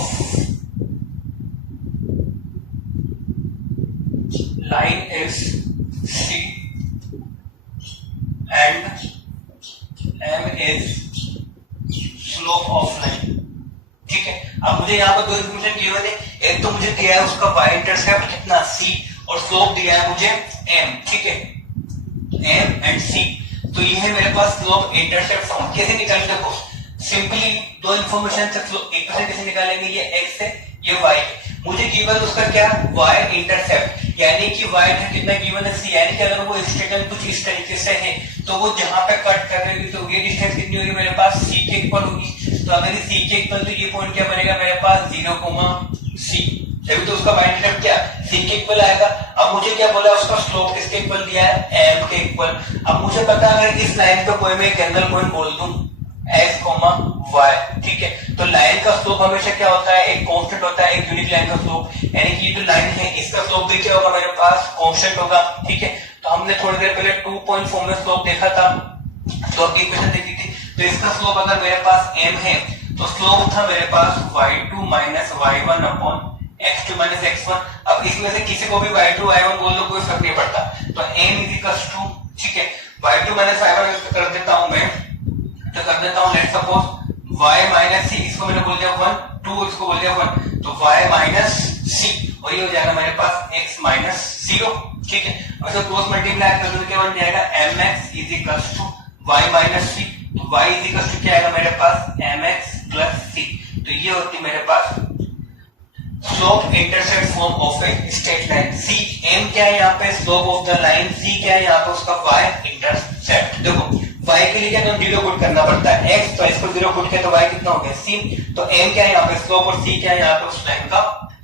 line is c and m is slope of line. ठीक है, अब मुझे यहाँ पर 2 इन्फॉर्मेशन गिवन है, एक तो मुझे दिया है उसका y इंटरसेप्ट कितना c और स्लोप दिया है मुझे m। ठीक है, m एंड c, तो ये है मेरे पास स्लोप इंटरसेप्ट फॉर्म। कैसे निकालेंगे, देखो सिंपली 2 इन्फॉर्मेशन से एक कैसे निकालेंगे, ये x है ये y है। मुझे गिवन उसका क्या, y इंटरसेप्ट, यानी कि y का कितना गिवन है c, यानी कि अगर वो स्ट्रेट कुछ इस तरीके से है तो वो जहां पे कट कर रही है तो ये डिस्टेंस कितनी होगी मेरे पास, c के इक्वल होगी। तो अगर c के इक्वल, तो ये पॉइंट क्या बनेगा मेरे पास 0, c, तभी तो उसका y इंटरसेप्ट क्या c के इक्वल आएगा। अब मुझे क्या बोला, उसका स्लोप किसके इक्वल दिया है, m के इक्वल। अब मुझे पता है अगर इस लाइन पे कोई मैं जनरल पॉइंट बोल दूं x, y, ठीक है, तो लाइन का स्लोप हमेशा क्या होता है, एक कांस्टेंट होता है, एक यूनिक लाइन का स्लोप, यानी कि ये जो लाइन है इसका स्लोप भी क्या होगा मेरे पास, कांस्टेंट होगा। ठीक है, तो हमने थोड़ी देर पहले 2.4 में स्लोप देखा था, स्लोप की इक्वेशन देखी थी, तो इसका स्लोप अगर मेरे पास m है तो स्लोप था मेरे पास y2 minus y1 upon x2 minus x1। अब इसमें से किसी को भी y2 y1 बोल दो, कोई फर्क नहीं पड़ता। तो m इज इक्वल्स टू, ठीक है, y2 माइनस y1 कर देता हूं मैं, तो कर देता हूं let's suppose y minus c, इसको मैंने बोल दिया 1, 2 इसको बोल दिया 1, तो y माइनस c, और ये हो जाएगा मेरे पास x माइनस 0। ठीक है, और जब क्रॉस मल्टीप्लाई कर दूं क्या बन जाएगा, mx is equals to y minus c, तो y इज इक्वल्स टू क्या आएगा मेरे पास, mx प्लस c। तो ये होती मेरे पास slope intercept form of a straight line. c m क्या है यहाँ पे, slope of the line, c क्या है यहाँ पे उसका y इंटरसेप्ट। देखो y के लिए क्या तो 0 पुट करना पड़ता है, x तो इसको 0 पुट किया तो y कितना हो गया c, तो m क्या है यहाँ पे स्लोप और c क्या है यहाँ पे उस लाइन का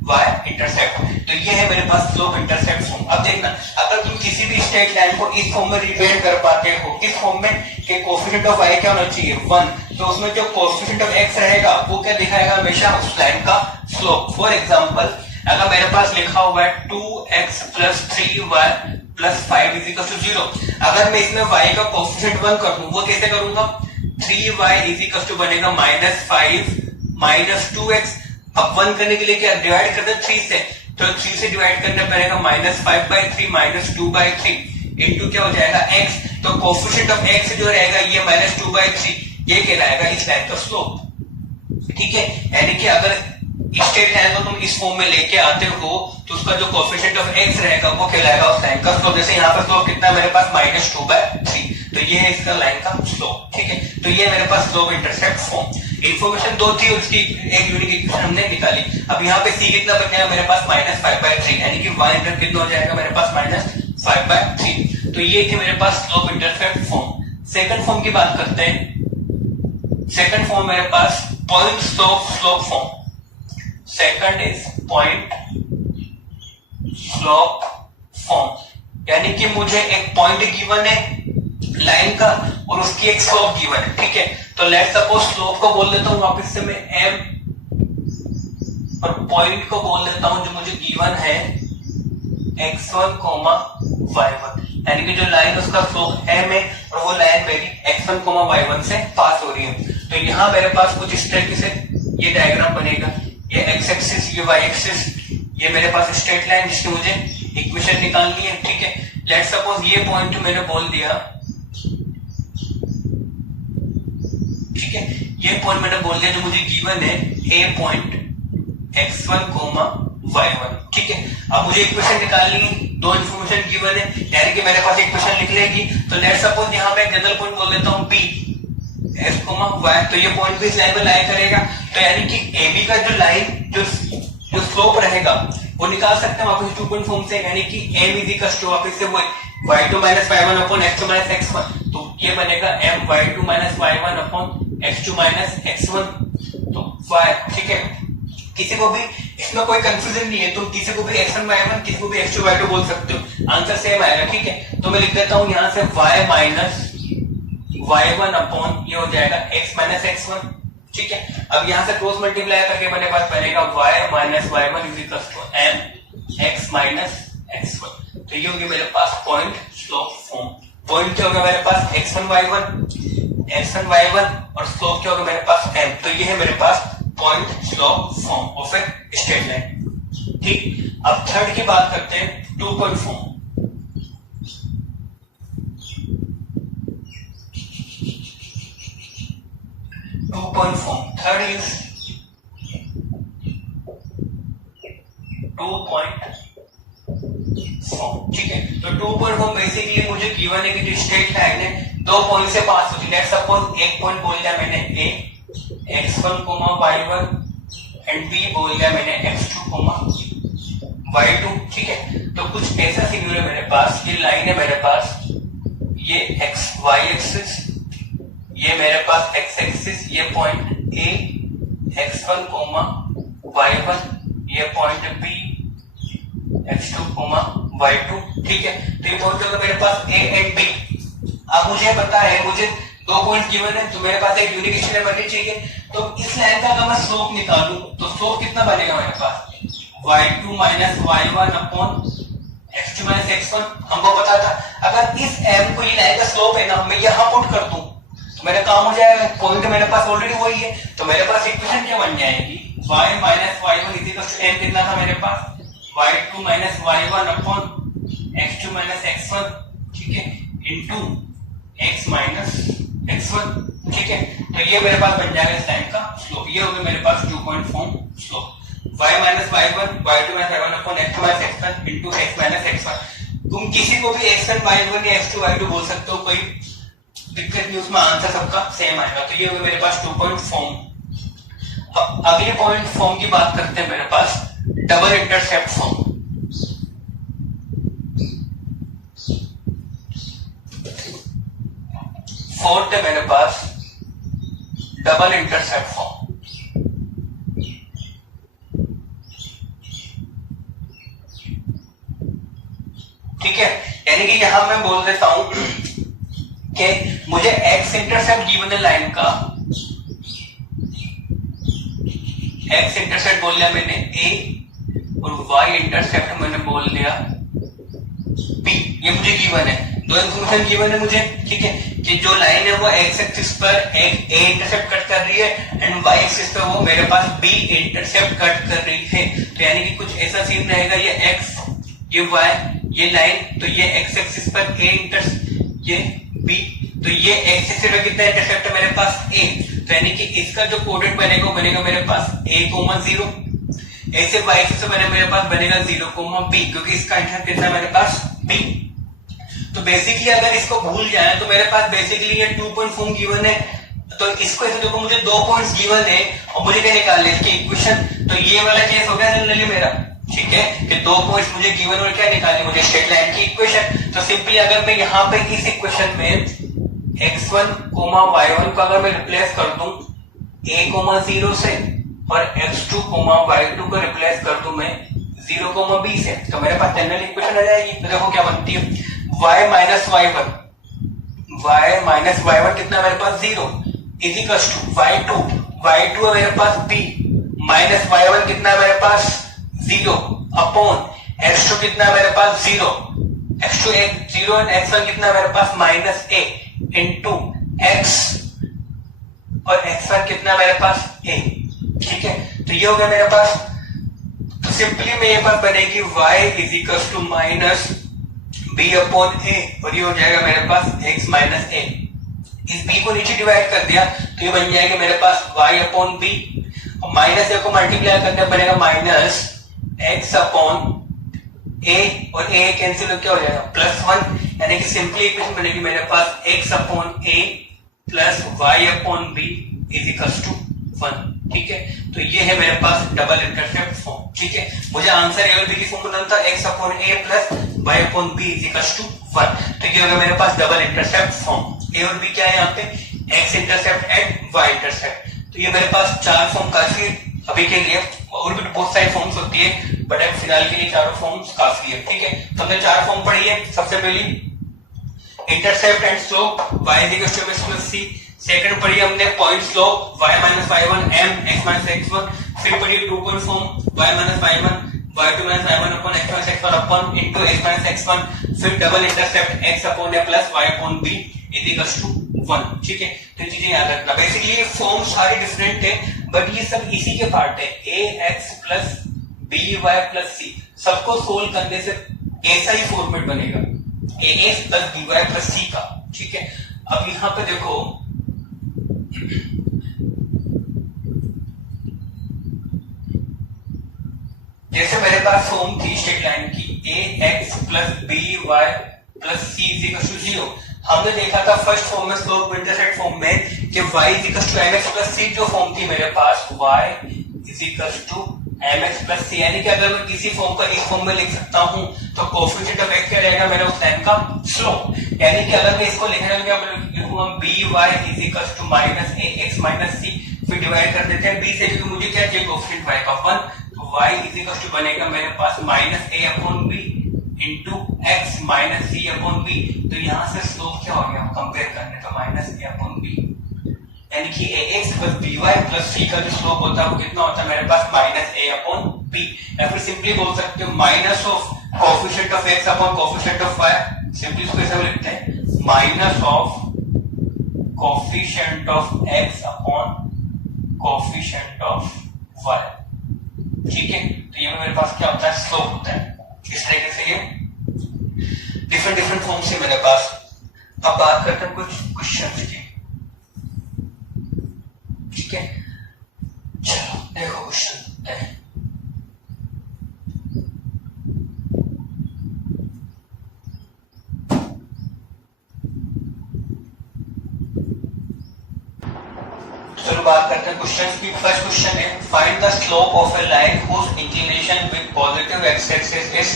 y इंटरसेप्ट। तो ये है मेरे पास स्लोप इंटरसेप्ट फॉर्म। अब देखना, अगर तुम किसी भी स्ट्रेट लाइन को इस फॉर्म में रिप्रेजेंट कर पाते हो, किस फॉर्म में, कि कोएफिशिएंट ऑफ y क्या होना चाहिए 1, तो उसमें जो कोएफिशिएंट ऑफ x रहेगा वो क्या दिखाएगा हमेशा, उस लाइन का स्लोप। फॉर एग्जांपल अगर मेरे पास लिखा हुआ है 2x plus 3y plus 5 is equal to 0, अगर मैं इसमें y का कोएफिशिएंट 1 कर दूं, वो कैसे करूंगा, 3y इज इक्वल टू बनेगा माइनस 5 माइनस 2x। अब 1 करने के लिए क्या डिवाइड कर दे 3 से, तो 3 से डिवाइड करना पड़ेगा माइनस 5/3 माइनस 2/3 इंटू क्या हो जाएगा x, तो कोएफिशिएंट ऑफ x जो रहेगा ये माइनस 2/3, ये कहलाएगा इस लाइन का स्लोप। ठीक है, यानी कि अगर स्ट्रेट लाइन को तुम इस फॉर्म में लेके आते हो तो उसका जो कोएफिशिएंट ऑफ x रहेगा वो कहलाएगा उस लाइन का स्लोप। जैसे यहाँ पर स्लोप कितना है मेरे पास माइनस 2/3, तो ये है इसका लाइन का स्लोप। ठीक है, तो ये मेरे पास स्लोप इंटरसेप्ट फॉर्म। इन्फॉर्मेशन 2 थी, उसकी एक यूनिक इक्वेशन हमने निकाली। अब यहाँ पे c कितना बच जाएगा मेरे पास माइनस 5/3, यानी कि y इंटर कितना हो जाएगा मेरे पास माइनस 5/3। तो ये थी मेरे पास slope intercept form. Second form की बात करते हैं। सेकंड फॉर्म मेरे पास point slope form. Second is point slope form, यानी कि मुझे एक पॉइंट गिवन है लाइन का और उसकी एक स्लोप गिवन है। ठीक है, तो लेट्स सपोज स्लोप को बोल देता हूं वापस से मैं m, और पॉइंट को बोल देता हूं जो मुझे गिवन है x1, y1, यानी कि जो लाइन उसका स्लोप m है और वो लाइन मेरी x1, y1 से पास हो रही है। तो यहां मेरे पास कुछ इस तरीके से ये डायग्राम बनेगा, ये x एक्सिस, ये y एक्सिस, ये मेरे पास स्ट्रेट लाइन जिसकी मुझे इक्वेशन निकालनी है। ठीक है, लेट्स सपोज ये पॉइंट मैंने बोल दिया, ठीक है, ये पॉइंट मैंने बोल दिया जो मुझे गिवन है a पॉइंट x1, y1। ठीक है, अब मुझे इक्वेशन निकालनी है, 2 इन्फॉर्मेशन गिवन है, यानी कि मेरे पास इक्वेशन लिख लेगी। तो लेट्स सपोज यहाँ पे जनरल पॉइंट बोल देता हूँ p x, y, तो ये पॉइंट भी इस लाइन पे लाई करेगा। तो यानी कि AB का जो लाइन जो स्लोप रहेगा वो निकाल सकते हैं वापस 2 पॉइंट फॉर्म से, यानी कि m इज इक्वल टू वापस से y2 minus y1 upon x2 minus x1, तो ये बनेगा m y2 minus y1 upon x2 minus x1, तो y। ठीक है, किसी को भी इसमें कोई कंफ्यूजन नहीं है, तुम किसी को भी x1 y1 किसी को भी x2 y2 बोल सकते हो, आंसर सेम आएगा। ठीक है, तो मैं लिख देता हूं यहां से y माइनस y1 अपॉन ये हो जाएगा x माइनस x1। ठीक है, अब यहां से क्रॉस मल्टीप्लाई करके मेरे पास बनेगा y minus y1 is equal to m x minus x1। तो ये होगी मेरे पास पॉइंट स्लोप फॉर्म। पॉइंट क्या होगा मेरे पास x1 y1 और स्लोप क्या होगा मेरे पास m। तो ये है मेरे पास point slope form of a straight line. ठीक, अब थर्ड की बात करते हैं, 2 point form. Third is 2 point form. ठीक है, तो 2 पॉइंट फॉर्म बेसिकली मुझे गिवन है कि जो स्ट्रेट लाइन है 2 पॉइंट से पास होती है। लेट्स सपोज एक पॉइंट बोल दिया मैंने a x1, y1 and b बोल दिया मैंने x2, y2। ठीक है, तो कुछ ऐसा सिग्नल है मेरे पास, ये लाइन है मेरे पास, ये y एक्सिस, ये मेरे पास x एक्सिस, ये पॉइंट a x1, y1, ये पॉइंट b x2, y2। ठीक है, तो ये पॉइंट होगा मेरे पास a एंड b। अब मुझे पता है, मुझे 2 पॉइंट गिवन है, तो मेरे पास एक यूनिक स्ट्रेट बननी चाहिए। तो इस लाइन का अगर मैं स्लोप निकालूं तो स्लोप कितना बनेगा मेरे पास, y2 minus y1 upon x2 minus x1। हमको पता था अगर इस m को, ये लाइन का स्लोप है ना, मैं यहां पुट कर दूं तो मेरा काम हो जाएगा। पॉइंट मेरे पास ऑलरेडी वही है, तो मेरे पास इक्वेशन क्या बन जाएगी, y minus y1 is equal to m कितना था मेरे पास, y2 minus y1 upon x2 minus x1। ठीक है, इनटू x माइनस x1। ठीक है, तो ये मेरे पास बन जाएगा इस लाइन का स्लोप। ये हो गया मेरे पास 2 point form slope, y minus y1, y2 minus y1 upon x2 minus x1 into x minus x1। तुम किसी को भी x1 y1 या x2 y2 बोल सकते हो, कोई दिक्कत नहीं, उसमें आंसर सबका सेम आएगा। तो ये हो गया मेरे पास 2 पॉइंट फॉर्म। अब अगले पॉइंट फॉर्म की बात करते हैं, मेरे पास डबल इंटरसेप्ट फॉर्म। फोर्थ है मेरे पास डबल इंटरसेप्ट फॉर्म। ठीक है, यानी कि यहां मैं बोल देता हूं कि मुझे x इंटरसेप्ट गिवन है लाइन का, x इंटरसेप्ट बोल लिया मैंने a और y इंटरसेप्ट मैंने बोल लिया b। ये मुझे गिवन है, 2 इन्फॉर्मेशन गिवन है मुझे। ठीक है, कि जो लाइन है वो x एक्सिस पर एक a इंटरसेप्ट कट कर रही है एंड y एक्सिस पर वो मेरे पास b इंटरसेप्ट कट कर रही है। तो यानी कि कुछ ऐसा सीन रहेगा, ये x, ये y, ये लाइन, तो ये x एक्सिस पर a ये b, तो ये x एक्सिस पर कितना इंटरसेप्ट है मेरे पास a। तो यानी कि इसका जो कोऑर्डिनेट बनेगा वो बनेगा मेरे पास a, 0। ऐसे y एक्सिस पर मेरे पास बनेगा 0, b, क्योंकि इसका इंटरसेप्ट कितना है मेरे पास b। तो बेसिकली अगर इसको भूल जाए तो मेरे पास बेसिकली ये 2 पॉइंट फॉर्म गिवन है। तो इसको ऐसे देखो, मुझे 2 पॉइंट्स गिवन है और मुझे क्या निकालना है, इसकी इक्वेशन। तो ये वाला केस हो गया जनरली मेरा। ठीक है, कि 2 पॉइंट्स मुझे गिवन और क्या निकालनी, मुझे स्ट्रेट लाइन की इक्वेशन। तो सिंपली अगर मैं यहाँ पे इस इक्वेशन में x1, y1 को अगर मैं रिप्लेस कर दूं a, 0 से और x2, y2 को रिप्लेस कर दूं मैं 0, b से, तो मेरे पास जनरल इक्वेशन आ जाएगी। तो देखो क्या बनती है, y माइनस y1 कितना मेरे पास 0 इज इक्वल टू y2 है मेरे पास b माइनस y1 कितना मेरे पास 0 अपॉन x2 कितना मेरे पास 0, x2 0 एंड x1 कितना मेरे पास माइनस a इंटू x और x1 कितना मेरे पास a। ठीक है, तो ये हो गया मेरे पास। तो सिंपली मेरे पास बनेगी y is equal to minus b upon a और ये हो जाएगा मेरे पास x माइनस a। इस b को नीचे डिवाइड कर दिया तो ये बन जाएगा मेरे पास y अपॉन b और माइनस a को मल्टीप्लाई करने बनेगा माइनस x अपॉन a और a कैंसिल हो क्या हो जाएगा +1, यानी कि सिंपली इक्वेशन बनेगी मेरे पास x upon a plus y upon b is equal to 1। ठीक है, तो ये है मेरे पास डबल इंटरसेप्ट फॉर्म। ठीक है, मुझे आंसर ए और बी की फॉर्म बनाना था x upon a plus y upon b is equal to 1। तो ये होगा मेरे पास डबल इंटरसेप्ट फॉर्म। ए और बी क्या है यहाँ पे, x intercept and y intercept. तो ये मेरे पास 4 फॉर्म काफी अभी के लिए, और भी बहुत सारी फॉर्म्स होती है बट अब फिलहाल के लिए चारों फॉर्म्स काफी है, ठीक है। तो हमने 4 फॉर्म पढ़ी है। सबसे पहली intercept and slope y = mx + c। Second पढ़ी हमने point slope y - y1 m x - x1। फिर पढ़ी 2 point form y - y1 y2 - y1 upon x - x1 upon into x - x1। फिर double intercept x upon a plus y upon b = 1, ठीक है। तो चीजें याद रखना। बेसिकली ये फॉर्म सारे डिफरेंट है बट ये सब इसी के पार्ट है। ax + by + c सबको सोल्व करने से ऐसा ही फॉर्मेट बनेगा, ax + by + c का, ठीक है। अब यहां पे देखो जैसे मेरे पास फॉर्म थी स्ट्रेट लाइन की ax + by + c = 0। हमने देखा था फर्स्ट फॉर्म में स्लोप इंटरसेप्ट फॉर्म में कि y = mx + c जो फॉर्म थी मेरे पास y = mx + c, यानी कि अगर मैं किसी फॉर्म को इस फॉर्म में लिख सकता हूं तो कोएफिशिएंट ऑफ x क्या रहेगा मेरा उस लाइन का स्लोप। यानी कि अगर मैं इसको लिखने लगा लिखूंगा by = -ax - c, फिर डिवाइड कर देते हैं b से, क्योंकि मुझे क्या चाहिए कोएफिशिएंट y का 1, तो y बनेगा मेरे पास -a/b इंटू x - c/b। तो यहां से स्लोप क्या हो गया कंपेयर करने तो -a/b, यानी कि ax + by + c का जो स्लोप होता है वो कितना होता है मेरे पास -a/b। या फिर सिंपली बोल सकते हो minus of coefficient of x upon coefficient of y। Simply इसको ऐसे लिखते हैं minus of coefficient of x upon coefficient of y, ठीक है। तो ये मेरे पास क्या होता है स्लोप होता है। इस तरीके से ये डिफरेंट फॉर्म से मेरे पास। अब बात करते हैं कुछ क्वेश्चंस की, ठीक है। चलो देखो क्वेश्चन है। चलो बात करते हैं क्वेश्चंस की। फर्स्ट क्वेश्चन है find the slope of a line whose inclination with positive x axis is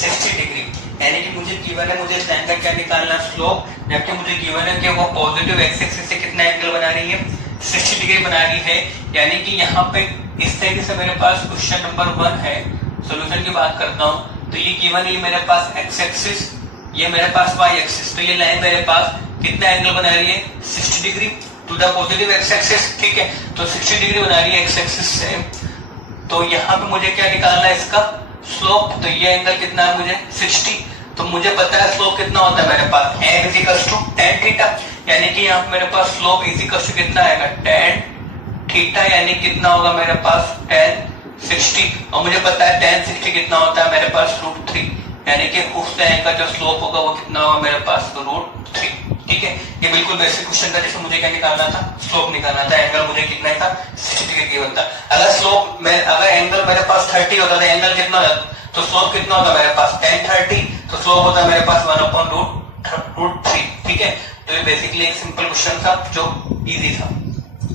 60 degree. यानी कि मुझे गिवन है मुझे इस लाइन का क्या निकालना स्लोप, जबकि मुझे गिवन है कि वो पॉजिटिव एक्स एक्सिस से कितना एंगल बना रही है 60 डिग्री बना रही है। यानी कि यहाँ पे इस तरीके से मेरे पास क्वेश्चन नंबर 1 है। सॉल्यूशन की बात करता हूँ तो ये गिवन है मेरे पास एक्स एक्सिस, ये मेरे पास वाई एक्सिस। तो ये लाइन मेरे पास कितना एंगल बना रही है 60 degree to the positive x axis, ठीक है। तो 60 डिग्री बना रही है एक्स एक्सिस से। तो यहाँ पे मुझे क्या निकालना है इसका स्लोप। तो ये एंगल कितना है मुझे 60। तो मुझे पता है स्लोप कितना होता है मेरे पास m = tan थीटा, यानी कि यहाँ मेरे पास स्लोप = कितना आएगा tan थीटा, यानी कितना होगा मेरे पास tan 60। और मुझे पता है tan 60 कितना होता है मेरे पास √3, यानी कि उस लाइन का जो स्लोप होगा वो कितना होगा मेरे पास √3, ठीक है। ये बिल्कुल बेसिक क्वेश्चन था जिसमें मुझे क्या निकालना था स्लोप निकालना था। एंगल मुझे कितना था 60 डिग्री गिवन था। अगर स्लोप में अगर एंगल मेरे पास 30 होता था एंगल कितना होता तो स्लोप कितना होता मेरे पास tan 30, तो स्लोप होता है मेरे पास 1/√3, ठीक है। तो ये बेसिकली एक सिंपल क्वेश्चन था जो इजी था।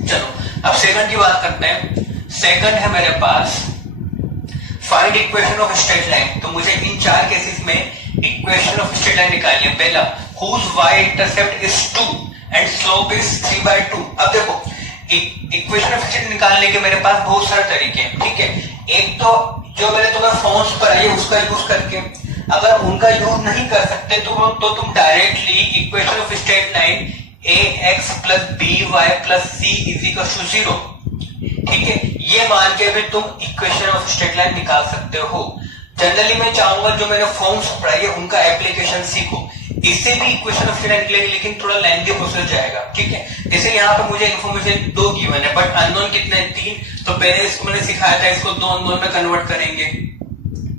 चलो अब सेकंड की बात करते हैं। सेकंड है मेरे पास find equation of straight line. तो मुझे इन 4 केसेस में इक्वेशन ऑफ स्ट्रेट लाइन निकालनी है। पहला whose y intercept is 2 and slope is 3/2। अब देखो इक्वेशन ऑफ स्ट्रेट निकालने के मेरे पास बहुत सारे तरीके हैं, ठीक है। एक तो जो मैंने तुम्हें फॉर्म्स पर है उसका यूज करके, अगर उनका यूज नहीं कर सकते तो तुम directly equation of straight line ax + by + c = 0, ठीक है। ये मान के भी तुम इक्वेशन ऑफ स्ट्रेट लाइन निकाल सकते हो। जनरली मैं चाहूंगा जो मैंने फॉर्म्स पढ़ाई है उनका एप्लीकेशन सीखो, इससे भी इक्वेशन ऑफ स्ट्रेट लाइन निकलेगी, लेकिन थोड़ा लेंथी प्रोसेस जाएगा, ठीक है। जैसे यहाँ पे मुझे इन्फॉर्मेशन 2 गिवन है बट अननोन कितने हैं 3। तो पहले इसको मैंने सिखाया था इसको 2 अननोन में कन्वर्ट करेंगे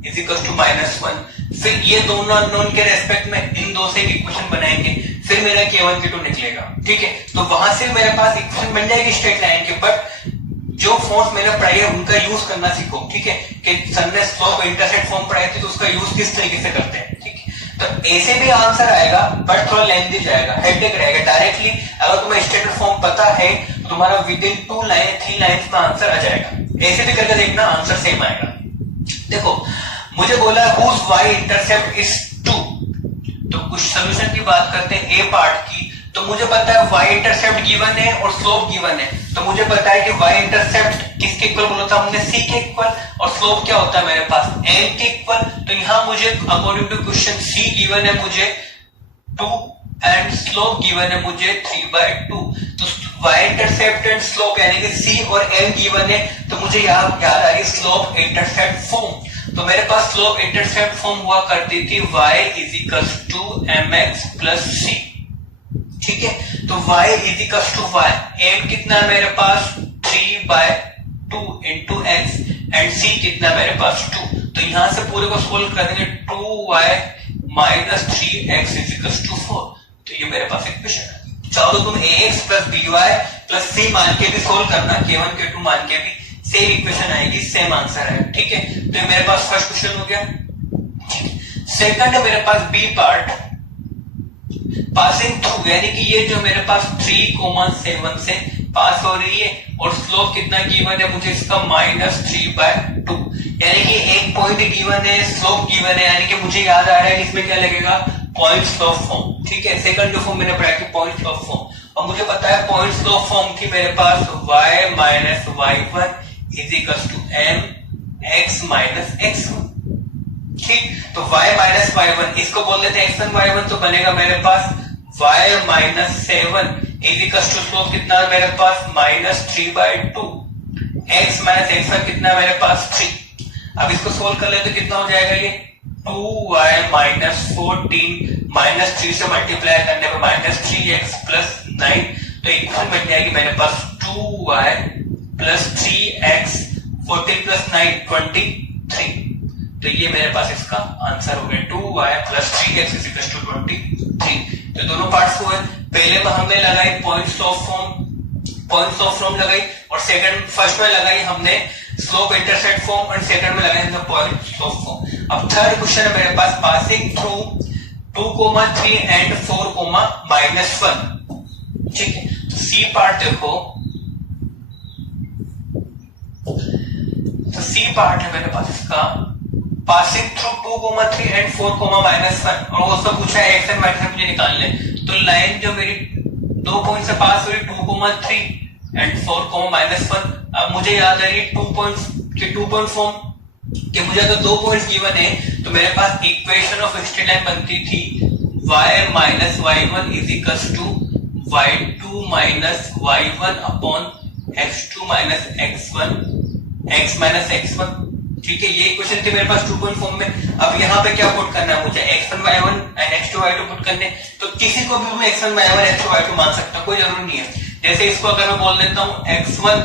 =-1। फिर ये दोनों अननोन के रेस्पेक्ट में इन 2 से एक इक्वेशन बनाएंगे, फिर मेरा k1 k2 निकलेगा, ठीक है। तो वहां से मेरे पास इक्वेशन बन जाएगी स्ट्रेट लाइन की। बट जो फॉर्म्स मैंने पढ़ाई है उनका यूज करना सीखो, ठीक है। कि सर ने स्लोप इंटरसेप्ट फॉर्म पढ़ाई थी तो उसका यूज किस तरीके से करते हैं, ठीक है। तो ऐसे भी आंसर आएगा बट थोड़ा लेंथी जाएगा, हेडेक रहेगा। डायरेक्टली अगर तुम्हें स्टैंडर्ड फॉर्म पता है तुम्हारा विदिन 2 लाइन 3 लाइंस में आंसर आ जाएगा। ऐसे भी करके देखना आंसर सेम आएगा। देखो मुझे बोला whose y intercept is 2, तो कुछ सोल्यूशन की बात करते हैं ए पार्ट की। तो मुझे पता है y इंटरसेप्ट गिवन है और स्लोप गिवन है, तो मुझे पता है कि y इंटरसेप्ट किसके इक्वल बोला था हमने, c के इक्वल, और स्लोप क्या होता है मेरे पास, m के इक्वल। तो यहाँ मुझे according to question c given है मुझे 2 एंड स्लोप गिवन है मुझे 3/2। तो y इंटरसेप्ट एंड स्लोप यानी कि c और m गिवन है, तो मुझे याद आ गई स्लोप इंटरसेप्ट फॉर्म। तो मेरे पास स्लोप इंटरसेप्ट फॉर्म हुआ करती थी y is equals to mx plus c। ठीक है, तो y is equals to y, m कितना है मेरे पास 3/2 इंटू x एंड c कितना है मेरे पास 2। तो यहां से पूरे को सोल्व कर देंगे 2y minus 3x is equals to 4। तो ये मेरे पास इक्वेशन है। चाहो तो तुम ax plus by plus c मान के भी सोल्व करना, k1 k2 मान के भी सेम इक्वेशन आएगी, सेम आंसर है। ठीक है, तो ये मेरे पास फर्स्ट क्वेश्चन हो गया। सेकंड है मेरे पास बी पार्ट, पासिंग थ्रू, यानी कि ये जो मेरे पास 3,7 से पास हो रही है और स्लोप कितना गिवन है मुझे इसका -3/2, यानी कि एक पॉइंट गिवन है, स्लोप गिवन है, यानी कि मुझे याद आ रहा है कि इसमें क्या लगेगा, पॉइंट स्लोप फॉर्म। ठीक है, सेकंड जो फॉर्म मैंने पढ़ा कि पॉइंट स्लोप फॉर्म, और मुझे पता है पॉइंट स्लोप फॉर्म थी मेरे पास y minus y1 is equal to m x minus x1। ठीक, तो y माइनस y1 इसको बोल देते हैं x1 y1, तो बनेगा मेरे पास y minus 7 is equal to slope कितना है मेरे पास -3/2, x माइनस x1 कितना है मेरे पास 3। अब इसको सोल्व कर ले तो कितना हो जाएगा ये 2y माइनस 14 माइनस 3 से मल्टीप्लाई करने पर -3x प्लस 9, तो इक्वल बन जाएगी मेरे पास 2y प्लस 3x 14 प्लस 9 23। तो ये मेरे पास इसका आंसर हो गया 2y plus 3x is equal to 23। तो दोनों पार्ट्स हुए, पहले में हमने लगाई पॉइंट्स ऑफ फॉर्म लगाई, और सेकंड फर्स्ट में लगाई हमने स्लोप इंटरसेप्ट फॉर्म, और सेकंड में लगाई हमने पॉइंट स्लोप फॉर्म। अब थर्ड क्वेश्चन है मेरे पास पासिंग थ्रू 2,3 एंड 4,-1। ठीक है, तो सी पार्ट देखो, तो सी पार्ट है मेरे पास इसका पासिंग थ्रू 2,3 एंड 4,-1, और वो सब पूछा है एक्स एंड वाई मुझे निकालने। तो लाइन जो मेरी 2 पॉइंट से पास हो रही 2,3 एंड 4,-1, अब मुझे याद आ रही है 2 पॉइंट फॉर्म कि मुझे अगर 2 पॉइंट्स गिवन है तो मेरे पास इक्वेशन ऑफ स्ट्रेट लाइन बनती थी y minus y1 is equals to y2 minus y1 upon x2 minus x1 x minus x1। ठीक है, ये इक्वेशन थी मेरे पास 2 पॉइंट फॉर्म में। अब यहाँ पे क्या पुट करना है मुझे, x1 y1 and x2 y2 put करने, तो किसी को भी मैं x1 y1 x2 y2 मान सकता हूँ, कोई जरूरी नहीं है। जैसे इसको अगर मैं बोल देता हूँ x1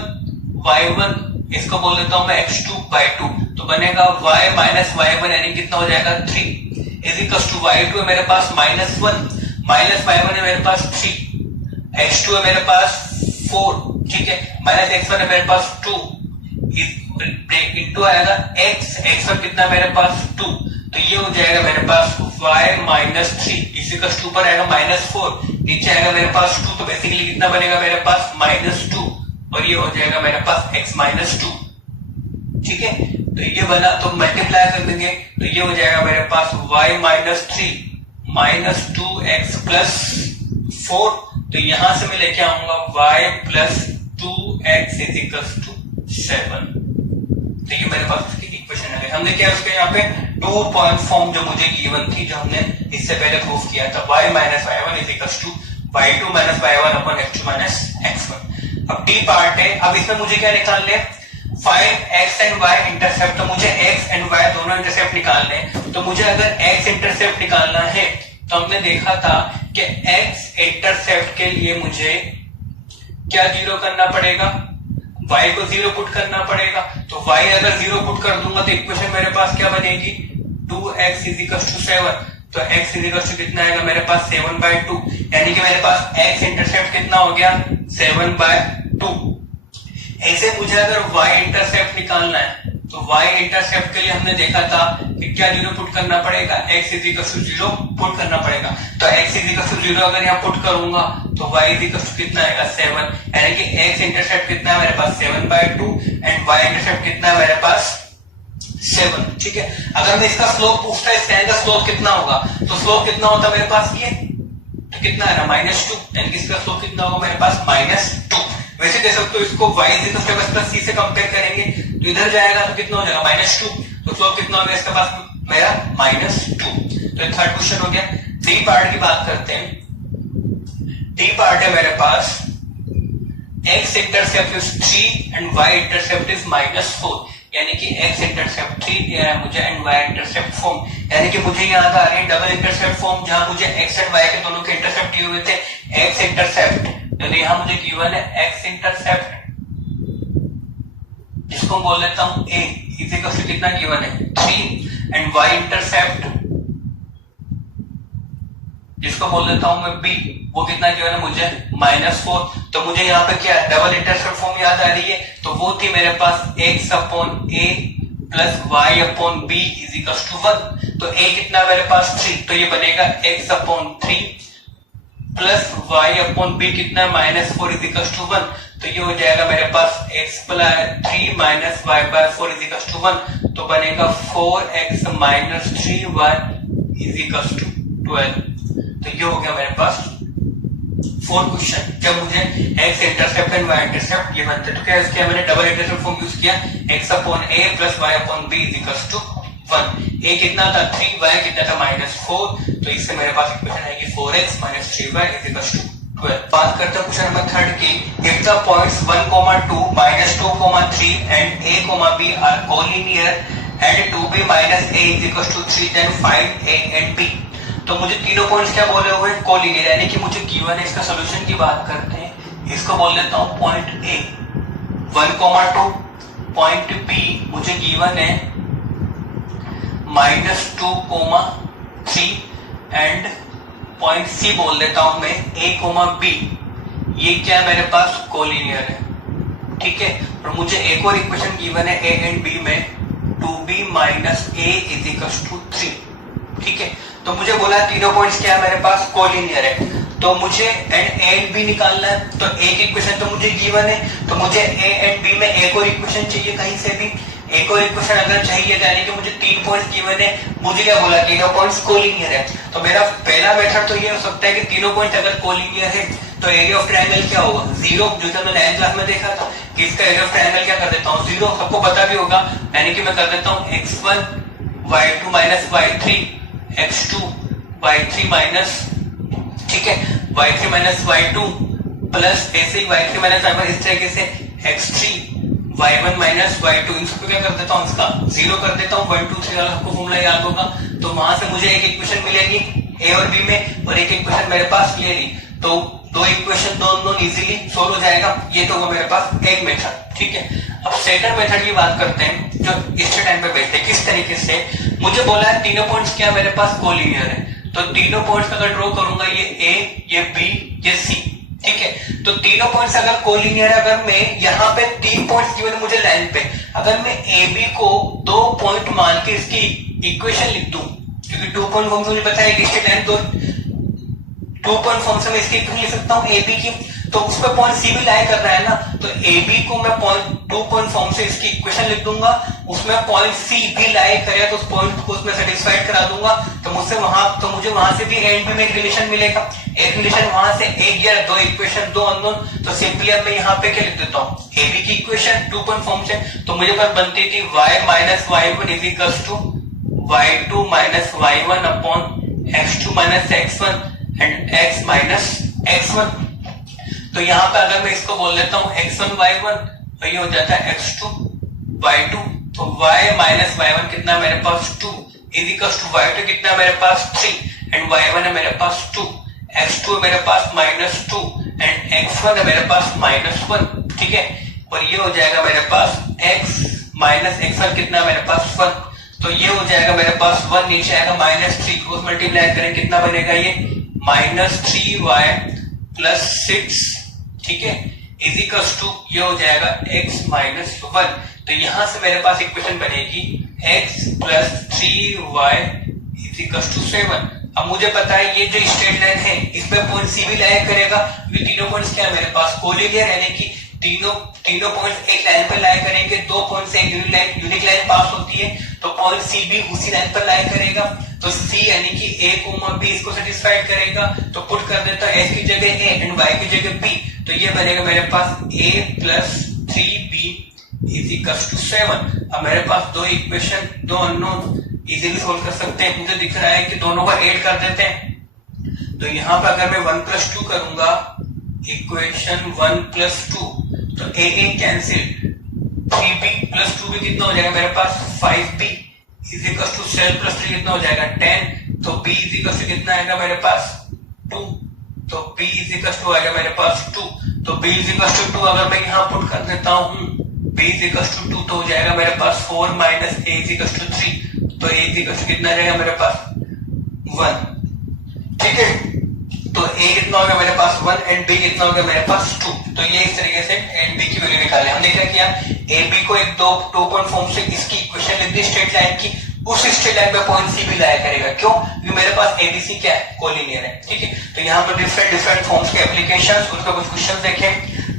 y1, इसको बोल देता हूँ मैं x2 y2, तो बनेगा y माइनस y1 यानी कितना हो जाएगा 3 इज इक्वल टू y2 है मेरे पास -1 माइनस y1 है मेरे पास 3, x2 है मेरे पास 4, ठीक है, माइनस x1 है मेरे पास 2, इंटू आएगा x1 कितना मेरे पास 2, तो ये हो जाएगा मेरे पास y माइनस 3 इसी का ऊपर आएगा -4, नीचे आएगा मेरे पास 2, तो बेसिकली कितना बनेगा मेरे पास -2, और ये हो जाएगा मेरे पास x माइनस 2। ठीक है, तो ये बना, तो मल्टीप्लाई कर देंगे तो ये हो जाएगा मेरे पास y minus 3 minus 2x plus 4, तो यहां से मैं लेके आऊंगा y plus 2x is equal to 7। तो ये मेरे पास उसकी इक्वेशन है। हमने क्या उसके यहाँ पे 2 पॉइंट फॉर्म जो मुझे गिवन थी, जो हमने इससे पहले प्रूफ किया था, y minus y1 is equal to y2 minus y1 upon x2 minus x1। अब डी पार्ट है, अब इसमें मुझे क्या निकालने हैं, find x and y intercept, तो मुझे x एंड y दोनों इंटरसेप्ट निकालने हैं। तो मुझे अगर x इंटरसेप्ट निकालना है तो हमने देखा था कि x इंटरसेप्ट के लिए मुझे क्या 0 करना पड़ेगा, y को 0 पुट करना पड़ेगा। तो y अगर 0 पुट कर दूंगा तो इक्वेशन मेरे पास क्या बनेगी 2x इज इक्वल टू 7, तो x इज इक्वल टू कितना आएगा मेरे पास 7/2, यानी कि मेरे पास x इंटरसेप्ट कितना हो गया 7/2। ऐसे मुझे अगर y इंटरसेप्ट निकालना है तो y इंटरसेप्ट के लिए हमने देखा था कि क्या 0 पुट करना पड़ेगा, x is equal to 0 put करना पड़ेगा। तो x इज इक्वल टू 0 अगर यहाँ पुट करूंगा तो y इज इक्वल टू कितना आएगा 7, यानी कि x इंटरसेप्ट कितना है मेरे पास 7/2 एंड y इंटरसेप्ट कितना है मेरे पास 7। ठीक है, अगर मैं इसका स्लोप पूछता है, इसका स्लोप कितना होगा, तो स्लोप कितना होता है मेरे पास ये, तो कितना आ रहा -2, यानी कि इसका स्लोप कितना होगा मेरे पास -2। वैसे कह सकते हो इसको y प्लस c से कंपेयर करेंगे तो इधर जाएगा तो कितना हो जाएगा -2, तो स्लोप कितना हो गया इसके पास मेरा -2। तो ये थर्ड क्वेश्चन हो गया। डी पार्ट की बात करते हैं। डी पार्ट है मेरे पास x intercept is 3 and y intercept is -4, यानी कि x इंटरसेप्ट 3 दिया है मुझे एंड y इंटरसेप्ट फॉर्म, यानी कि मुझे यहाँ का आ रही है डबल इंटरसेप्ट फॉर्म, जहां मुझे x एंड y के दोनों के इंटरसेप्ट दिए हुए थे x इंटरसेप्ट, तो यहाँ मुझे गिवन है x इंटरसेप्ट, जिसको बोल लेता हूं a इज इक्वल टू कितना गिवन है 3 एंड y इंटरसेप्ट जिसको बोल देता हूं मैं b, वो कितना गिवन है मुझे -4। तो मुझे यहाँ पे क्या डबल इंटरसेप्ट फॉर्म याद आ रही है, तो वो थी मेरे पास x upon a plus y upon b is equal to 1। तो a कितना मेरे पास 3, तो ये बनेगा x upon 3 plus y upon b कितना -4 इज इक्वल टू 1। तो ये हो जाएगा मेरे पास x plus 3 minus y by 4 is equal to 1, तो बनेगा 4x minus 3y is equal to 12। तो ये हो गया मेरे पास 4 क्वेश्चन, जब मुझे x intercept and y intercept ये बनते, तो क्या इसके मैंने डबल इंटरसेप्ट फॉर्म यूज किया, x upon a plus y upon b is equal to 1। a कितना था 3, y कितना था -4, तो इससे मेरे पास इक्वेशन आएगी 4x minus 3y is equal to 12। बात करते हैं क्वेश्चन नंबर 3 की। If the points 1, 2, -2, 3 and a, b are collinear and 2b minus a is equal to 3, then find a and b। तो मुझे तीनों पॉइंट्स क्या बोले हुए हैं कोलिनियर, यानी कि मुझे गिवन है। इसका सॉल्यूशन की बात करते हैं, इसको बोल लेता हूं पॉइंट A 1, 2, पॉइंट B मुझे गिवन है -2, 3 एंड पॉइंट C बोल देता हूं मैं A, B, ये क्या मेरे पास कोलिनियर है, ठीक है। और मुझे एक और इक्वेशन गिवन है A एंड B में 2b minus a is equal to 3, ठीक है। तो मुझे बोला तीनों पॉइंट्स क्या है मेरे पास कोलिनियर है, तो मुझे एंड ए एंड बी निकालना है। तो एक इक्वेशन तो मुझे गिवन है, तो मुझे ए एंड बी में एक और इक्वेशन चाहिए, कहीं से भी एक और इक्वेशन अगर चाहिए, यानी कि मुझे 3 पॉइंट्स गिवन है, मुझे क्या बोला तीनों पॉइंट्स कोलिनियर है। तो मेरा पहला मेथड तो ये हो सकता है कि तीनों पॉइंट्स अगर कोलिनियर है तो एरिया ऑफ ट्रायंगल क्या होगा 0, जो मैंने 9th क्लास में देखा था कि इसका एरिया ऑफ ट्रायंगल क्या कर देता हूँ 0, सबको पता भी होगा, यानी कि मैं कर देता हूँ x1 y2 minus y3 x2 y3 minus, ठीक है, y3 माइनस y2 प्लस ऐसे ही y3 माइनस y1 इस तरीके से x3 y1 माइनस y2, इसको क्या कर देता हूँ इसका 0 कर देता हूँ। 1 2 3 वाला आपको फॉर्मूला याद होगा, तो वहां से मुझे एक इक्वेशन मिलेगी a और b में, और एक इक्वेशन मेरे पास मिलेगी, तो दो इक्वेशन दोनों इजीली सोल्व हो जाएगा। ये तो होगा मेरे पास एक मेथड, ठीक है। अब सेकंड मेथड की बात करते हैं, जो इसके टाइम पे बेस्ड है। किस तरीके से मुझे बोला है तीनों पॉइंट्स क्या मेरे पास कोलिनियर है, तो तीनों पॉइंट्स अगर ड्रॉ करूंगा ये a, ये b, ये c, ठीक है। तो तीनों पॉइंट्स अगर कोलिनियर है, अगर मैं यहाँ पे 3 पॉइंट्स गिवन मुझे लाइन पे, अगर मैं ए बी को 2 पॉइंट मान के इसकी इक्वेशन लिख दूं, क्योंकि 2 पॉइंट फॉर्म से मुझे पता है कि इसके टाइम तो 2 पॉइंट फॉर्म से मैं इसकी इक्वेशन लिख सकता हूँ ए बी की, तो उस पर पॉइंट सी भी लाई कर रहा है ना, तो ए बी को मैं 2 पॉइंट फॉर्म से इसकी इक्वेशन लिख दूंगा, उसमें पॉइंट सी भी लाई करे तो उस पॉइंट को उसमें सेटिस्फाइड करा दूंगा, तो मुझे वहां से भी ए एंड बी में एक रिलेशन मिलेगा। एक रिलेशन वहां से एक या 2 इक्वेशन 2 अननोन, तो सिंपली अब मैं यहाँ पे क्या लिख देता हूँ ए बी की इक्वेशन 2 पॉइंट फॉर्म से, तो मुझे पर बनती थी y minus y1 is equal to y2 minus y1 upon x2 minus x1 and x minus x1। तो यहाँ पे अगर मैं इसको बोल देता हूँ x1 y1, तो ये हो जाता है x2 y2, तो y माइनस y1 कितना मेरे पास 2 इज इक्वल टू y2 कितना मेरे पास 3 एंड y1 है मेरे पास 2, x2 है मेरे पास -2 एंड x1 है मेरे पास -1, ठीक है। और ये हो जाएगा मेरे पास x माइनस x1 कितना मेरे पास 1, तो ये हो जाएगा मेरे पास 1, नीचे आएगा -3, क्रॉस मल्टीप्लाई करें कितना बनेगा ये -3y प्लस 6, ठीक है, इज इक्वल टू ये हो जाएगा x माइनस 1। तो यहां से मेरे पास इक्वेशन बनेगी x plus 3y is equal to 7। अब मुझे पता है ये जो स्ट्रेट लाइन है इस पे पॉइंट सी भी लाई करेगा, क्योंकि तीनों पॉइंट्स क्या है मेरे पास कोलिनियर, यानी कि तीनों पॉइंट्स एक लाइन पर लाई करेंगे, 2 पॉइंट से एक यूनिक लाइन पास होती है, तो पॉइंट सी भी उसी लाइन पर लाई करेगा। तो सी यानी कि ए कोमा बी इसको सेटिस्फाइड करेगा, तो पुट कर देता है एस की जगह ए एंड वाई की जगह बी, तो ये बनेगा मेरे पास a plus 3b is equal to 7। अब मेरे पास दो इक्वेशन, दो अननोन, इजीली सोल्व कर सकते हैं। मुझे दिख रहा है कि दोनों को ऐड कर देते हैं, तो यहाँ पे अगर मैं 1 प्लस 2 करूंगा, इक्वेशन 1 प्लस 2, तो ए कैंसिल, 3b प्लस 2 भी कितना हो जाएगा मेरे पास 5b is equal to 7 plus 3 कितना हो जाएगा 10, तो b इज इक्वल टू कितना आएगा मेरे पास 2, तो b इज इक्वल टू आएगा मेरे पास 2, तो b इज इक्वल टू 2 अगर मैं यहाँ पुट कर देता हूँ, b इज इक्वल टू 2 तो हो जाएगा मेरे पास 4 minus a is equal to 3, तो a इज इक्वल टू कितना रहेगा मेरे पास 1। ठीक है, तो a कितना होगा मेरे पास 1 एंड b कितना होगा मेरे पास 2, तो ये इस तरीके से a एंड b की वैल्यू निकाले। हम देख रहे हैं क्या a b को एक दो पॉइंट फॉर्म से इसकी इक्वेशन लिख दी स्ट्रेट लाइन की, उस स्ट्रेट लाइन पे पॉइंट c भी लाया करेगा, क्यों? क्योंकि मेरे पास abc क्या है, कोलिनियर है। ठीक है, तो यहाँ पर डिफरेंट फॉर्म्स के एप्लीकेशंस, उसका कुछ क्वेश्चन देखें,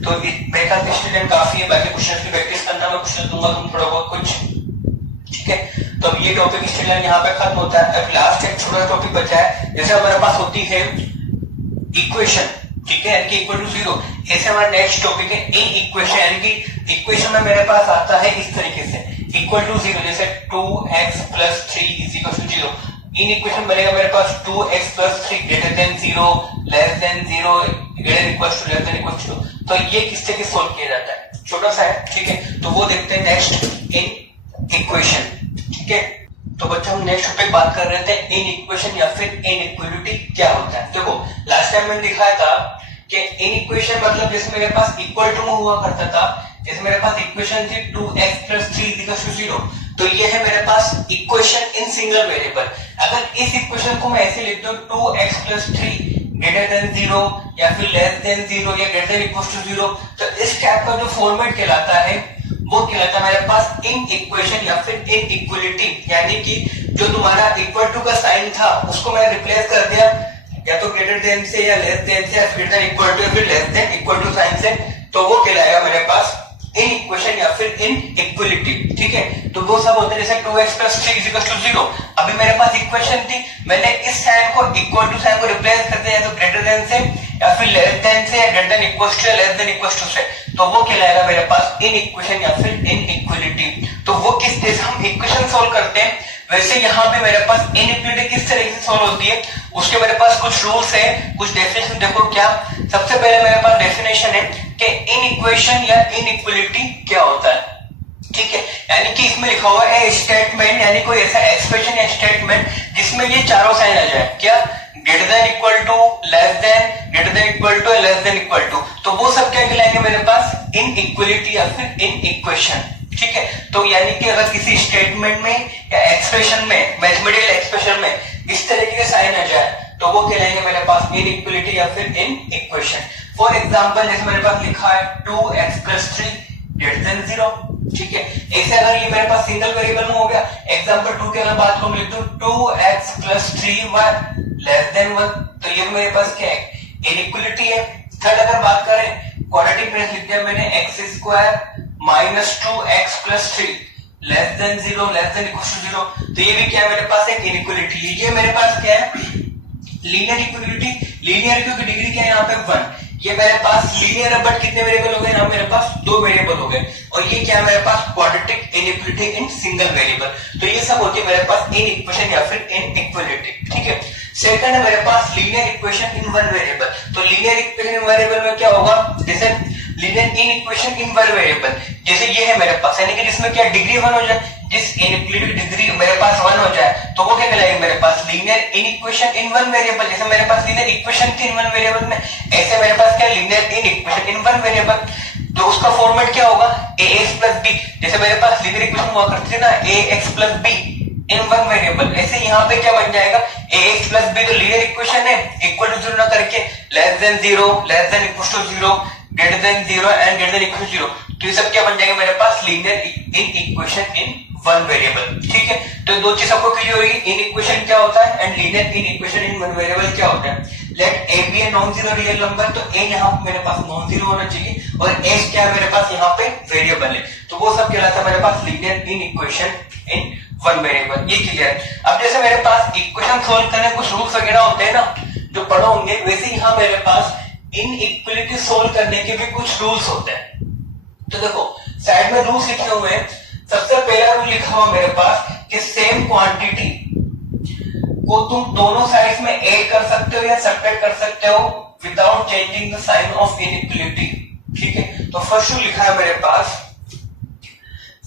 तो मेरे ख्याल स्टूडेंट काफी है, बाकी क्वेश्चन की प्रैक्टिस करना, मैं क्वेश्चन दूंगा तुम थोड़ा बहुत कुछ। ठीक है, तो अब ये टॉपिक स्ट्रेट लाइन यहाँ पे खत्म होता है। अब लास्ट एक छोटा टॉपिक बचा है, जैसे हमारे पास होती है इक्वेशन, ठीक है, यानी कि इक्वल टू 0, ऐसे हमारा नेक्स्ट टॉपिक है इन इक्वेशन, यानी कि इक्वेशन में मेरे पास आता है इस तरीके से इक्वल टू 0, जैसे 2x plus 3 is equal to 0। Inequation बनेगा मेरे पास 2x plus 3 greater than 0, less than 0, greater equal to less than equal to 0। तो ये किस तरीके से सोल्व किया जाता है, छोटा सा है। ठीक है, तो वो देखते हैं नेक्स्ट इन इक्वेशन। ठीक है, तो बच्चों हम नेक्स्ट टॉपिक बात कर रहे थे इन इक्वेशन या फिर इन इक्वलिटी क्या होता है। देखो लास्ट टाइम मैंने दिखाया था कि इन इक्वेशन मतलब जैसे मेरे पास इक्वल टू में हुआ करता था, जैसे मेरे पास इक्वेशन थी 2x plus 3 is equal to 0, तो ये है मेरे पास इक्वेशन इन सिंगल वेरिएबल। अगर इस इक्वेशन को मैं ऐसे लिख दूं 2x प्लस 3 ग्रेटर देन 0 या फिर लेस देन 0 या ग्रेटर देन इक्वल टू 0, तो इस टाइप का जो फॉर्मेट कहलाता है वो कहलाता है मेरे पास इन इक्वेशन या फिर इन इक्वलिटी, यानी कि जो तुम्हारा इक्वल टू का साइन था उसको मैंने रिप्लेस कर दिया या तो ग्रेटर देन से या लेस देन से या फिर इक्वल टू या फिर less than equal to sign से, तो वो कहलाएगा मेरे पास इन इक्वेशन या फिर इन इक्वलिटी। ठीक है, तो वो सब होते हैं जैसे 2x plus 3 is equal to 0, अभी मेरे पास इक्वेशन थी, मैंने इस साइन को इक्वल टू साइन को रिप्लेस कर दिया, तो ग्रेटर देन से या फिर लेस देन से या ग्रेटर देन इक्वल टू या लेस देन इक्वल टू से, तो वो कहलाएगा मेरे पास इन इक्वेशन या फिर इन इक्वलिटी। तो वो किस तरह से हम इक्वेशन सोल्व करते हैं, वैसे यहाँ पे मेरे पास इन इक्वलिटी किस तरीके से सोल्व होती है उसके मेरे पास कुछ रूल्स है, कुछ डेफिनेशन। देखो क्या, सबसे पहले मेरे पास डेफिनेशन है कि इन इक्वेशन या इन इक्वलिटी क्या होता है। ठीक है, यानी कि इसमें लिखा हुआ है स्टेटमेंट, यानी कोई ऐसा एक्सप्रेशन या स्टेटमेंट जिसमें ये चारों साइन आ जाए, क्या, greater than equal to, less than, greater than equal to, less than equal to, तो वो सब क्या कहलाएंगे मेरे पास इन इक्वलिटी या फिर इन इक्वेशन। ठीक है, तो यानी कि अगर किसी स्टेटमेंट में या एक्सप्रेशन में, मैथमेटिकल एक्सप्रेशन में इस तरीके के साइन आ जाए तो वो कहलाएंगे मेरे पास इन इक्वलिटी या फिर इन इक्वेशन। फॉर एग्जांपल जैसे मेरे पास लिखा है 2x प्लस 3 ग्रेटर देन 0। ठीक है, ऐसे अगर ये मेरे पास सिंगल वेरिएबल में हो गया, एग्जांपल 2 के अगर बात करूं लिख दूं 2x plus 3y less than 1, तो ये मेरे पास क्या है, इनइक्वलिटी है। थर्ड अगर बात करें क्वाड्रेटिक प्रेस लिख दिया मैंने x square minus 2x plus 3 less than 0 less than equal to 0, तो ये भी क्या है मेरे पास एक इनइक्वलिटी है। ये मेरे पास क्या है, लीनियर इक्वलिटी, लीनियर क्योंकि डिग्री क्या है यहाँ पे 1, ये मेरे पास लीनियर है बट कितने वेरिएबल हो गए, यहाँ मेरे पास 2 वेरिएबल हो गए, और ये क्या है मेरे पास quadratic inequality in single variable. तो ये सब होती है मेरे पास इन इक्वेशन या फिर इन इक्वलिटी। ठीक है, सेकंड है मेरे पास linear equation in one variable. तो लीनियर इक्वेशन इन वेरिएबल में क्या होगा, जैसे linear inequation in one variable, जैसे ये है मेरे पास, यानी कि जिसमें क्या डिग्री 1 हो जाए, जिस इनइक्वलिटी डिग्री मेरे पास 1 हो जाए तो वो क्या कहलाएगा मेरे पास linear inequation in one variable. जैसे मेरे पास लीनियर इक्वेशन थी इन वन वेरिएबल में, ऐसे मेरे पास क्या linear inequation in one variable, तो उसका फॉर्मेट क्या होगा ax प्लस b। जैसे मेरे पास लीनियर इक्वेशन हुआ करती थी ना ax plus b in one variable, ऐसे यहाँ पे क्या बन जाएगा ax प्लस b, तो लीनियर इक्वेशन है इक्वल टू 0 ना करके less than 0 less than equal to 0 greater than 0 and greater than equal to 0, तो ये सब क्या बन जाएगा मेरे पास linear inequation in one variable. ठीक है, तो दो चीज आपको क्लियर होगी, इन इक्वेशन क्या होता है and linear inequation in one variable क्या होता है। Let a be a non zero real number, तो a यहाँ मेरे पास नॉन जीरो होना चाहिए और s क्या है मेरे पास यहाँ पे वेरिएबल है, तो वो सब कहलाता है मेरे पास linear inequation in one variable, ये क्लियर। अब जैसे मेरे पास इक्वेशन सोल्व करने कुछ रूल्स वगैरह होते हैं ना जो पढ़े होंगे, वैसे यहाँ मेरे पास इनइक्वालिटी सोल्व करने के भी कुछ रूल्स होते हैं। तो देखो साइड में रूल्स लिखे हुए हैं। सबसे पहला रूल लिखा हुआ मेरे पास कि सेम क्वांटिटी को तुम दोनों साइड्स में ऐड कर सकते हो या सब्ट्रैक्ट कर सकते हो without changing the sign of inequality. ठीक है, तो फर्स्ट रूल लिखा है मेरे पास,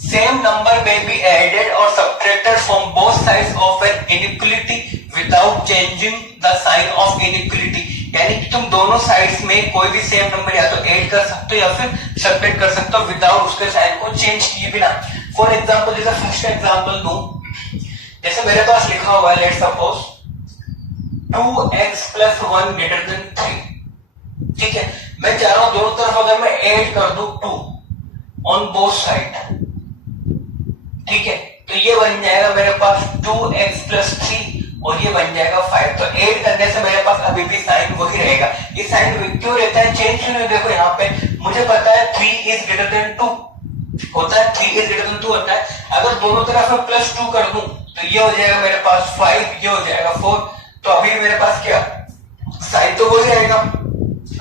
same number may be added और subtracted from both sides of an inequality without changing the sign of inequality. यानी कि तुम दोनों साइड्स में कोई भी सेम नंबर या तो ऐड कर सकते हो या फिर सब्ट्रैक्ट कर सकते हो विदाउट उसके साइन को चेंज किए बिना। फॉर एग्जांपल जैसे फर्स्ट एग्जांपल दूं, जैसे मेरे पास लिखा हुआ है लेट्स सपोज 2x + 1 > 3। ठीक है, मैं चाह रहा हूं दोनों तरफ अगर मैं ऐड कर दूं 2 ऑन बोथ साइड, ठीक है, तो ये बन जाएगा मेरे पास 2x + 3 और ये बन जाएगा 5। तो ऐड करने से मेरे पास अभी भी साइन वही रहेगा। ये साइन क्यों रहता है, चेंज क्यों नहीं? देखो यहाँ पे मुझे पता है 3 > 2 होता है, 3 > 2 होता है। अगर दोनों तरफ मैं +2 कर दूं तो ये हो जाएगा मेरे पास 5, ये हो जाएगा 4। तो अभी मेरे पास क्या साइन तो वही रहेगा।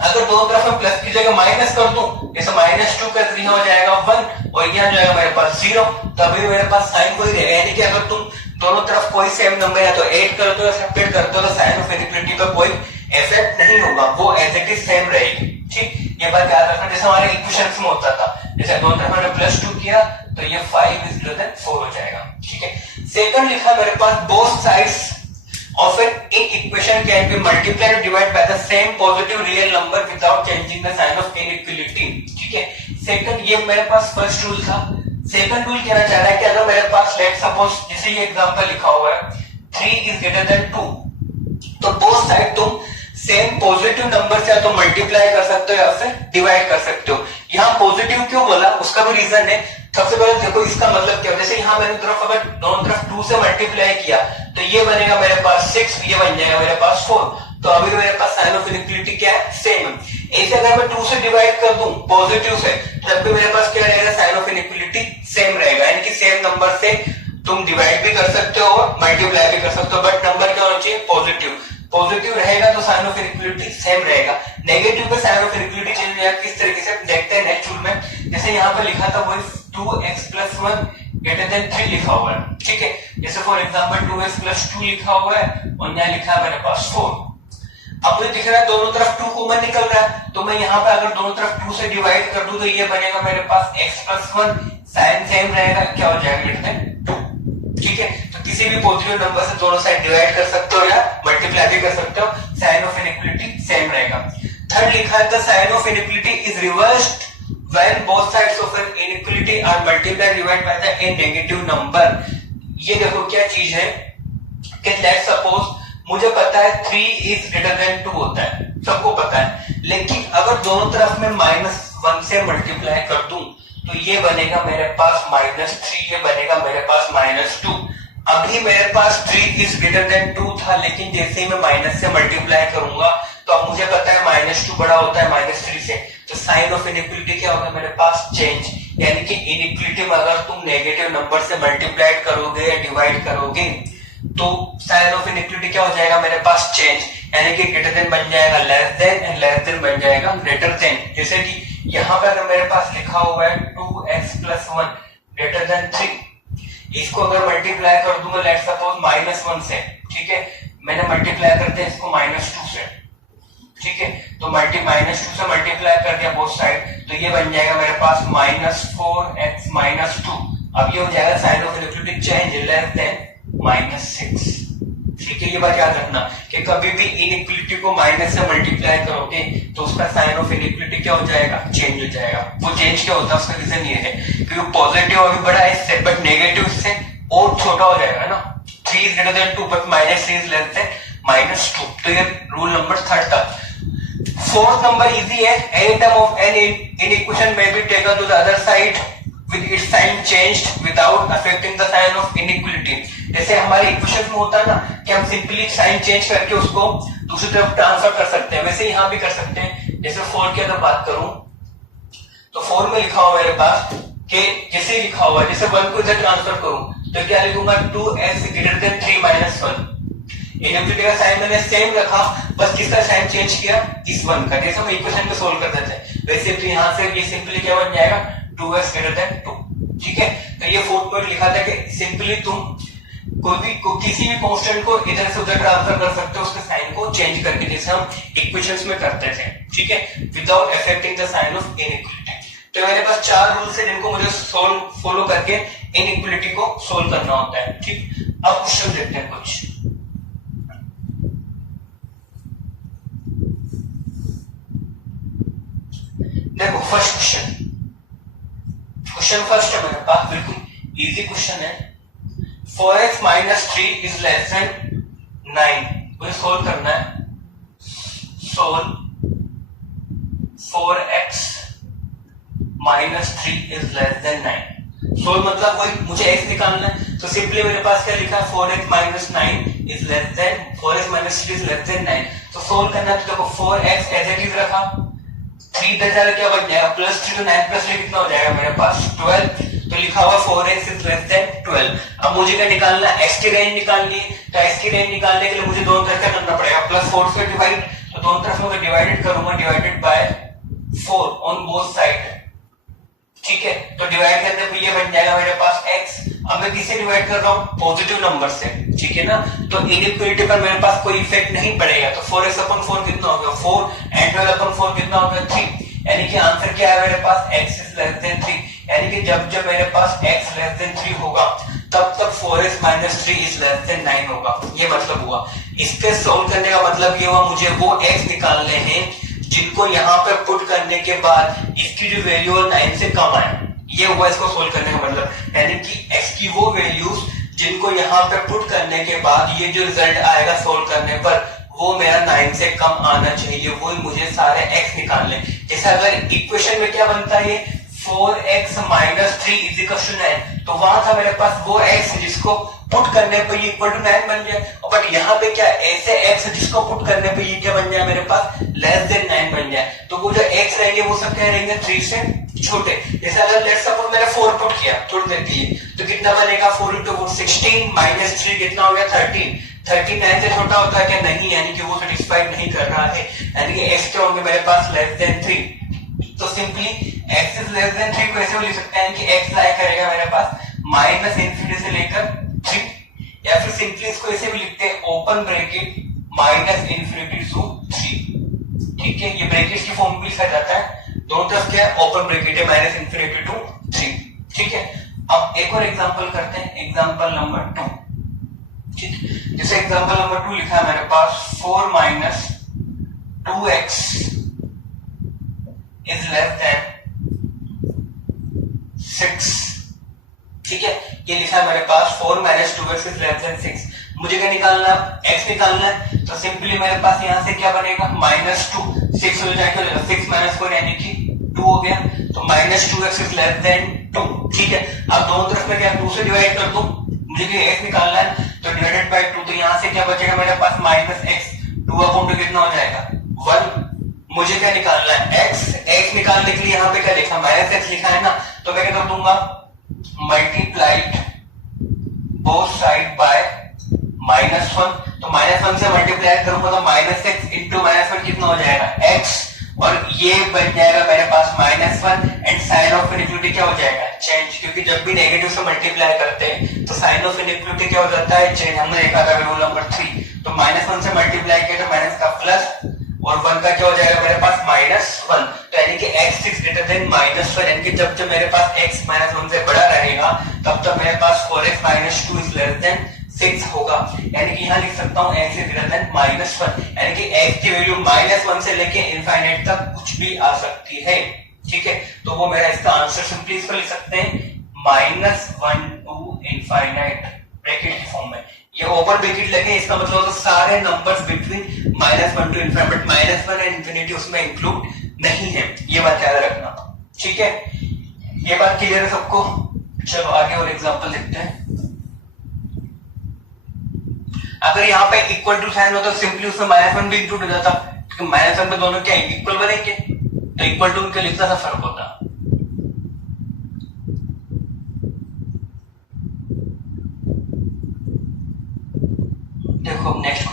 अगर दोनों तरफ मैं प्लस की जगह माइनस कर दूं, जैसे -2 कर दिया हो जाएगा 1 और यहाँ जाएगा मेरे पास 0, तो अभी मेरे पास साइन वही रहेगा। यानी कि अगर तुम दोनों तरफ कोई सेम नंबर है तो ऐड कर दो या सब्ट्रैक्ट कर दो तो साइन ऑफ इनइक्वालिटी पर कोई इफेक्ट नहीं होगा, वो एज इट इज सेम रहेगी। ठीक, ये बात याद रखना। जैसे हमारे इक्वेशंस में होता था, जैसे दोनों तरफ मैंने +2 किया तो ये 5 > 4 हो जाएगा। ठीक है, सेकंड लिखा मेरे पास both sides of an equation can be multiplied or divided by the same positive real number without changing the sign of inequality। ठीक है, सेकंड ये मेरे पास फर्स्ट रूल था। सेकंड रूल कहना चाह रहा है कि अगर मेरे पास लेट सपोज जैसे ये एग्जांपल लिखा हुआ है 3 > 2, तो बोथ साइड तुम सेम पॉजिटिव नंबर से या तो मल्टीप्लाई कर सकते हो या फिर डिवाइड कर सकते हो। यहाँ पॉजिटिव क्यों बोला उसका भी रीजन है। सबसे पहले देखो इसका मतलब क्या है, जैसे यहाँ मैंने तरफ अगर दोनों तरफ 2 से मल्टीप्लाई किया तो ये बनेगा मेरे पास 6, ये बन जाएगा मेरे पास 4। तो अभी मेरे पास साइन ऑफ इनइक्वालिटी क्या है, सेम है। ऐसे अगर मैं 2 से डिवाइड कर दूं पॉजिटिव से, तब भी मेरे पास क्या रहेगा, साइन ऑफ इनइक्वालिटी सेम रहेगा। यानी कि सेम नंबर से तुम डिवाइड भी कर सकते हो और मल्टीप्लाई भी कर सकते हो, बट नंबर क्या होना चाहिए, पॉजिटिव। पॉजिटिव रहेगा तो साइन ऑफ इनइक्वालिटी सेम रहेगा। नेगेटिव पे साइन ऑफ इनइक्वालिटी चेंज हो जाएगा। किस तरीके से देखते हैं नेक्स्ट रूल में। जैसे यहाँ पे लिखा था वही 2x + 1 > 3 लिखा हुआ है। ठीक है, जैसे फॉर एग्जांपल 2x + 2 लिखा हुआ है और यहाँ लिखा है मेरे पास 4। अब मुझे दिख रहा है दोनों तरफ 2 कॉमन निकल रहा है, तो मैं यहाँ पे अगर दोनों तरफ 2 से डिवाइड कर दूं तो ये बनेगा मेरे पास x + 1, साइन सेम रहेगा, क्या हो जाएगा > 2। ठीक है, तो किसी भी पॉजिटिव नंबर से दोनों साइड डिवाइड कर सकते हो या मल्टीप्लाई भी कर सकते हो, साइन ऑफ इनइक्वालिटी सेम रहेगा। थर्ड लिखा है the sign of inequality is reversed when both sides of an inequality are multiplied divided by the a negative number। ये देखो क्या चीज है कि लेट्स सपोज मुझे पता है 3 > 2 होता है, सबको पता है, लेकिन अगर दोनों तरफ में -1 से मल्टीप्लाई कर दूं तो ये बनेगा मेरे पास -3, ये बनेगा मेरे पास -2। अभी मेरे पास 3 > 2 था, लेकिन जैसे ही मैं माइनस से मल्टीप्लाई करूंगा तो अब मुझे पता है -2 बड़ा होता है -3 से, तो साइन ऑफ इनइक्वालिटी क्या होगा मेरे पास, चेंज। यानी कि इनइक्वालिटी में अगर तुम नेगेटिव नंबर से मल्टीप्लाई करोगे या डिवाइड करोगे तो साइन ऑफ इनइक्वालिटी क्या हो जाएगा मेरे पास, चेंज। यानी कि ग्रेटर देन बन जाएगा less than and less than बन जाएगा ग्रेटर देन। जैसे कि यहाँ पे अगर मेरे पास लिखा हुआ है 2x + 1 > 3, इसको अगर मल्टीप्लाई कर दूंगा लेट्स सपोज -1 से, ठीक है, मैंने मल्टीप्लाई कर दिया इसको -2 से, ठीक है, तो -2 से मल्टीप्लाई कर दिया बोथ साइड, तो ये बन जाएगा मेरे पास -4x - 2। अब ये हो जाएगा sign of inequality change less than -6। ठीक है, ये बात याद रखना कि कभी भी इनइक्वालिटी को माइनस से मल्टीप्लाई करोगे तो उसका साइन ऑफ इनइक्वालिटी क्या हो जाएगा, चेंज हो जाएगा। वो चेंज क्या होता है उसका रीजन ये है क्योंकि पॉजिटिव अभी बड़ा है इससे, बट नेगेटिव से और छोटा हो जाएगा ना। 3 > 2 बट -3 लेस देन -2। तो ये रूल नंबर 3 था। फोर्थ नंबर इजी है, any term of any inequation में be taken to the other side with its sign changed without affecting the sign of inequality। जैसे हमारे इक्वेशन में होता है ना कि हम सिंपली साइन चेंज करके उसको दूसरी तरफ ट्रांसफर कर सकते हैं, वैसे यहाँ भी कर सकते हैं। जैसे 4 की अगर बात करूं तो 4 में लिखा हुआ मेरे पास कि जैसे लिखा हुआ है, जैसे 1 को इधर ट्रांसफर करूं तो क्या लिखूंगा 2x greater than 3 minus 1। Inequality का साइन मैंने सेम रखा, बस किसका साइन चेंज किया, इस 1 का, जैसे हम इक्वेशन को सोल्व कर देते हैं वैसे। तो यहाँ से ये सिंपली क्या बन जाएगा 2x ग्रेटर देन 2। ठीक है, तो ये फोर्थ पॉइंट लिखा था कि सिंपली तुम किसी भी कांस्टेंट को इधर से उधर ट्रांसफर कर सकते हो, उसके साइन को चेंज करके, जैसे हम इक्वेशंस में करते थे। ठीक है, without affecting the sign of inequality. तो मेरे पास 4 रूल्स है जिनको मुझे फॉलो करके इनइक्वालिटी को सोल्व करना होता है। ठीक, अब क्वेश्चन देखते हैं कुछ। देखो फर्स्ट क्वेश्चन फर्स्ट है मेरे पास, बिल्कुल इजी क्वेश्चन है। 4x minus 3 is less then 9, मुझे सोल्व करना है। Solve 4x minus 3 is less then 9। Solve मतलब वही मुझे x निकालना है, तो सिंपली मेरे पास क्या लिखा 4x minus 9 is less then 4x minus 3 is less then 9। तो सोल्व करना है, तो देखो 4x एज इट इज रखा, 3 इधर जाकर क्या बन जाएगा प्लस 3, तो 9 प्लस 3 कितना हो जाएगा मेरे पास 12। तो लिखा हुआ 4x इज लेस देन 12। अब मुझे क्या निकालना है, x की रेंज निकालनी है। तो x की रेंज निकालने के लिए मुझे दोनों तरफ क्या करना पड़ेगा, प्लस 4 से डिवाइड, तो दोनों तरफ मैं डिवाइडेड करूंगा, divided by 4 on both side. ठीक है, तो डिवाइड करने पे ये बन जाएगा मेरे पास x। अब मैं किससे डिवाइड कर रहा हूँ, पॉजिटिव नंबर से। ठीक है ना, तो इनइक्वालिटी पर मेरे पास कोई इफेक्ट नहीं पड़ेगा। तो 4x अपॉन 4 कितना हो गया 4 एंड 12 अपॉन 4 कितना हो गया 3। यानी कि आंसर क्या है मेरे पास x इज लेस देन 3। यानी कि जब जब मेरे पास x लेस देन 3 होगा तब तक 4x minus 3 is less then 9 होगा। ये मतलब हुआ। इसके सोल्व करने का मतलब ये हुआ मुझे वो x निकालने हैं जिनको यहाँ पे पुट करने के बाद इसकी जो वैल्यू है 9 से कम आए। ये हुआ इसको सोल्व करने का मतलब, यानी कि x की वो वैल्यूज जिनको यहाँ पे पुट करने के बाद ये जो रिजल्ट आएगा सोल्व करने पर वो मेरा 9 से कम आना चाहिए, वो मुझे सारे x निकालने। जैसे अगर इक्वेशन में क्या बनता है, 4x minus 3 is equal to 9, तो वहां था मेरे पास वो x जिसको पुट करने पर ये इक्वल टू 9 बन जाए। बट यहाँ पे क्या ऐसे x जिसको पुट करने पे ये क्या बन जाए मेरे पास लेस देन 9 बन जाए। तो वो जो x रहेंगे वो सब क्या रहेंगे 3 से छोटे। जैसे अगर लेट्स सपोज मैंने 4 पुट किया, पुट देती है, तो कितना बनेगा 4 into 4 16 माइनस 3 कितना हो गया 13। 39 से छोटा होता है क्या, नहीं, यानी कि वो सेटिस्फाइड नहीं कर रहा है, यानी कि x क्या होंगे मेरे पास लेस देन 3। तो simply x is less then 3 को ऐसे लिख सकते हैं कि x लाई करेगा मेरे पास माइनस इंफिनिटी से लेकर 3, या फिर सिंपली इसको ऐसे भी लिखते हैं open bracket minus infinity to 3। ठीक है, ये ब्रैकेट की फॉर्म में लिखा जाता है, दोनों तरफ क्या है ओपन ब्रैकेट है माइनस इंफिनिटी टू 3। ठीक है, अब एक और एग्जांपल करते हैं, एग्जांपल नंबर 2। ठीक, जैसे एग्जांपल नंबर 2 लिखा है मेरे पास 4 minus 2x is less than 6। ठीक है, ये लिखा है मेरे पास 4 minus 2x is less than 6। मुझे क्या निकालना है, x निकालना है। तो सिंपली मेरे पास यहां से क्या बनेगा माइनस 2, 6 हो जाएगा, 6 माइनस 4 यानी कि 2 हो गया, तो minus 2x is less then 2। ठीक है, अब दोनों तरफ में क्या 2 से डिवाइड कर दूं, मुझे x निकालना है, तो डिवाइडेड बाय 2, तो यहां से क्या बचेगा मेरे पास माइनस x, 2 अपॉन 2 कितना हो जाएगा 1। मुझे क्या निकालना है x निकालने के लिए यहाँ पे क्या लिखा माइनस x लिखा है ना, तो मैं क्या कर दूंगा मल्टीप्लाइड बोथ साइड बाय -1। तो -1 से मल्टीप्लाई करूंगा तो माइनस एक्स इंटू -1 कितना हो जाएगा x, और ये बन जाएगा मेरे पास -1 एंड साइन ऑफ इनइक्वालिटी क्या हो जाएगा चेंज, क्योंकि जब भी नेगेटिव से मल्टीप्लाई करते हैं तो साइन ऑफ इनइक्वालिटी क्या हो जाता है चेंज। हमने देखा था रूल नंबर 3। तो -1 से मल्टीप्लाई किया तो माइनस का प्लस और 1 का क्या हो जाएगा मेरे पास -1। तो यानी कि x इज ग्रेटर देन -1, यानी कि जब जब मेरे पास x -1 से बड़ा रहेगा तब तक मेरे पास 4x - 2 इज लेस देन 6 होगा। यानी कि यहाँ लिख सकता हूँ x इज ग्रेटर देन -1, यानी कि x की वैल्यू -1 से लेके इनफाइनाइट तक कुछ भी आ सकती है। ठीक है, तो वो मेरा इसका आंसर सिंपली इसको लिख सकते हैं -1 टू इनफाइनाइट ब्रैकेट की फॉर्म में। ये ओपन ब्रैकेट लगे, इसका मतलब होता है सारे numbers between -1 to infinite, but -1 and infinity उसमें इंक्लूड नहीं है, ये बात याद रखना। ठीक है, ये बात क्लियर है सबको। चलो आगे और एग्जांपल देखते हैं। अगर यहाँ पे इक्वल टू साइन होता तो सिंपली उसमें -1 भी इंक्लूड हो जाता, क्योंकि -1 पे दोनों क्या इक्वल बनेंगे, तो इक्वल टू उनके लिए इतना सा फर्क होता।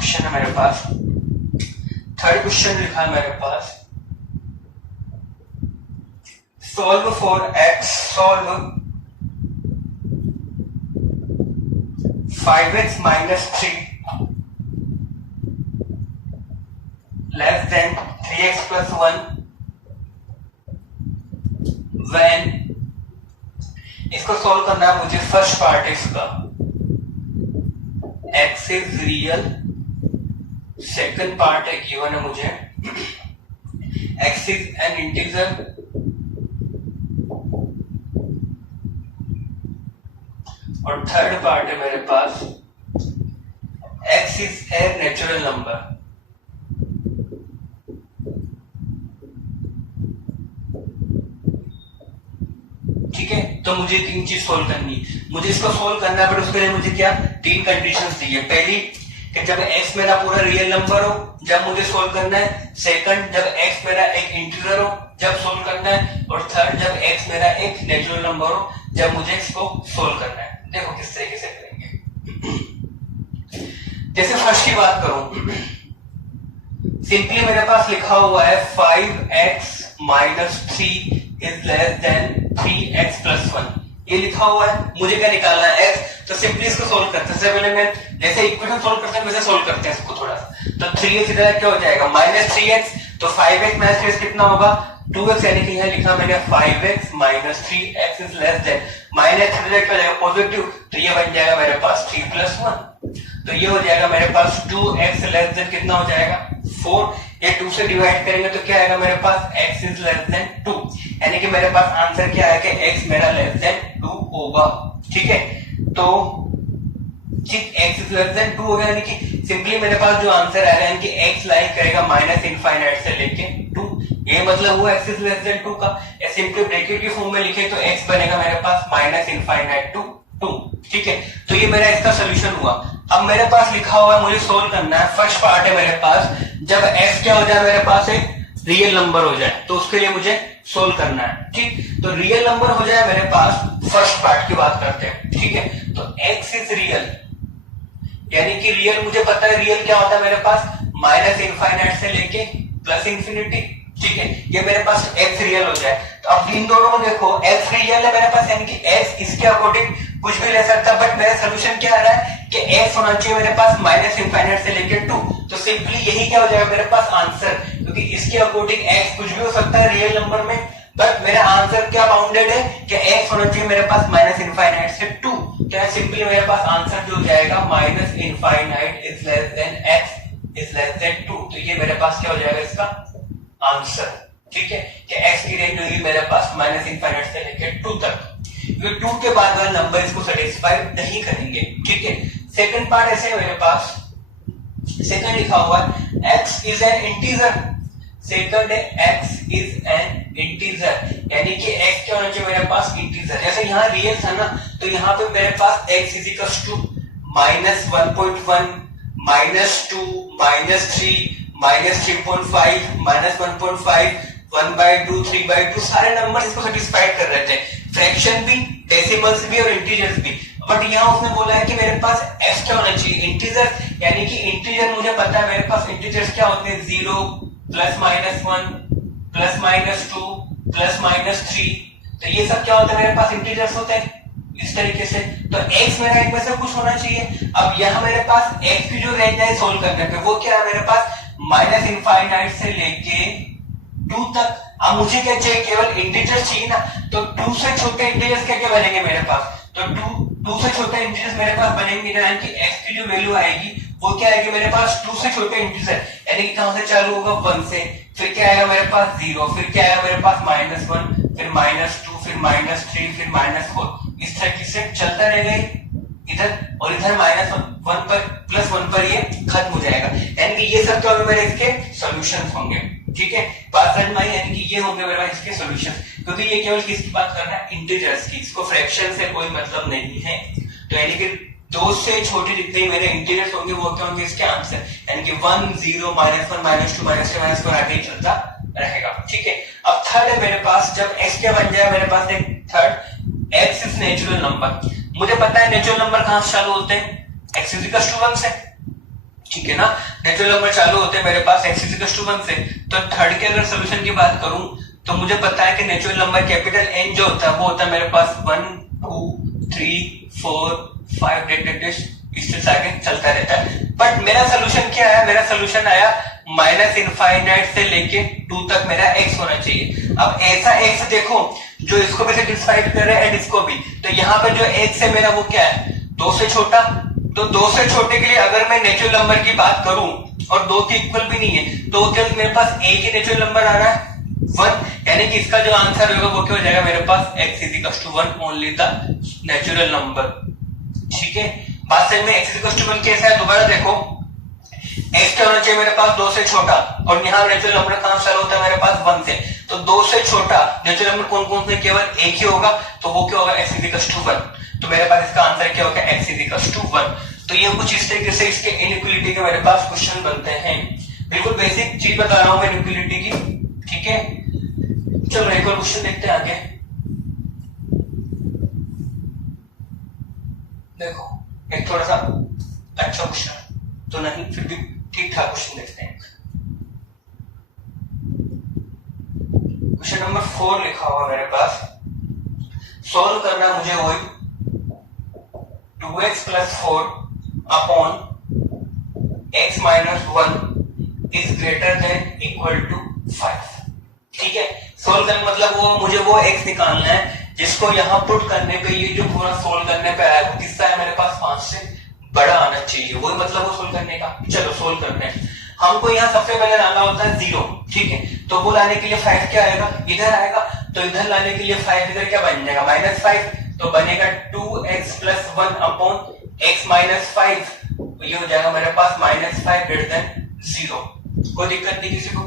क्वेश्चन है मेरे पास, थर्ड क्वेश्चन लिखा है मेरे पास, solve for X, solve 5x minus 3 less than 3x plus 1 when, इसको सॉल्व करना है मुझे। फर्स्ट पार्ट है इसका, x is real, second part है गिवन है मुझे x इज एन इंटीजर, और थर्ड पार्ट है मेरे पास x is a natural number. ठीक है, तो मुझे तीन चीज सोल्व करनी है, मुझे इसको सोल्व करना है, बट उसके लिए मुझे क्या तीन कंडीशंस दी है। पहली कि जब x मेरा पूरा रियल नंबर हो जब मुझे सोल्व करना है, सेकंड जब x मेरा एक इंटीजर हो जब सोल्व करना है, और थर्ड जब x मेरा एक नेचुरल नंबर हो जब मुझे इसको सोल्व करना है। देखो किस तरीके से करेंगे। जैसे फर्स्ट की बात करूं, सिंपली मेरे पास लिखा हुआ है 5x minus 3 is less than 3x plus 1, ये लिखा हुआ है, मुझे क्या निकालना है x, तो सिंपली इसको सोल्व करते हैं। पहले मैं जैसे इक्वेशन सोल्व करते हैं वैसे सोल्व करते हैं इसको थोड़ा सा। तो 3x इधर क्या हो जाएगा माइनस 3x, तो 5x माइनस 3x कितना होगा 2x, यानी कि यहाँ लिखा मैंने 5x minus 3x is less than, minus 3 क्या हो जाएगा पॉजिटिव, तो ये बन जाएगा मेरे पास 3 plus 1, तो ये हो जाएगा मेरे पास 2x लेस देन कितना हो जाएगा 4, ये 2 से डिवाइड करेंगे तो क्या आएगा मेरे पास x इज लेस देन 2, यानी कि मेरे पास आंसर क्या है कि x मेरा लेस देन 2 होगा। ठीक है, तो ठीक x इज लेस देन 2 हो गया, यानी कि सिंपली मेरे पास जो आंसर आएगा यानी कि x लाइक करेगा माइनस इनफाइनाइट से लेके 2, ये मतलब हुआ x इज लेस देन 2 का। या सिंपली ब्रैकेट की फॉर्म में लिखे तो x बनेगा मेरे पास माइनस इनफाइनाइट टू 2। ठीक है, तो ये मेरा इसका सोल्यूशन हुआ। अब मेरे पास लिखा हुआ है मुझे सोल्व करना है, फर्स्ट पार्ट है मेरे पास, जब x क्या हो जाए मेरे पास एक रियल नंबर हो जाए तो उसके लिए मुझे सोल्व करना है। ठीक, तो रियल नंबर हो जाए मेरे पास, फर्स्ट पार्ट की बात करते हैं। ठीक है, तो x इज रियल, यानी कि रियल मुझे पता है रियल क्या होता है मेरे पास माइनस इनफाइनाइट से लेके प्लस इंफिनिटी। ठीक है, ये मेरे पास x रियल हो जाए, तो अब इन दोनों में देखो x रियल है मेरे पास, यानी कि x इसके अकॉर्डिंग कुछ भी ले सकता है, बट मेरा सोल्यूशन क्या आ रहा है कि x होना चाहिए मेरे पास माइनस इनफाइनाइट से लेके 2, तो सिंपली यही क्या हो जाएगा मेरे पास आंसर, क्योंकि इसके अकॉर्डिंग x कुछ भी हो सकता है रियल नंबर में, बट मेरा आंसर क्या बाउंडेड है कि x होना चाहिए मेरे पास माइनस इनफाइनाइट से 2, क्या सिंपली मेरे पास आंसर जो हो जाएगा minus infinite is less than x is less then 2, तो ये मेरे पास क्या हो जाएगा इसका आंसर। ठीक है, कि x की रेंज होगी मेरे पास माइनस इनफाइनाइट से लेके 2 तक, क्योंकि 2 के बाद वाले नंबर इसको सेटिस्फाई नहीं करेंगे। ठीक है, सेकंड पार्ट ऐसे है मेरे पास, सेकंड लिखा हुआ है x is an integer, second है x इज एन इंटीजर, यानी कि x क्या होना चाहिए मेरे पास इंटीजर। जैसे यहाँ रियल था ना, तो यहाँ पे मेरे पास x is equal to minus 1.1 minus 2 minus 3 minus 3.5 minus 1.5 1/2 3/2 सारे नंबर इसको सेटिस्फाई कर रहे थे, फ्रैक्शन भी डेसिमल्स भी और इंटीजर्स भी। बट यहाँ उसने बोला है कि मेरे पास x क्या होना चाहिए इंटीजर, यानी कि इंटीजर मुझे पता है मेरे पास इंटीजर्स क्या होते हैं 0 plus minus 1 plus minus 2 plus minus 3, तो ये सब क्या होता है मेरे पास इंटीजर्स होते हैं इस तरीके से। तो x मेरा एक में से कुछ होना चाहिए। अब यहाँ मेरे पास x की जो रेंज है सोल्व करने पे वो क्या है मेरे पास माइनस इनफाइनाइट से लेके 2 तक। अब मुझे क्या चाहिए केवल इंटीजर्स चाहिए ना, तो 2 से छोटे इंटीजर्स क्या क्या बनेंगे मेरे पास, तो 2 से छोटे इंटीजर्स मेरे पास बनेंगे, यानी कि x की जो वैल्यू आएगी वो क्या आएगी मेरे पास 2 से छोटे इंटीजर, यानी कि कहां से चालू होगा 1 से, फिर क्या आएगा मेरे पास 0, फिर क्या आएगा मेरे पास -1, फिर -2, फिर -3, फिर -4, इस तरीके से चलता रहेगा इधर, और इधर -1 पर +1 पर ये खत्म हो जाएगा, यानी कि ये सब तो मेरे इसके सॉल्यूशंस होंगे। ठीक है, बात समझ में आई, यानी कि ये होंगे मेरे पास इसके सॉल्यूशंस, क्योंकि ये केवल किसकी बात कर रहा है इंटीजर्स की, इसको फ्रैक्शन से कोई मतलब नहीं है। तो यानी कि 2 से छोटे जितने मेरे इंटीजर्स होंगे वो क्या होंगे इसके आंसर, यानी कि 1 0 -1 -2 -3 -4 आगे चलता रहेगा। ठीक है, अब थर्ड है मेरे पास, जब x क्या बन जाए मेरे पास एक third x is natural number, मुझे पता है नेचुरल नंबर कहां से चालू होते हैं x इज इक्वल टू 1 से, ठीक है ना। नेचुरल नंबर चालू होते हैं मेरे पास x इक्वल टू 1 से। तो थर्ड के अगर सोल्यूशन की बात करूं तो मुझे पता है कि नेचुरल नंबर कैपिटल N जो होता है वो होता है मेरे पास 1 2 3 4 5 इससे आगे चलता रहता है। बट मेरा सोल्यूशन क्या है, मेरा सोल्यूशन आया माइनस इनफाइनाइट से लेके 2 तक मेरा x होना चाहिए। अब ऐसा x देखो जो इसको भी सेटिस्फाइड करे एंड इसको भी। तो यहाँ पे जो x है मेरा वो क्या है, 2 से छोटा। तो 2 से छोटे के लिए अगर मैं नेचुरल नंबर की बात करूं और 2 के इक्वल भी नहीं है तो क्या मेरे पास एक ही नेचुरल नंबर आ रहा है 1, यानी कि इसका जो आंसर होगा वो क्या हो जाएगा मेरे पास x equal to 1 only the natural number. ठीक है, बात समझ में। x इक्वल टू 1 कैसा है दोबारा देखो, x क्या होना चाहिए मेरे पास 2 से छोटा, और यहाँ नेचुरल नंबर कहां चालू होता है मेरे पास 1 से। तो 2 से छोटा नेचुरल नंबर कौन कौन से, केवल एक ही होगा, तो वो क्या होगा x इक्वल टू 1। तो मेरे पास इसका आंसर क्या होगा x इक्वल टू 1। तो ये कुछ इस तरीके से इसके इनइक्वालिटी के मेरे पास क्वेश्चन बनते हैं। बिल्कुल बेसिक चीज बता रहा हूं मैं इनइक्वालिटी की, ठीक है। चलो एक और क्वेश्चन देखते हैं आगे। देखो एक थोड़ा सा अच्छा क्वेश्चन तो नहीं, फिर भी ठीक ठाक क्वेश्चन देखते हैं। क्वेश्चन नंबर 4 लिखा हुआ मेरे पास, सॉल्व करना मुझे वही 2x plus 4 upon x minus 1 is greater than equal to 5। ठीक है, सोल्व करना मतलब वो मुझे वो x निकालना है जिसको यहाँ पुट करने पे ये जो पूरा सोल्व करने पे आया वो किसका है मेरे पास 5 से बड़ा आना चाहिए, वही मतलब वो सोल्व करने का। चलो सोल्व करते हैं। हमको यहाँ सबसे पहले लाना होता है 0, ठीक है। तो वो लाने के लिए 5 क्या आएगा, इधर आएगा। तो इधर लाने के लिए 5 इधर क्या बन जाएगा -5, तो बनेगा 2x plus 1 upon x minus 5। ये हो जाएगा मेरे पास -5 ग्रेटर देन 0। कोई दिक्कत नहीं किसी को,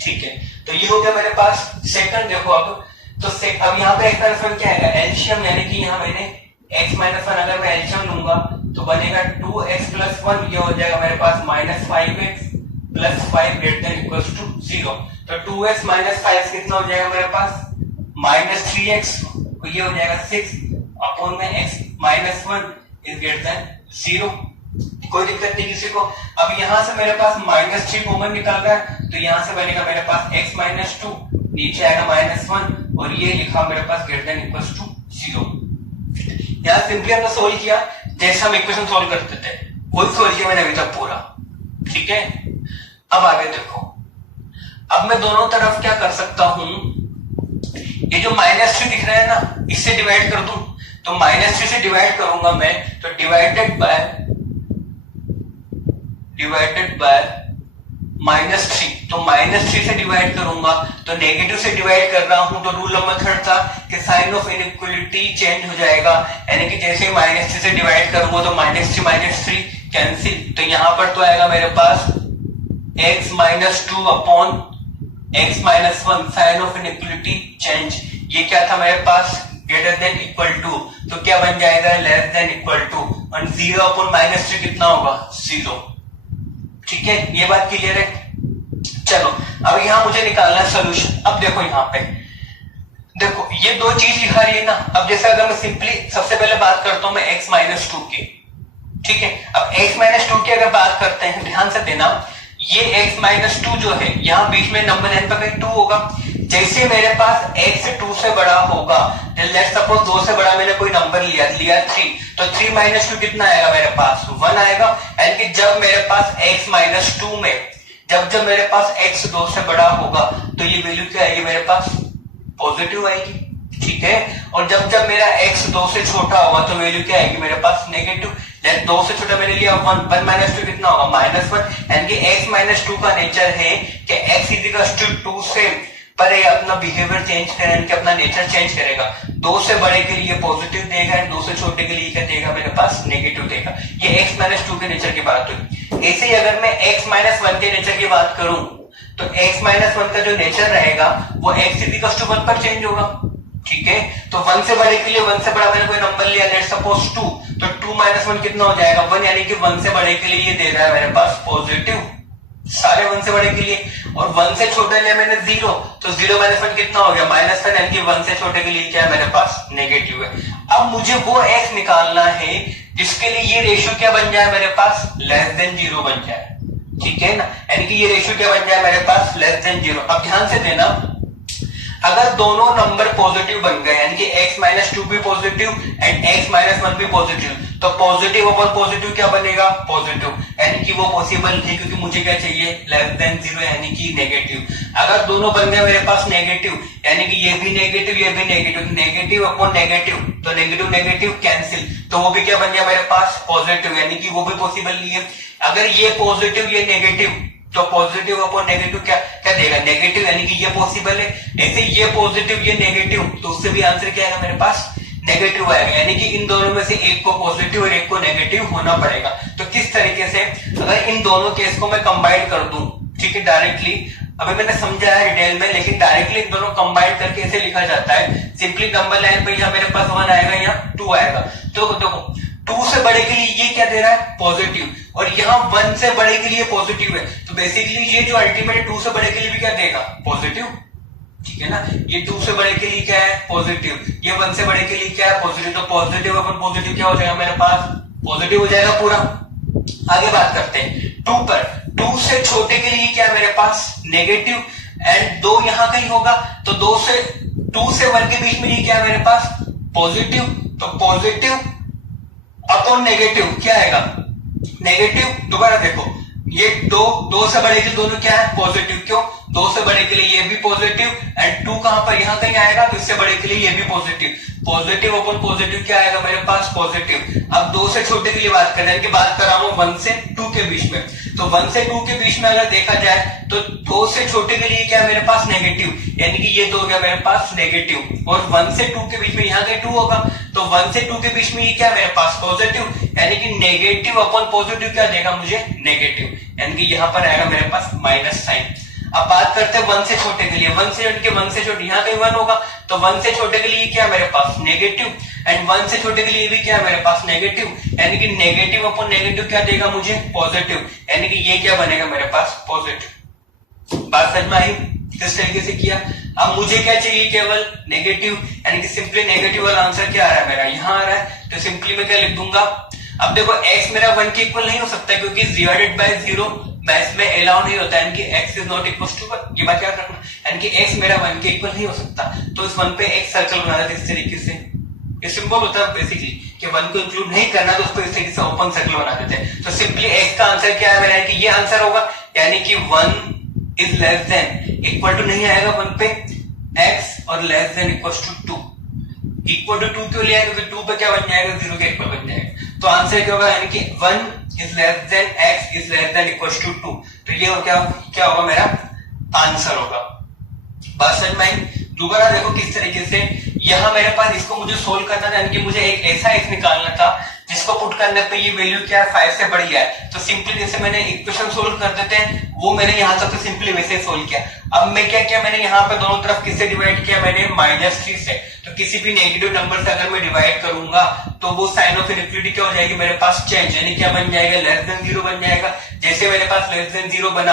ठीक है। तो ये हो गया मेरे पास सेकंड। देखो अब तो अब यहाँ पे एक तरफ क्या है एलसीएम, यानी कि यहाँ मैंने x माइनस 1 अगर मैं एलसीएम लूंगा तो बनेगा 2x प्लस 1, ये हो जाएगा मेरे पास -5x plus 5 greater than equal to 0। तो 2x माइनस 5 कितना हो जाएगा मेरे पास -3x, तो ये हो जाएगा 6 अपॉन में x minus 1 is greater than 0। कोई दिक्कत नहीं किसी को। अब यहां से मेरे पास -3 कॉमन निकल रहा है, तो यहां से बनेगा मेरे पास x माइनस 2, नीचे आएगा -1 और ये लिखा मेरे पास ग्रेटर देन इक्वल टू 0। यहां सिंपली हमने सोल्व किया जैसे हम इक्वेशन सोल्व करते थे, वही सोल्व किया मैंने अभी तक पूरा, ठीक है। अब आगे देखो, अब मैं दोनों तरफ क्या कर सकता हूं, ये जो -3 दिख रहा है ना इससे डिवाइड कर दूं। तो -3 से डिवाइड करूंगा मैं, तो डिवाइडेड बाय -3, तो -3 से डिवाइड करूंगा तो नेगेटिव से डिवाइड कर रहा हूं। तो रूल नंबर 3 था कि साइन ऑफ इनइक्वालिटी चेंज हो जाएगा, यानी कि जैसे -3 से डिवाइड करूंगा तो -3 कैंसिल। तो यहां पर तो आएगा मेरे पास x minus 2 upon x minus 1, sign of inequality change. ये क्या था मेरे पास ग्रेटर देन इक्वल टू, तो क्या बन जाएगा लेस देन इक्वल टू, और 0 अपॉन -3 कितना होगा 0। ठीक है, ये बात क्लियर है। चलो अब यहां मुझे निकालना है सोल्यूशन। अब देखो यहाँ पे देखो ये दो चीज लिखा रही है ना। अब जैसे अगर मैं सिंपली सबसे पहले बात करता हूं मैं x माइनस 2 की, ठीक है। अब x माइनस 2 की अगर बात करते हैं ध्यान से देना, ये x माइनस 2 जो है यहाँ बीच में नंबर n पर कहीं 2 होगा। जैसे मेरे पास x 2 से बड़ा होगा, लेट्स सपोज 2 से बड़ा मैंने कोई नंबर लिया 3, तो 3 माइनस 2 कितना आएगा मेरे पास 1 आएगा। यानी कि जब मेरे पास x माइनस 2 में जब मेरे पास x 2 से बड़ा होगा तो ये वैल्यू क्या आएगी मेरे पास पॉजिटिव आएगी, ठीक है। और जब मेरा x 2 से छोटा होगा तो वैल्यू क्या आएगी मेरे पास नेगेटिव। 2 से छोटा मैंने लिया 1 माइनस 2 कितना होगा -1। यानी कि x माइनस 2 का नेचर है कि x इक्वल टू 2 से परे अपना बिहेवियर चेंज करेगा, अपना नेचर चेंज करेगा। 2 से बड़े के लिए पॉजिटिव देगा, 2 से छोटे के लिए क्या देगा मेरे पास नेगेटिव देगा। ये x माइनस 2 के नेचर की बात हुई। ऐसे ही अगर मैं x माइनस 1 के नेचर की बात करूं तो x माइनस 1 का जो नेचर रहेगा वो x इक्वल टू 1 पर चेंज होगा, ठीक है। तो 1 से बड़े के लिए 1 से बड़ा मैंने कोई नंबर लिया लेट्स सपोज 2, तो 2 माइनस 1 कितना हो जाएगा 1, यानी कि 1 से बड़े के लिए ये दे रहा है मेरे पास पॉजिटिव, सारे 1 से बड़े के लिए, और 1 से छोटे लिया मैंने 0, तो 0 माइनस 1 कितना हो गया -1, यानी कि 1 से छोटे के लिए क्या है मेरे पास नेगेटिव है। अब मुझे वो x निकालना है जिसके लिए ये रेशियो क्या बन जाए मेरे पास <0 बन जाए, ठीक है ना, यानी कि ये रेशियो क्या बन जाए मेरे पास <0। अब ध्यान से देना, अगर दोनों नंबर पॉजिटिव बन गए यानी कि x - 2 भी पॉजिटिव एंड x - 1 भी पॉजिटिव, तो पॉजिटिव अपन पॉजिटिव क्या बनेगा पॉजिटिव, यानी कि वो पॉसिबल नहीं, क्योंकि मुझे क्या चाहिए <0 यानी कि नेगेटिव। अगर दोनों बन गए मेरे पास नेगेटिव यानी कि ये भी नेगेटिव ये भी नेगेटिव, नेगेटिव अपॉन नेगेटिव, तो नेगेटिव नेगेटिव कैंसिल, तो वो भी क्या बन गया मेरे पास पॉजिटिव, यानी कि वो भी पॉसिबल नहीं है। अगर ये पॉजिटिव ये नेगेटिव, तो पॉजिटिव अपॉन नेगेटिव क्या क्या देगा नेगेटिव, यानी कि ये पॉसिबल है। ऐसे ये पॉजिटिव ये नेगेटिव, तो उससे भी आंसर क्या आएगा मेरे पास नेगेटिव आएगा, यानी कि इन दोनों में से एक को पॉजिटिव और एक को नेगेटिव होना पड़ेगा। तो किस तरीके से, अगर इन दोनों केस को मैं कंबाइन कर दूं, ठीक है, डायरेक्टली, अभी मैंने समझा है डिटेल में, लेकिन डायरेक्टली इन दोनों कंबाइन करके ऐसे लिखा जाता है, सिंपली नंबर लाइन पे यहाँ मेरे पास 1 आएगा, यहाँ 2 आएगा, तो देखो 2 से बड़े के लिए ये क्या दे रहा है पॉजिटिव, और यहाँ 1 से बड़े के लिए पॉजिटिव है, तो बेसिकली ये जो अल्टीमेट 2 से बड़े के लिए भी क्या देगा पॉजिटिव, ठीक है ना, ये 2 से बड़े के लिए क्या है पॉजिटिव, ये 1 से बड़े के लिए क्या है पॉजिटिव, तो पॉजिटिव अपन पॉजिटिव क्या हो जाएगा मेरे पास पॉजिटिव हो जाएगा पूरा। आगे बात करते हैं 2 पर, 2 से छोटे के लिए क्या है मेरे पास नेगेटिव, एंड 2 यहां कहीं होगा, तो 2 से 1 के बीच में ये क्या है मेरे पास पॉजिटिव, तो पॉजिटिव अपॉन नेगेटिव क्या आएगा नेगेटिव। दोबारा देखो, ये 2 से बड़े के दोनों क्या है पॉजिटिव, क्यों 2 से बड़े के लिए ये भी पॉजिटिव, एंड 2 कहां पर यहाँ कहीं आएगा, तो इससे बड़े के लिए ये भी पॉजिटिव, पॉजिटिव अपॉन पॉजिटिव क्या आएगा मेरे पास पॉजिटिव। अब 2 से छोटे के लिए बात करें, कि बात कर रहा हूं 1 से 2 के बीच में, तो 1 से 2 के बीच में अगर देखा जाए तो 2 से छोटे के लिए क्या है मेरे पास नेगेटिव, यानी कि ये 2 हो गया मेरे पास नेगेटिव, और 1 से 2 के बीच में यहाँ कहीं 2 होगा, तो 1 से 2 के बीच में ये क्या मेरे पास पॉजिटिव, यानी कि नेगेटिव अपॉन पॉजिटिव क्या देगा मुझे नेगेटिव, यानी कि यहाँ पर आएगा मेरे पास माइनस साइन। अब बात करते हैं 1 से छोटे के लिए, 1 से छोटे यहाँ कहीं 1 होगा, तो 1 से छोटे के लिए क्या मेरे पास नेगेटिव, एंड 1 से छोटे के लिए भी क्या मेरे पास नेगेटिव, यानी कि नेगेटिव अपॉन नेगेटिव क्या देगा मुझे पॉजिटिव, यानी कि ये क्या बनेगा मेरे पास पॉजिटिव। बात समझ में आई किस तरीके से किया। अब मुझे क्या चाहिए केवल नेगेटिव, यानी कि सिंपली नेगेटिव वाला आंसर क्या आ रहा है मेरा यहाँ आ रहा है, तो सिंपली मैं क्या लिख दूंगा। अब देखो x मेरा 1 के इक्वल नहीं हो सकता, क्योंकि डिवाइडेड बाय 0 मैथ्स में अलाउ नहीं होता, यानी कि x is not equal to 1, ये बात याद रखना, यानी कि x मेरा 1 के इक्वल नहीं हो सकता, तो इस 1 पे एक सर्कल बना देते इस तरीके से, ये सिंपल होता है बेसिकली कि 1 को इंक्लूड नहीं करना, तो उसको इस तरीके से ओपन सर्कल बना देते हैं। तो सिंपली x का आंसर क्या है मेरा, कि ये आंसर होगा, यानी कि 1 is less than, equal to नहीं आएगा 1 पे, x और less than equal to 2, equal to 2 क्यों लिया है, क्योंकि 2 पे क्या बन जाएगा 0 के इक्वल बन जाएगा, तो आंसर क्या होगा, यानी कि 1 is less than x is less than equal to 2, तो ये क्या होगा मेरा आंसर होगा। बात समझ में आई। दोबारा देखो किस तरीके से, यहां मेरे पास इसको मुझे सोल्व करना था, यानी कि मुझे एक ऐसा x निकालना था जिसको पुट करने पे ये वैल्यू क्या है 5 से बड़ी है, तो सिंपली जैसे मैंने इक्वेशन सोल्व कर देते हैं, वो मैंने यहाँ तक तो सिंपली वैसे सोल्व किया। अब मैं क्या किया, मैंने यहाँ पे दोनों तरफ किससे डिवाइड किया, मैंने -3 से, तो किसी भी नेगेटिव नंबर से अगर मैं डिवाइड करूंगा तो वो साइन ऑफ इनइक्वालिटी क्या हो जाएगी मेरे पास चेंज, यानी क्या बन जाएगा लेस देन 0 बन जाएगा। जैसे मेरे पास लेस देन 0 बना,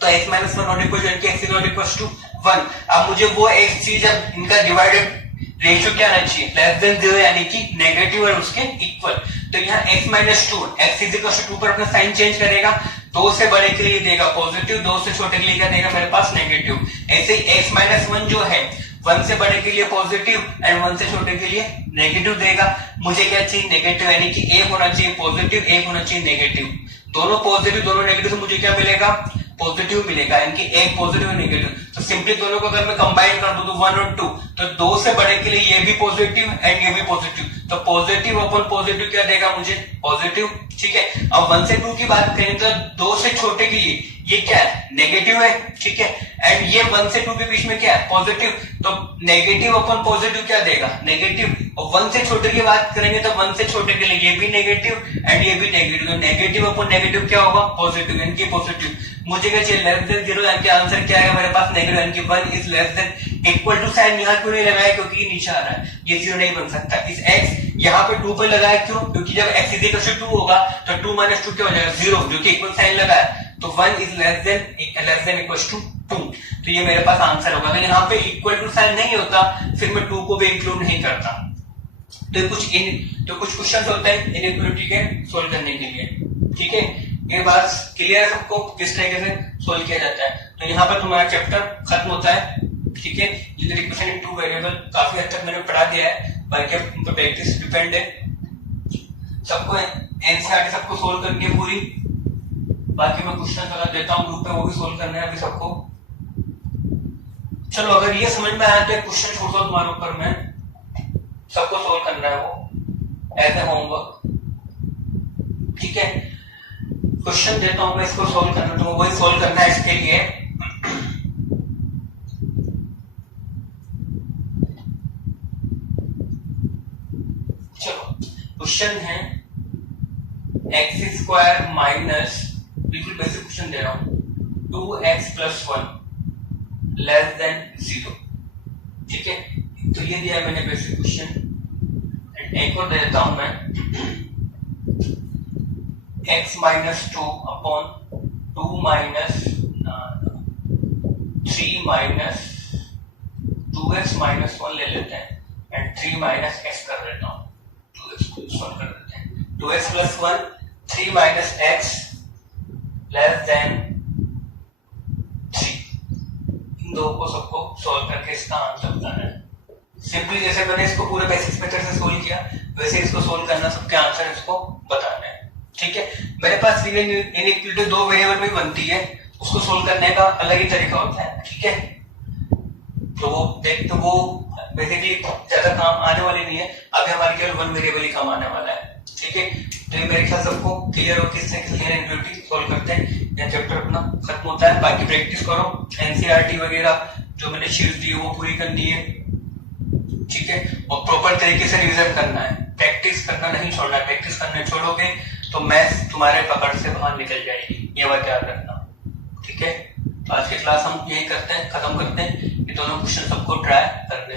तो x - 1 not equal to x is not equal to 1। अब मुझे वो x चीज, अब इनका डिवाइडेड रेशियो क्या आना चाहिए लेस देन 0, यानी कि नेगेटिव और उसके इक्वल। तो यहाँ x - 2 x is equal to 2 पर अपना साइन चेंज करेगा, 2 से बड़े के लिए देगा पॉजिटिव, 2 से छोटे के लिए क्या देगा मेरे पास नेगेटिव। ऐसे ही x - 1 जो है 1 से बड़े के लिए पॉजिटिव एंड 1 से छोटे के लिए नेगेटिव देगा। मुझे क्या चाहिए नेगेटिव, यानी कि एक होना चाहिए पॉजिटिव एक होना चाहिए नेगेटिव, दोनों पॉजिटिव दोनों नेगेटिव, से मुझे क्या मिलेगा पॉजिटिव मिलेगा, यानी कि एक पॉजिटिव और नेगेटिव। तो सिंपली दोनों को अगर मैं कंबाइन कर दूं तो 1 और 2, तो 2 से बड़े के लिए ये भी पॉजिटिव एंड ये भी पॉजिटिव, तो पॉजिटिव अपॉन पॉजिटिव क्या देगा मुझे पॉजिटिव, ठीक है। अब 1 से 2 की बात करें तो 2 से छोटे के लिए ये क्या है नेगेटिव है, ठीक है, एंड ये 1 से 2 के बीच में क्या है पॉजिटिव, तो नेगेटिव अपॉन पॉजिटिव क्या देगा नेगेटिव। और 1 से छोटे की बात करेंगे तो 1 से छोटे के लिए ये भी नेगेटिव एंड ये भी नेगेटिव, तो नेगेटिव अपॉन नेगेटिव क्या होगा पॉजिटिव, यानी कि पॉजिटिव। मुझे क्या चाहिए लेस देन 0, यानी कि आंसर क्या आएगा मेरे पास नेगेटिव, यानी कि 1 is less than equal to sign यहाँ क्यों नहीं लगाया, क्योंकि ये नीचे आ रहा है, ये 0 नहीं बन सकता। इस x यहाँ पे 2 पे लगाया क्यों, क्योंकि जब x इज इक्वल टू 2 होगा तो 2 - 2 क्या हो जाएगा 0, जो कि इक्वल साइन लगा है, तो 1 is less than equal to 2, तो ये मेरे पास आंसर होगा। तो यहाँ पे इक्वल टू साइन नहीं होता फिर मैं 2 को भी इंक्लूड नहीं करता। तो कुछ क्वेश्चन होते हैं इनइक्वालिटी के सोल्व करने के लिए, ठीक है। ये बात क्लियर है सबको किस तरीके से सोल्व किया जाता है। तो यहाँ पर तुम्हारा चैप्टर खत्म होता है, ठीक है। Linear equation in two variable काफी हद तक मैंने पढ़ा दिया है, बाकी अब उन पर प्रैक्टिस डिपेंड है। सबको एनसीईआरटी सबको सोल्व करनी है पूरी, बाकी मैं क्वेश्चन अगर देता हूँ ग्रुप पे वो भी सोल्व करना है अभी सबको। चलो अगर ये समझ में आया तो क्वेश्चन छोड़ दो तुम्हारे ऊपर, में सबको सोल्व करना है वो एज ए होमवर्क, ठीक है। क्वेश्चन देता हूं मैं, इसको सोल्व करना, तो वही सोल्व करना है इसके लिए। चलो क्वेश्चन है x² माइनस, बिल्कुल बेसिक क्वेश्चन दे रहा हूं, 2x+1 लेस देन 0, ठीक है। तो ये दिया मैंने बेसिक क्वेश्चन। एक और दे देता हूं मैं, x - 2 अपॉन 2 - 3 - 2x - 1 ले लेते हैं एंड 3 - x कर देता हूं, 2x को सॉल्व कर देते हैं। 2x+1 3 - x लेस देन 3, इन दो को सबको सॉल्व करके इसका आंसर बताना है। सिंपली जैसे मैंने इसको पूरे बेसिक्स मेथड से सोल्व किया वैसे इसको सोल्व करना, सबके आंसर इसको बताना है, ठीक है। मेरे पास इनइक्वालिटी 2 वेरिएबल में बनती है, उसको सोल्व करने का अलग ही तरीका होता है, ठीक है। तो वो बेसिकली ज्यादा काम आने वाली नहीं है, अभी हमारे केवल 1 वेरिएबल ही काम आने वाला है, ठीक है। तो ये मेरे ख्याल सबको क्लियर हो किस तरीके से इनइक्वालिटी सोल्व करते हैं। यह चैप्टर अपना खत्म होता है, बाकी प्रैक्टिस करो, एनसीईआरटी वगैरह जो मैंने शीट दी है वो पूरी करनी है, ठीक है। और प्रॉपर तरीके से रिवीजन करना है, प्रैक्टिस करना नहीं छोड़ना है। प्रैक्टिस करने छोड़ोगे तो मैथ्स तुम्हारे पकड़ से बाहर निकल जाएगी, ये बात याद रखना, ठीक है। तो आज की क्लास हम यही करते हैं, खत्म करते हैं। ये दोनों क्वेश्चन सबको ट्राई करने